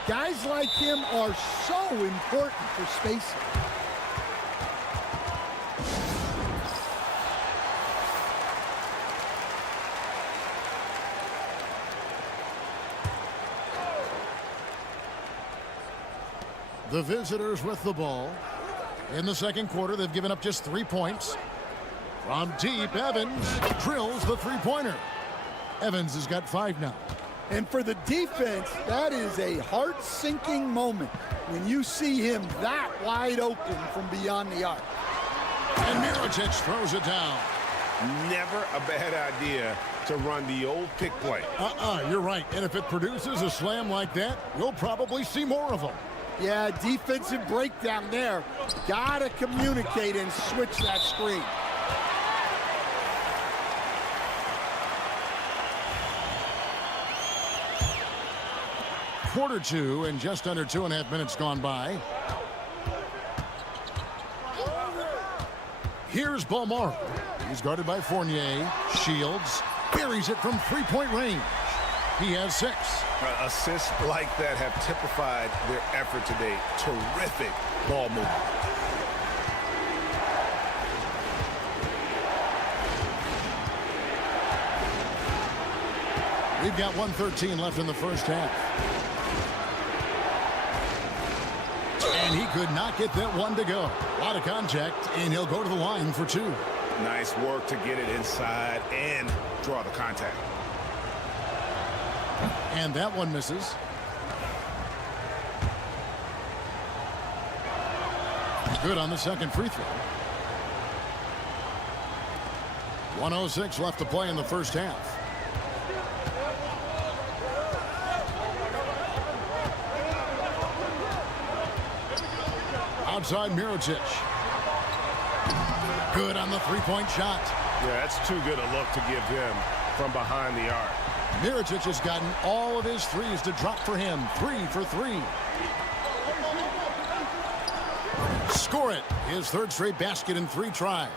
Guys like him are so important for spacing. The visitors with the ball. In the second quarter, they've given up just 3 points. From deep, Evans drills the three-pointer. Evans has got 5 now. And for the defense, that is a heart-sinking moment when you see him that wide open from beyond the arc. And Mirotic throws it down. Never a bad idea to run the old pick play. You're right. And if it produces a slam like that, you'll probably see more of them. Yeah, defensive breakdown there. Gotta communicate and switch that screen. Quarter 2 and just under 2.5 minutes gone by. Here's Balmoro. He's guarded by Fournier. Shields buries it from three-point range. He has 6. Assists like that have typified their effort today. Terrific ball movement. We've got 1:13 left in the first half. And he could not get that one to go. A lot of contact, and he'll go to the line for 2. Nice work to get it inside and draw the contact. And that one misses. Good on the second free throw. 1:06 left to play in the first half. Outside Mirotic. Good on the three-point shot. Yeah, that's too good a look to give him from behind the arc. Mirotic has gotten all of his threes to drop for him. 3 for 3. Score it. His third straight basket in 3 tries.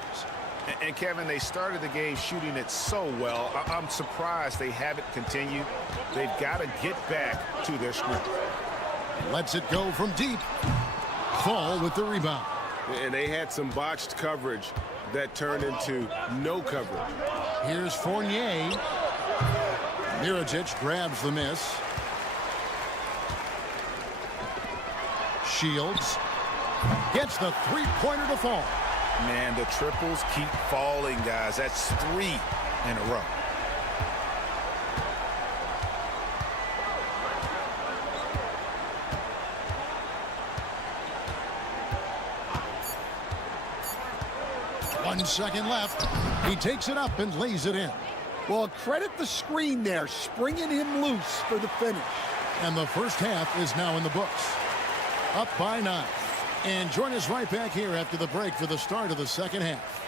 And Kevin, they started the game shooting it so well. I'm surprised they haven't continued. They've got to get back to their script. Lets it go from deep. Fall with the rebound. And they had some botched coverage that turned into no coverage. Here's Fournier. Mirotic grabs the miss. Shields gets the three-pointer to fall. Man, the triples keep falling, guys. That's 3 in a row. One second left. He takes it up and lays it in. Well, credit the screen there, springing him loose for the finish. And the first half is now in the books. Up by 9. And join us right back here after the break for the start of the second half.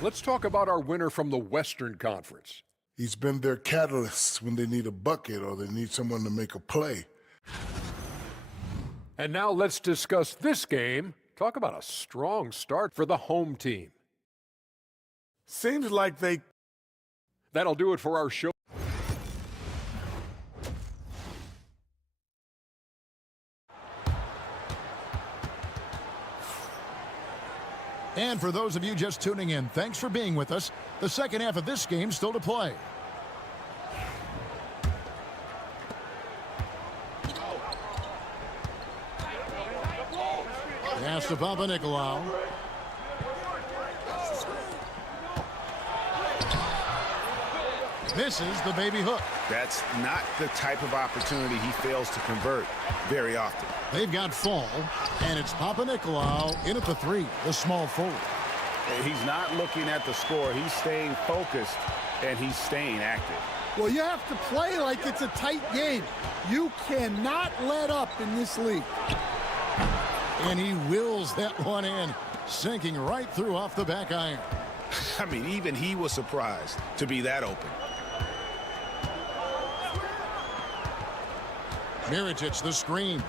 Let's talk about our winner from the Western Conference. He's been their catalyst when they need a bucket or they need someone to make a play. And now let's discuss this game. Talk about a strong start for the home team. Seems like they... That'll do it for our show. And for those of you just tuning in, thanks for being with us. The second half of this game still to play. Pass to Papanikolaou. Misses the baby hook. That's not the type of opportunity he fails to convert very often. They've got Fall, and it's Papanikolaou in at the 3, the small forward. He's not looking at the score. He's staying focused, and he's staying active. Well, you have to play like it's a tight game. You cannot let up in this league. And he wills that one in, sinking right through off the back iron. I mean, even he was surprised to be that open. Mirotic, the screen.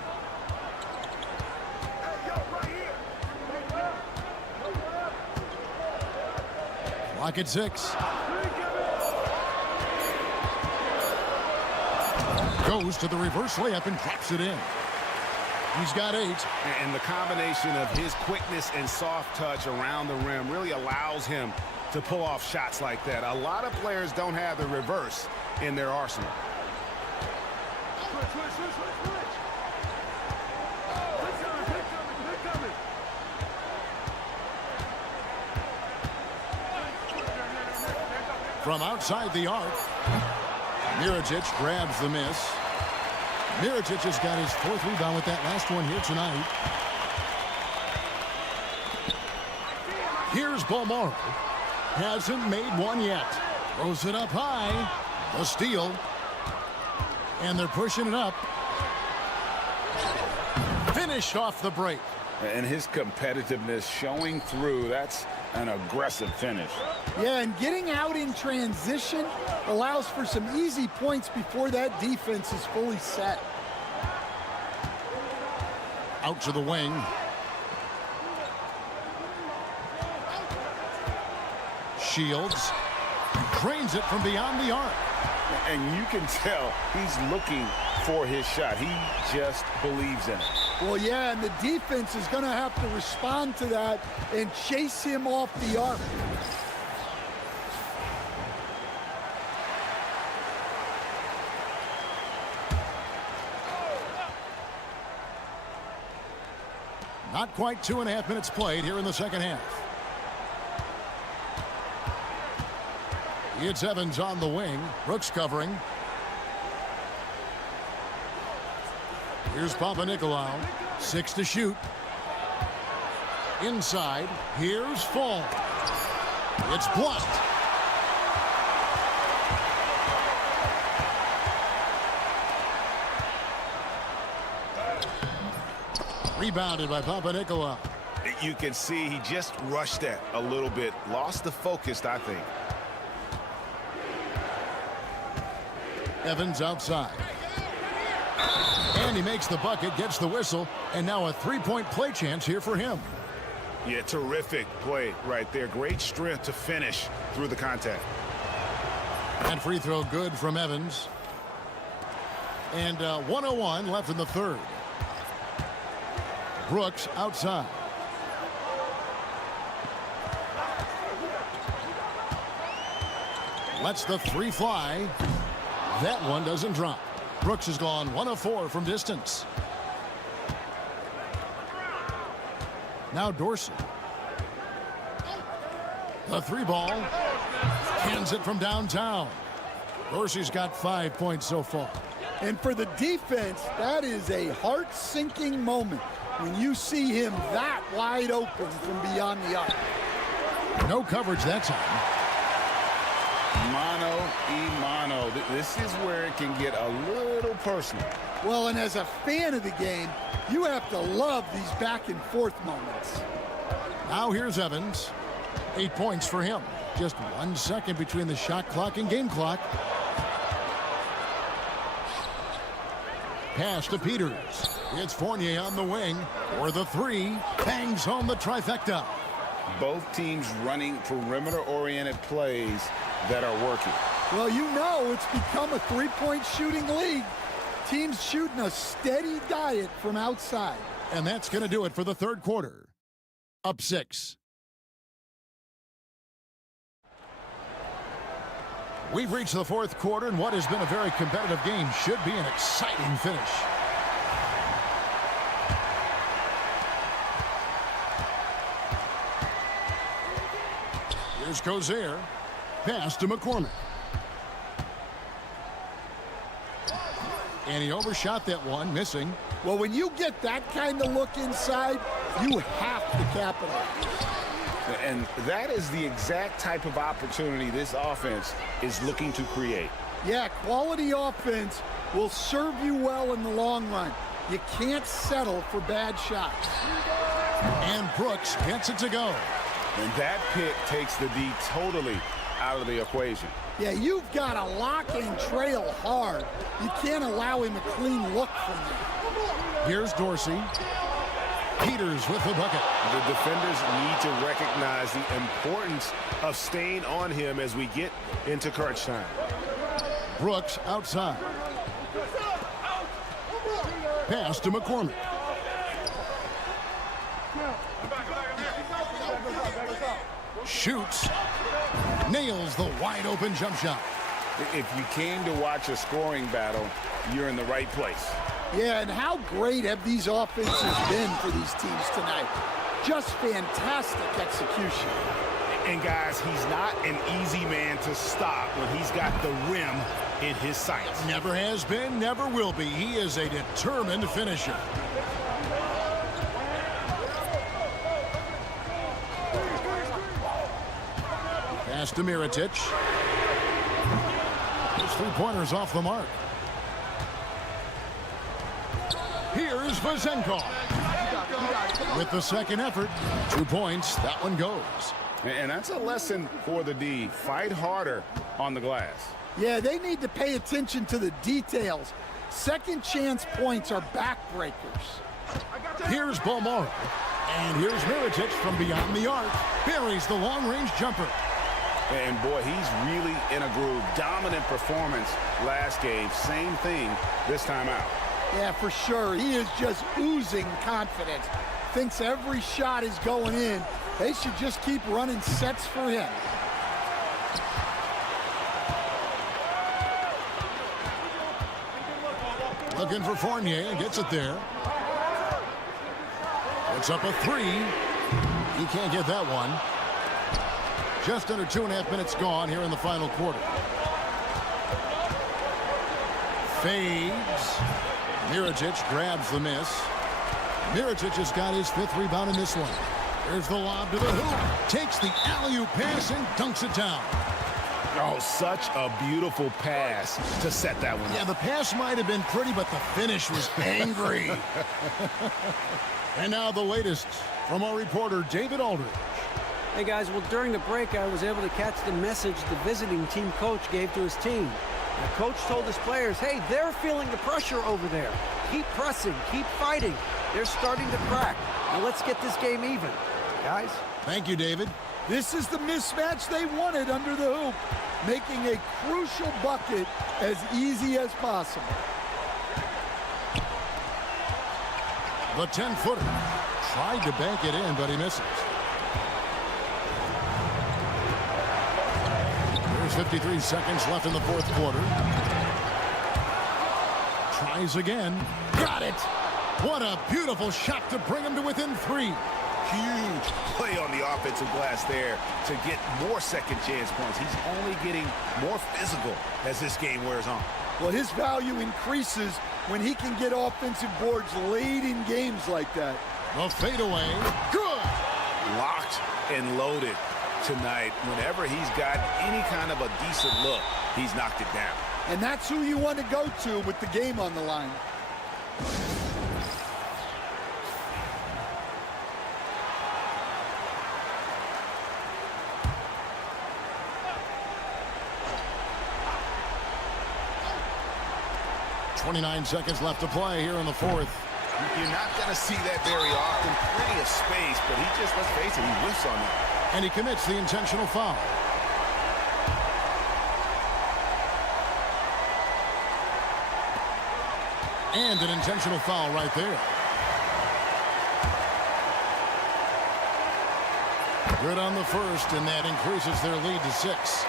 Clock at 6. Goes to the reverse layup and drops it in. He's got 8. And the combination of his quickness and soft touch around the rim really allows him to pull off shots like that. A lot of players don't have the reverse in their arsenal. From outside the arc, Mirotic grabs the miss. Mirotic has got his 4th rebound with that last one here tonight. Here's Balmaro. Hasn't made one yet. Throws it up high. The steal. And they're pushing it up. Finished off the break. And his competitiveness showing through. That's an aggressive finish. Yeah, and getting out in transition allows for some easy points before that defense is fully set. Out to the wing. Shields. Drains it from beyond the arc. And you can tell he's looking for his shot. He just believes in it. Well, yeah, and the defense is going to have to respond to that and chase him off the arc. Not quite 2.5 minutes played here in the second half. It's Evans on the wing. Brooks covering. Here's Papanikolaou. 6 to shoot. Inside. Here's Fall. It's blocked. Rebounded by Papanikolaou. You can see he just rushed that a little bit. Lost the focus, I think. Evans outside. And he makes the bucket, gets the whistle, and now a 3-point play chance here for him. Yeah, terrific play right there. Great strength to finish through the contact. And free throw good from Evans. And 1:01 left in the third. Brooks outside. Lets the 3 fly. That one doesn't drop. Brooks has gone 1 of 4 from distance. Now Dorsey. The 3 ball. Cans it from downtown. Dorsey's got 5 points so far. And for the defense, that is a heart-sinking moment when you see him that wide open from beyond the arc. No coverage that time. Mano. This is where it can get a little personal. Well, and as a fan of the game, you have to love these back-and-forth moments. Now here's Evans. 8 points for him. Just 1 second between the shot clock and game clock. Pass to Peters. It's Fournier on the wing for the 3. Bangs home the trifecta. Both teams running perimeter-oriented plays that are working. Well, you know it's become a 3-point shooting league. Teams shooting a steady diet from outside. And that's going to do it for the third quarter. Up 6. We've reached the fourth quarter, and what has been a very competitive game should be an exciting finish. Here's Cozier. Pass to McCormick. And he overshot that one, missing. Well, when you get that kind of look inside, you have to capitalize. And that is the exact type of opportunity this offense is looking to create. Yeah, quality offense will serve you well in the long run. You can't settle for bad shots. And Brooks gets it to go. And that pick takes the D totally out of the equation. Yeah, you've got to lock and trail hard. You can't allow him a clean look from there. Here's Dorsey. Peters with the bucket. The defenders need to recognize the importance of staying on him as we get into crunch time. Brooks outside. Pass to McCormick. Shoots. Nails the wide open jump shot. If you came to watch a scoring battle, you're in the right place. Yeah, and how great have these offenses been for these teams tonight? Just fantastic execution. And guys, he's not an easy man to stop when he's got the rim in his sights. Never has been, never will be. He is a determined finisher. Pass to Mirotic. His three-pointers off the mark. Here's Vazenkov. With the second effort, 2 points, that one goes. And that's a lesson for the D. Fight harder on the glass. Yeah, they need to pay attention to the details. Second chance points are backbreakers. Here's Balmora. And here's Mirotic from beyond the arc. Buries the long-range jumper. And boy, he's really in a groove. Dominant performance last game. Same thing this time out. Yeah, for sure. He is just oozing confidence. Thinks every shot is going in. They should just keep running sets for him. Looking for Fournier and gets it there. It's up a three. He can't get that one. Just under 2.5 minutes gone here in the final quarter. Fades. Mirotic grabs the miss. Mirotic has got his 5th rebound in this one. There's the lob to the hoop. Takes the alley-oop pass and dunks it down. Oh, such a beautiful pass to set that one up. Yeah, the pass might have been pretty, but the finish was angry. And now the latest from our reporter, David Aldridge. Hey, guys, well, during the break, I was able to catch the message the visiting team coach gave to his team. The coach told his players, hey, they're feeling the pressure over there. Keep pressing, keep fighting. They're starting to crack. Now let's get this game even, guys. Thank you, David. This is the mismatch they wanted under the hoop, making a crucial bucket as easy as possible. The 10-footer tried to bank it in, but he misses. There's 53 seconds left in the fourth quarter. Tries again. Got it! What a beautiful shot to bring him to within 3. Huge play on the offensive glass there to get more second chance points. He's only getting more physical as this game wears on. Well, his value increases when he can get offensive boards late in games like that. The fadeaway. Good! Locked and loaded tonight. Whenever he's got any kind of a decent look, he's knocked it down. And that's who you want to go to with the game on the line. .29 seconds left to play here in the fourth. You're not going to see that very often. Plenty of space, but he just, let's face it, he whiffs on it. And he commits the intentional foul. And an intentional foul right there. Good on the first, and that increases their lead to 6.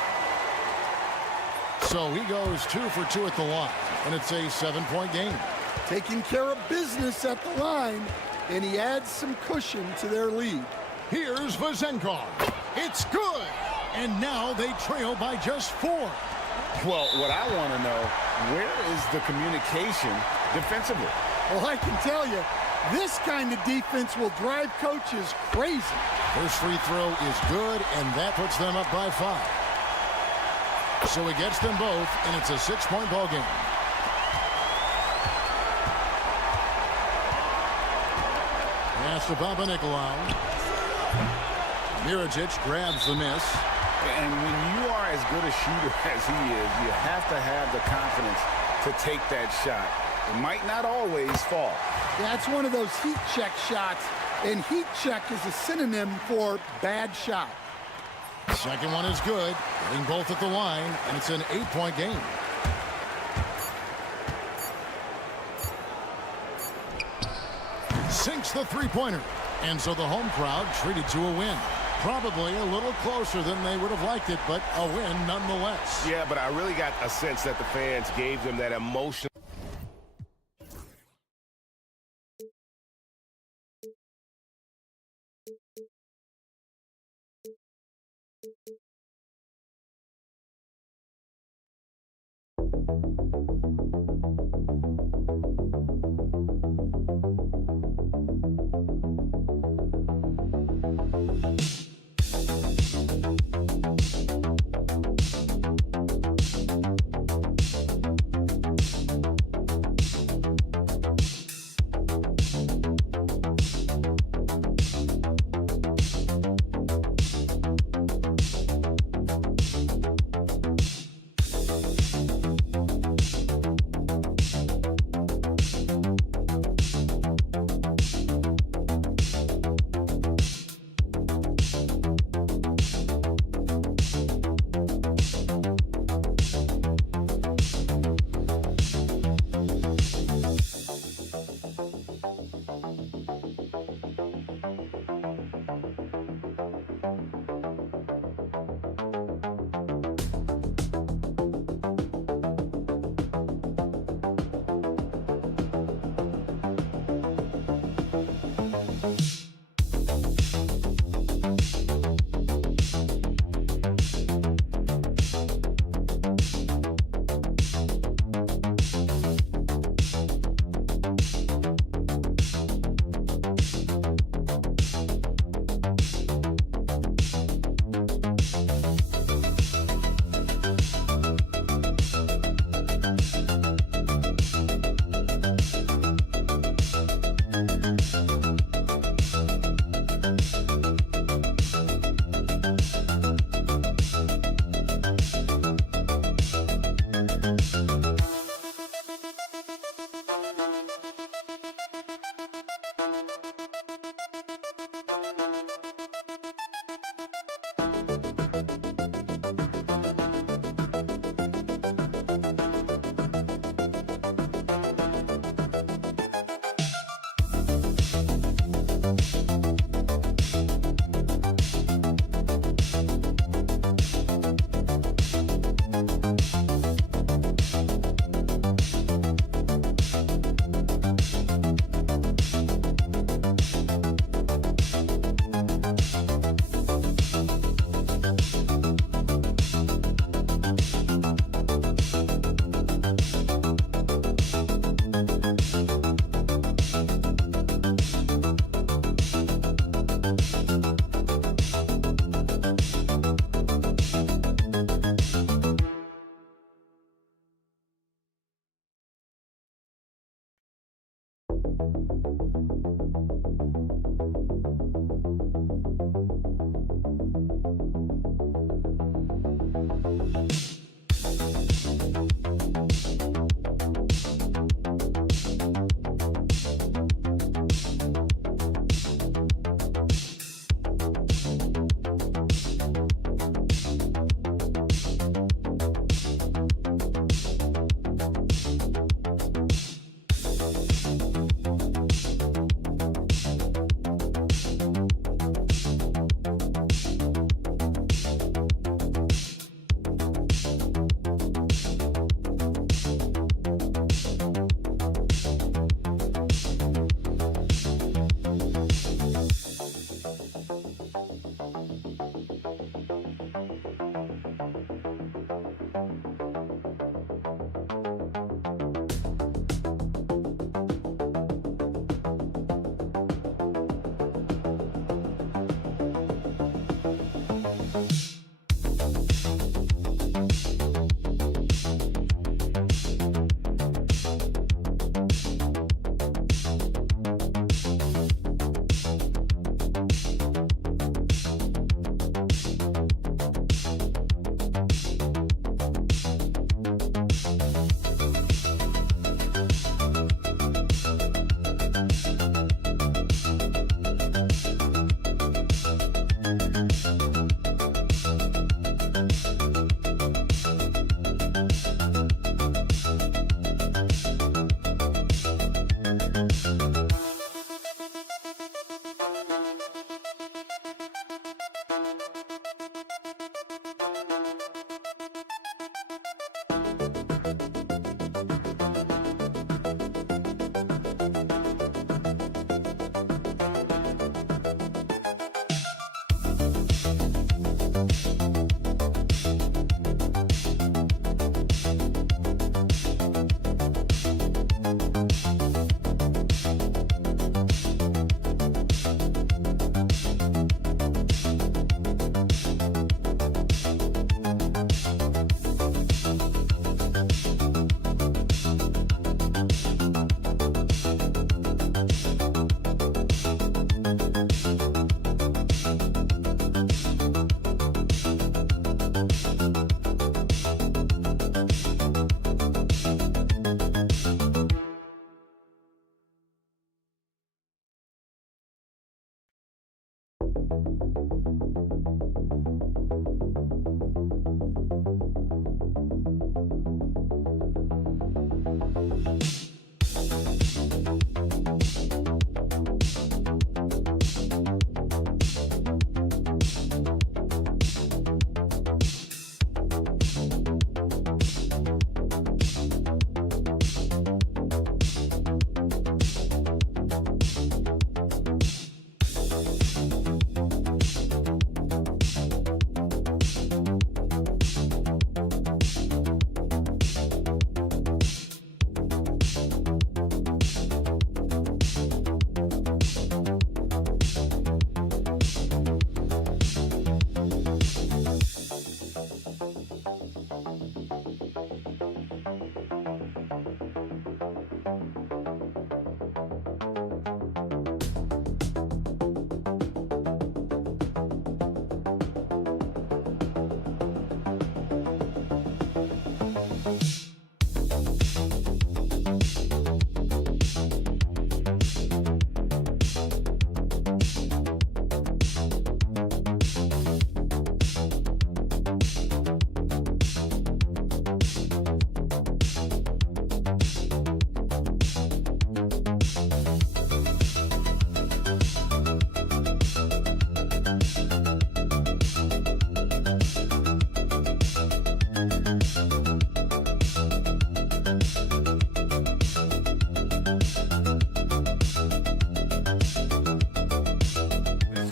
So he goes 2 for 2 at the line, and it's a 7-point game. Taking care of business at the line, and he adds some cushion to their lead. Here's Vazenkov. It's good! And now they trail by just 4. Well, what I want to know, where is the communication defensively? Well, I can tell you, this kind of defense will drive coaches crazy. First free throw is good, and that puts them up by 5. So he gets them both, and it's a 6-point ball game. Pass to Papanikolaou. Mirajic grabs the miss. And when you are as good a shooter as he is, you have to have the confidence to take that shot. It might not always fall. That's one of those heat check shots, and heat check is a synonym for bad shot. Second one is good, getting both at the line, and it's an 8-point game. Sinks the three-pointer, and so the home crowd treated to a win. Probably a little closer than they would have liked it, but a win nonetheless. Yeah, but I really got a sense that the fans gave them that emotion.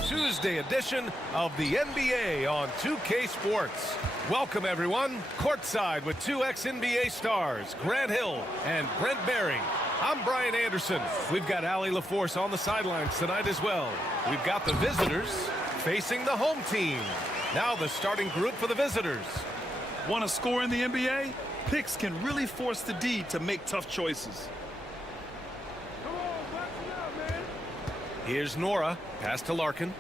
Tuesday edition of the NBA on 2K Sports. Welcome, everyone. Courtside with two ex-NBA stars, Grant Hill and Brent Barry. I'm Brian Anderson. We've got Allie LaForce on the sidelines tonight as well. We've got the visitors facing the home team. Now the starting group for the visitors. Want to score in the NBA? Picks can really force the D to make tough choices. Here's Nora. Pass to Larkin.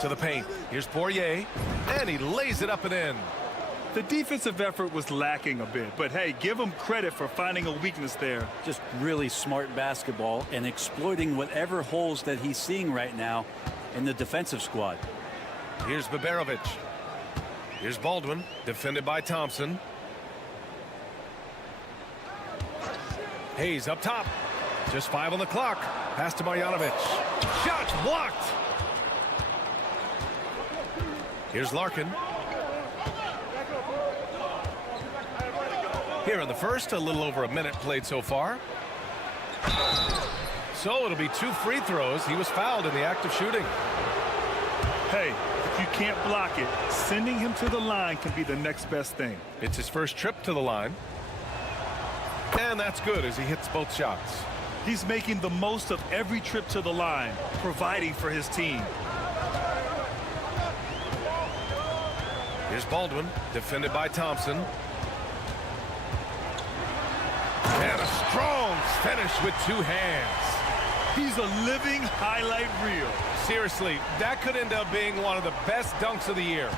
To the paint. Here's Poirier. And he lays it up and in. The defensive effort was lacking a bit, but hey, give him credit for finding a weakness there. Just really smart basketball and exploiting whatever holes that he's seeing right now in the defensive squad. Here's Baberovic. Here's Baldwin, defended by Thompson. Hayes up top. Just 5 on the clock. Pass to Marjanovic. Shot blocked. Here's Larkin. Here in the first, a little over a minute played so far. So it'll be 2 free throws. He was fouled in the act of shooting. Hey, if you can't block it, sending him to the line can be the next best thing. It's his first trip to the line. And that's good as he hits both shots. He's making the most of every trip to the line, providing for his team. Here's Baldwin, defended by Thompson. And a strong finish with 2 hands. He's a living highlight reel. Seriously, that could end up being one of the best dunks of the year.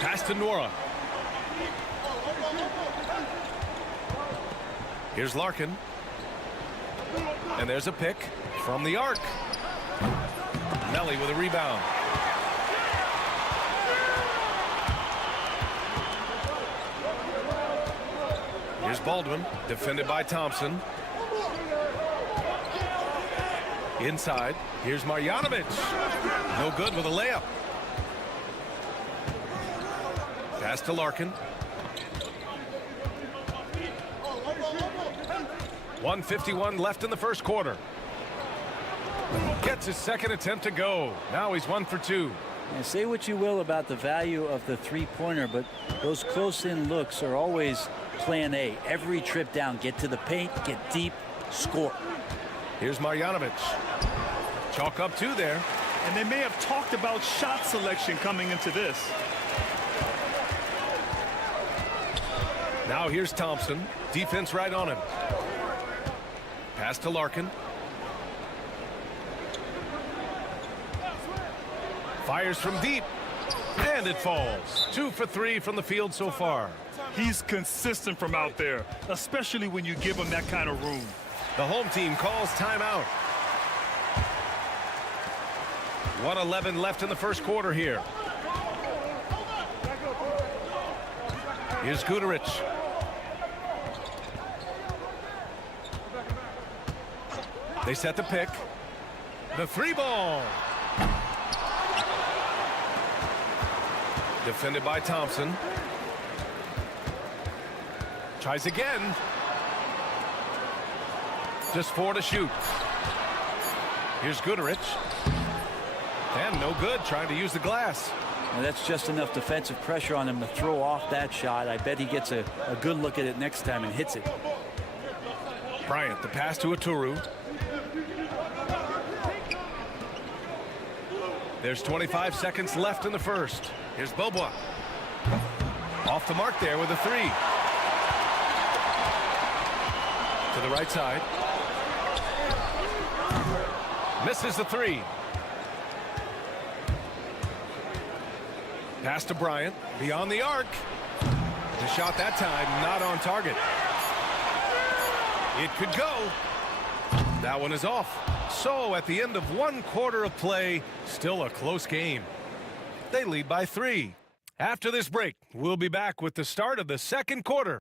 Pass to Nora. Here's Larkin. And there's a pick from the arc. Nelly with a rebound. Here's Baldwin, defended by Thompson. Inside, here's Marjanovic. No good with a layup. Pass to Larkin. 1:51 left in the first quarter. Gets his second attempt to go. Now he's 1 for 2. And say what you will about the value of the three-pointer, but those close-in looks are always plan A. Every trip down, get to the paint, get deep, score. Here's Marjanovic. Chalk up 2 there. And they may have talked about shot selection coming into this. Now here's Thompson. Defense right on him. Pass to Larkin. Fires from deep. And it falls. 2 for 3 from the field so far. He's consistent from out there, especially when you give him that kind of room. The home team calls timeout. 1:11 left in the first quarter here. Here's Guduric. They set the pick. The three ball. Defended by Thompson. Tries again. Just 4 to shoot. Here's Guduric. And no good, trying to use the glass. And that's just enough defensive pressure on him to throw off that shot. I bet he gets a good look at it next time and hits it. Bryant, the pass to Aturu. There's 25 seconds left in the first. Here's Bobois. Off the mark there with a three. To the right side. Misses the three. Pass to Bryant. Beyond the arc. The shot that time not on target. It could go. That one is off. So at the end of 1 quarter of play, still a close game. They lead by 3. After this break, we'll be back with the start of the second quarter.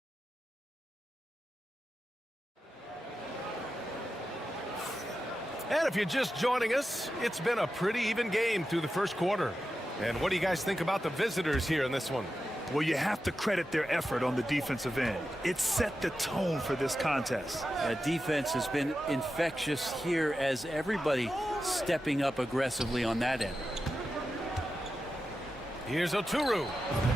And if you're just joining us, it's been a pretty even game through the first quarter. And what do you guys think about the visitors here in this one? Well, you have to credit their effort on the defensive end. It set the tone for this contest. Defense has been infectious here as everybody stepping up aggressively on that end. Here's Oturu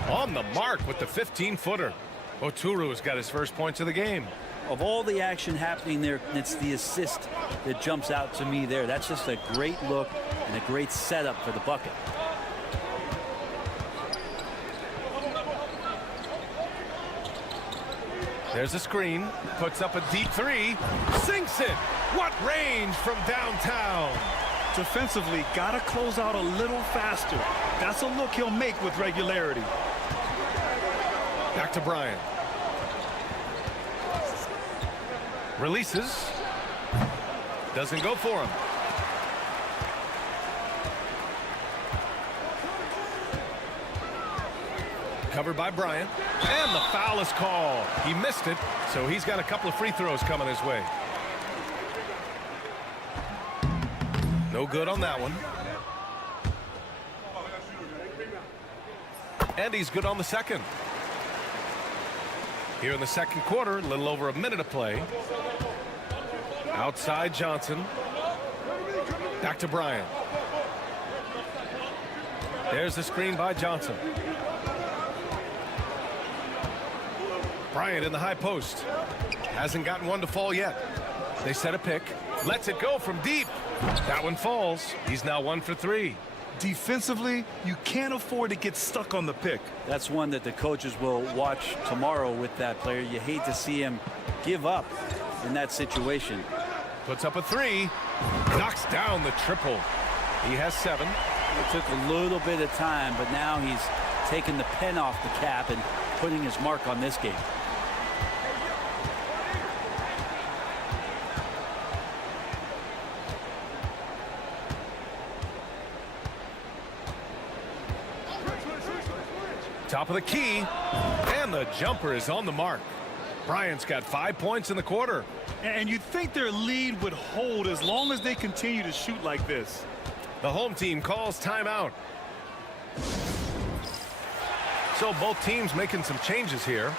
on the mark with the 15-footer. Oturu has got his first points of the game. Of all the action happening there, it's the assist that jumps out to me there. That's just a great look and a great setup for the bucket. There's a screen, puts up a deep three, sinks it. What range from downtown. Defensively, got to close out a little faster. That's a look he'll make with regularity. Back to Bryant. Releases. Doesn't go for him. Covered by Bryant. And the foul is called. He missed it, so he's got a couple of free throws coming his way. No good on that one. And he's good on the second. Here in the second quarter, a little over a minute of play. Outside Johnson. Back to Bryant. There's the screen by Johnson. Bryant in the high post. Hasn't gotten one to fall yet. They set a pick. Lets it go from deep. That one falls. He's now 1 for 3. Defensively, you can't afford to get stuck on the pick. That's one that the coaches will watch tomorrow with that player. You hate to see him give up in that situation. Puts up a three. Knocks down the triple. He has 7. It took a little bit of time, but now he's taking the pen off the cap and putting his mark on this game. Top of the key, and the jumper is on the mark. Bryant's got 5 points in the quarter. And you'd think their lead would hold as long as they continue to shoot like this. The home team calls timeout. So both teams making some changes here.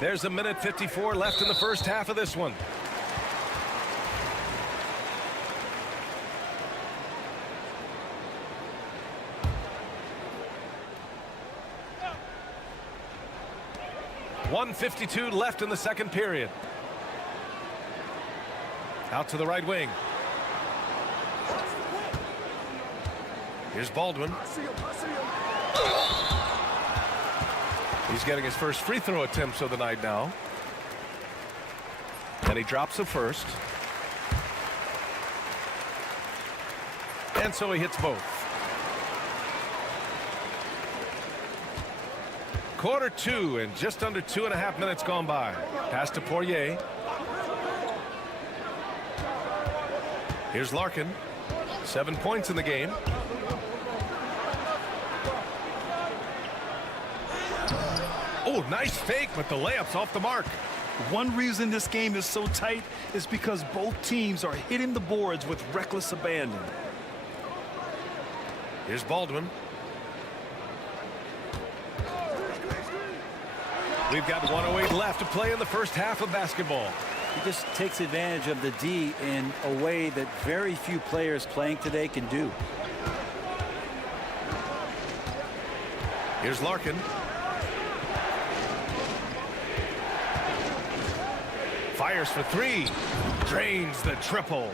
There's a minute 54 left in the first half of this one. .152 left in the second period. Out to the right wing. Here's Baldwin. He's getting his first free throw attempts of the night now. And he drops the first. And so he hits both. Quarter two and just under 2.5 minutes gone by. Pass to Poirier. Here's Larkin. 7 points in the game. Oh, nice fake, but the layup's off the mark. One reason this game is so tight is because both teams are hitting the boards with reckless abandon. Here's Baldwin. We've got 1:08 left to play in the first half of basketball. He just takes advantage of the D in a way that very few players playing today can do. Here's Larkin. Fires for three. Drains the triple.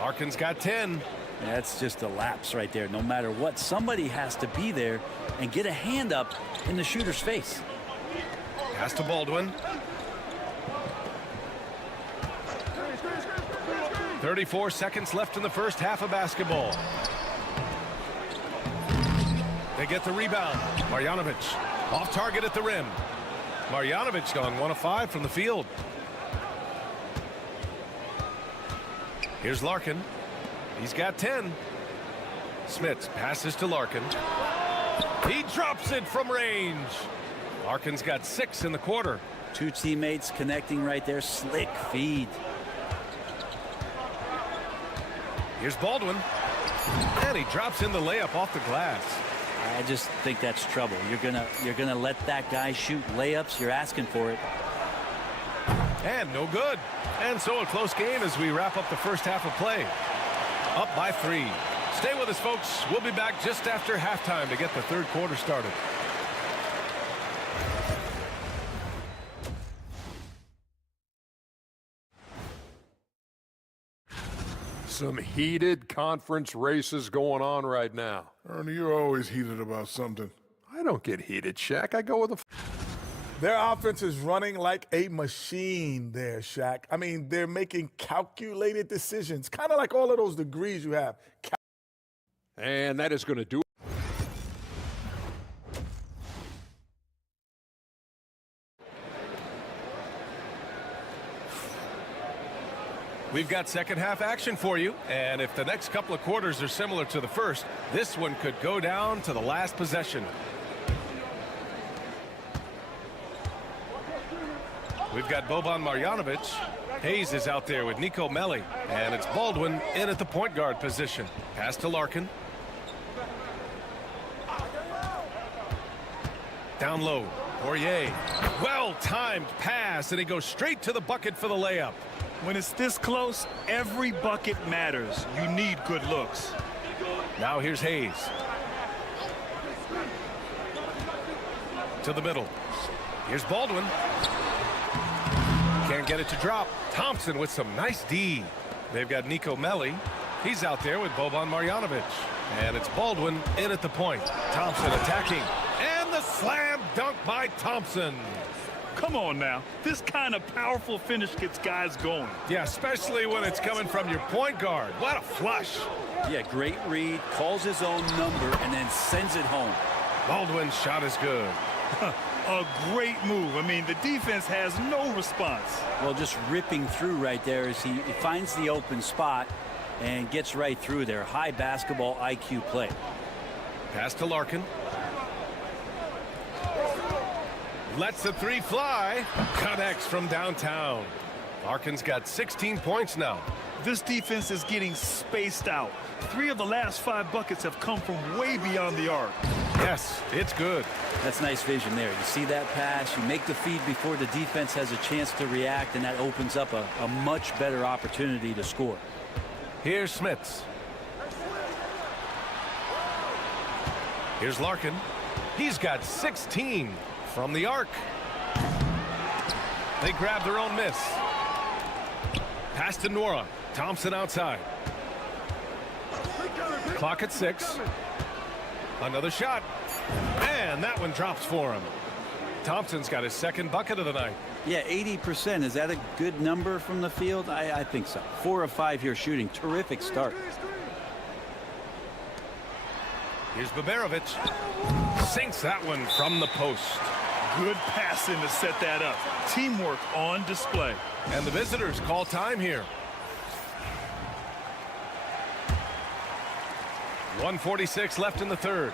Larkin's got 10. That's just a lapse right there. No matter what, somebody has to be there and get a hand up in the shooter's face. Pass to Baldwin. 34 seconds left in the first half of basketball. They get the rebound. Marjanovic off target at the rim. Marjanovic gone 1 of 5 from the field. Here's Larkin. He's got 10. Smits passes to Larkin. He drops it from range. Larkin's got 6 in the quarter. Two teammates connecting right there. Slick feed. Here's Baldwin. And he drops in the layup off the glass. I just think that's trouble. You're gonna let that guy shoot layups. You're asking for it. And no good. And so a close game as we wrap up the first half of play. Up by 3. Stay with us, folks. We'll be back just after halftime to get the third quarter started. Some heated conference races going on right now. Ernie, you're always heated about something. I don't get heated, Shaq. I go with the... Their offense is running like a machine there, Shaq. I mean, they're making calculated decisions, kind of like all of those degrees you have. And that is going to do it. We've got second half action for you, and if the next couple of quarters are similar to the first, this one could go down to the last possession. We've got Boban Marjanovic. Hayes is out there with Nico Melli, and it's Baldwin in at the point guard position. Pass to Larkin. Down low, Poirier. Well-timed pass, and he goes straight to the bucket for the layup. When it's this close, every bucket matters. You need good looks. Now here's Hayes. To the middle. Here's Baldwin. Can't get it to drop. Thompson with some nice D. They've got Nico Melli. He's out there with Boban Marjanovic. And it's Baldwin in at the point. Thompson attacking. And the slam dunk by Thompson. Come on now. This kind of powerful finish gets guys going. Yeah, especially when it's coming from your point guard. What a flush. Yeah, great read, calls his own number, and then sends it home. Baldwin's shot is good. A great move. I mean, the defense has no response. Well, just ripping through right there as he finds the open spot and gets right through there. High basketball IQ play. Pass to Larkin. Lets the three fly. Connects from downtown. Larkin's got 16 points now. This defense is getting spaced out. 3 of the last 5 buckets have come from way beyond the arc. Yes, it's good. That's nice vision there. You see that pass, you make the feed before the defense has a chance to react, and that opens up a much better opportunity to score. Here's Smits. Here's Larkin. He's got 16 from the arc. They grab their own miss. Pass to Nora. Thompson outside. Clock at 6. Another shot. And that one drops for him. Thompson's got his second bucket of the night. Yeah, 80%. Is that a good number from the field? I think so. 4 of 5 here shooting. Terrific start. Here's Baberovic. Sinks that one from the post. Good passing to set that up. Teamwork on display. And the visitors call time here. 1:46 left in the third.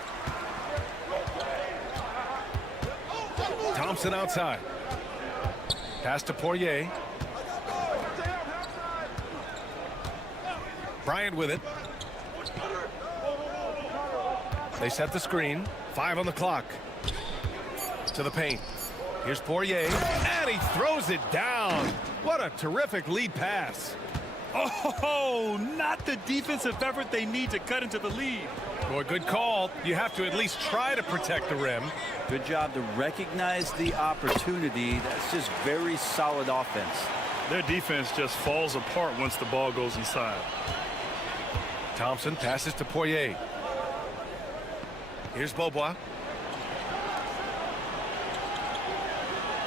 Thompson outside. Pass to Poirier. Bryant with it. They set the screen. 5 on the clock. To the paint. Here's Poirier. And he throws it down. What a terrific lead pass. Oh, not the defensive effort they need to cut into the lead. Boy, good call. You have to at least try to protect the rim. Good job to recognize the opportunity. That's just very solid offense. Their defense just falls apart once the ball goes inside. Thompson passes to Poirier. Here's Beaubois.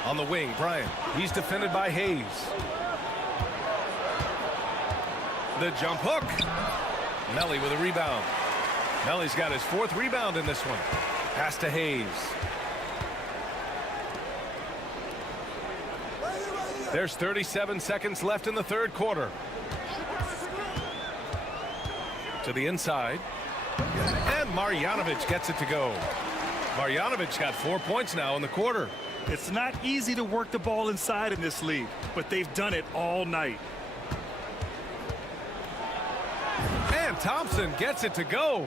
On the wing, Bryant. He's defended by Hayes. The jump hook. Melly with a rebound. Melly's got his 4th rebound in this one. Pass to Hayes. There's 37 seconds left in the third quarter. To the inside. And Marjanovic gets it to go. Marjanovic got 4 points now in the quarter. It's not easy to work the ball inside in this league, but they've done it all night. And Thompson gets it to go.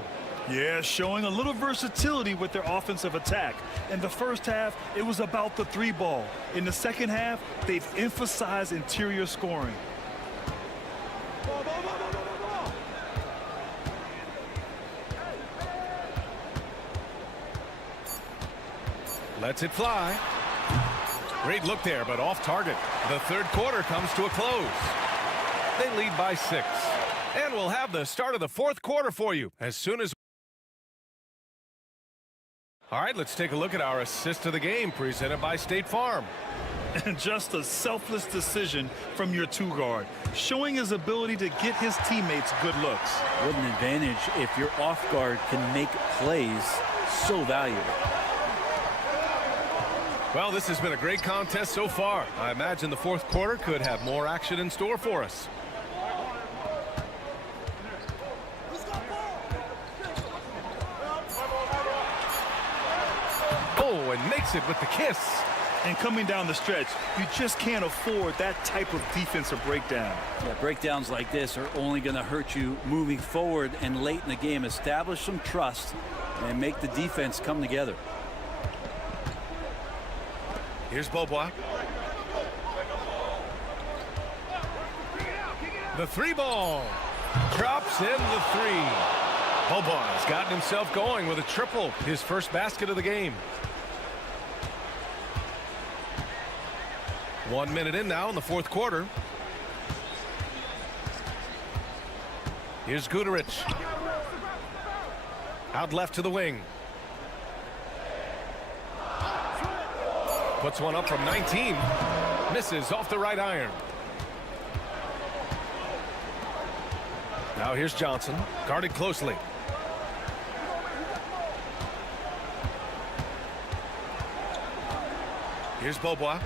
Yeah, showing a little versatility with their offensive attack. In the first half, it was about the 3 ball. In the second half, they've emphasized interior scoring. Lets it fly. Great look there, but off target. The third quarter comes to a close. They lead by 6. And we'll have the start of the fourth quarter for you as soon as... All right, let's take a look at our assist of the game presented by State Farm. And just a selfless decision from your 2 guard, showing his ability to get his teammates good looks. What an advantage if your off guard can make plays so valuable. Well, this has been a great contest so far. I imagine the fourth quarter could have more action in store for us. Oh, and makes it with the kiss. And coming down the stretch, you just can't afford that type of defensive breakdown. Yeah, breakdowns like this are only going to hurt you moving forward and late in the game. Establish some trust and make the defense come together. Here's Beaubois. The 3 ball. Drops in the 3. Beaubois has gotten himself going with a triple. His first basket of the game. 1 minute in now in the fourth quarter. Here's Guduric. Out left to the wing. Puts one up from 19. Misses off the right iron. Now here's Johnson. Guarded closely. Here's Beaubois.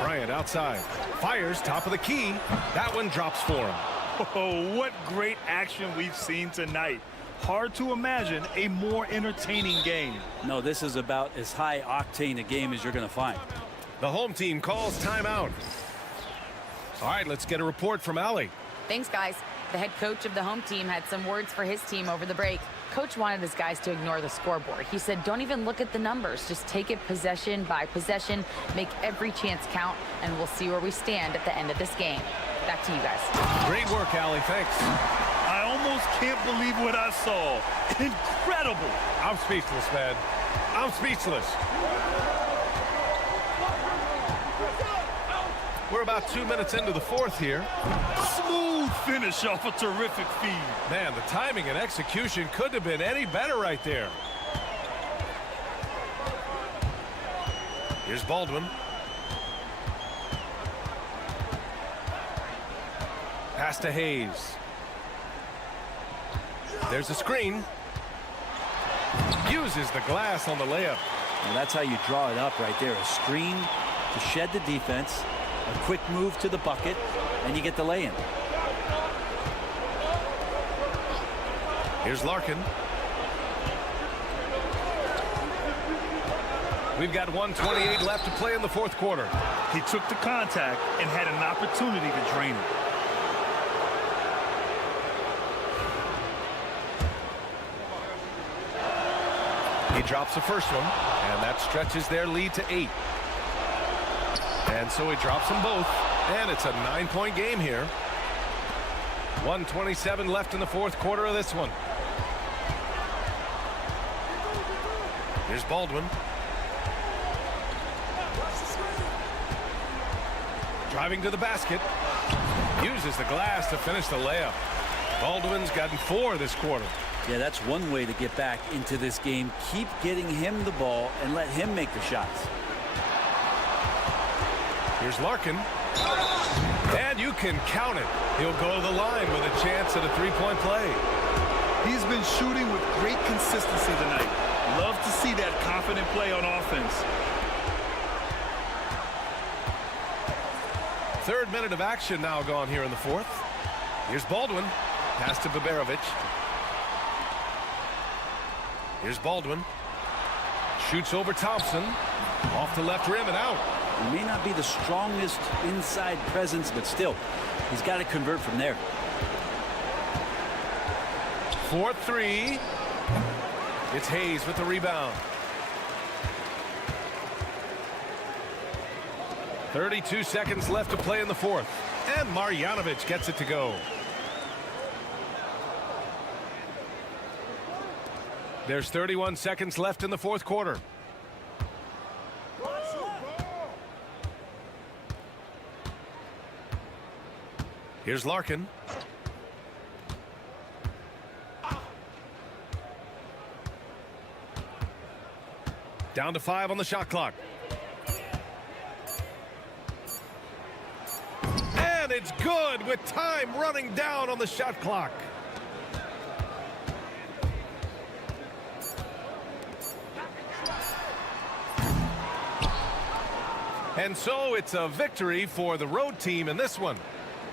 Bryant outside. Fires top of the key. That one drops for him. Oh, what great action we've seen tonight. Hard to imagine a more entertaining game. No, this is about as high octane a game as you're going to find. The home team calls timeout. All right, let's get a report from Allie. Thanks, guys. The head coach of the home team had some words for his team over the break. Coach wanted his guys to ignore the scoreboard. He said, don't even look at the numbers. Just take it possession by possession, make every chance count, and we'll see where we stand at the end of this game. Back to you guys. Great work, Allie. Thanks. I almost can't believe what I saw. Incredible. I'm speechless, man. I'm speechless. We're about 2 minutes into the fourth here. Smooth finish off a terrific feed. Man, the timing and execution couldn't have been any better right there. Here's Baldwin. Pass to Hayes. There's a screen. Uses the glass on the layup. And that's how you draw it up right there. A screen to shed the defense, a quick move to the bucket, and you get the lay-in. Here's Larkin. We've got 1:28 left to play in the fourth quarter. He took the contact and had an opportunity to drain it. He drops the first one, and that stretches their lead to 8. And so he drops them both, and it's a 9-point game here. 1:27 left in the fourth quarter of this one. Here's Baldwin. Driving to the basket. Uses the glass to finish the layup. Baldwin's gotten 4 this quarter. Yeah, that's one way to get back into this game. Keep getting him the ball and let him make the shots. Here's Larkin. And you can count it. He'll go to the line with a chance at a 3-point play. He's been shooting with great consistency tonight. Love to see that confident play on offense. Third minute of action now gone here in the fourth. Here's Baldwin. Pass to Baberovic. Here's Baldwin. Shoots over Thompson. Off the left rim and out. He may not be the strongest inside presence, but still, he's got to convert from there. 4-3. It's Hayes with the rebound. 32 seconds left to play in the fourth. And Marjanovic gets it to go. There's 31 seconds left in the fourth quarter. Here's Larkin. Down to 5 on the shot clock. And it's good with time running down on the shot clock. And so it's a victory for the road team in this one.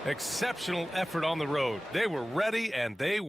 Exceptional effort on the road. They were ready and they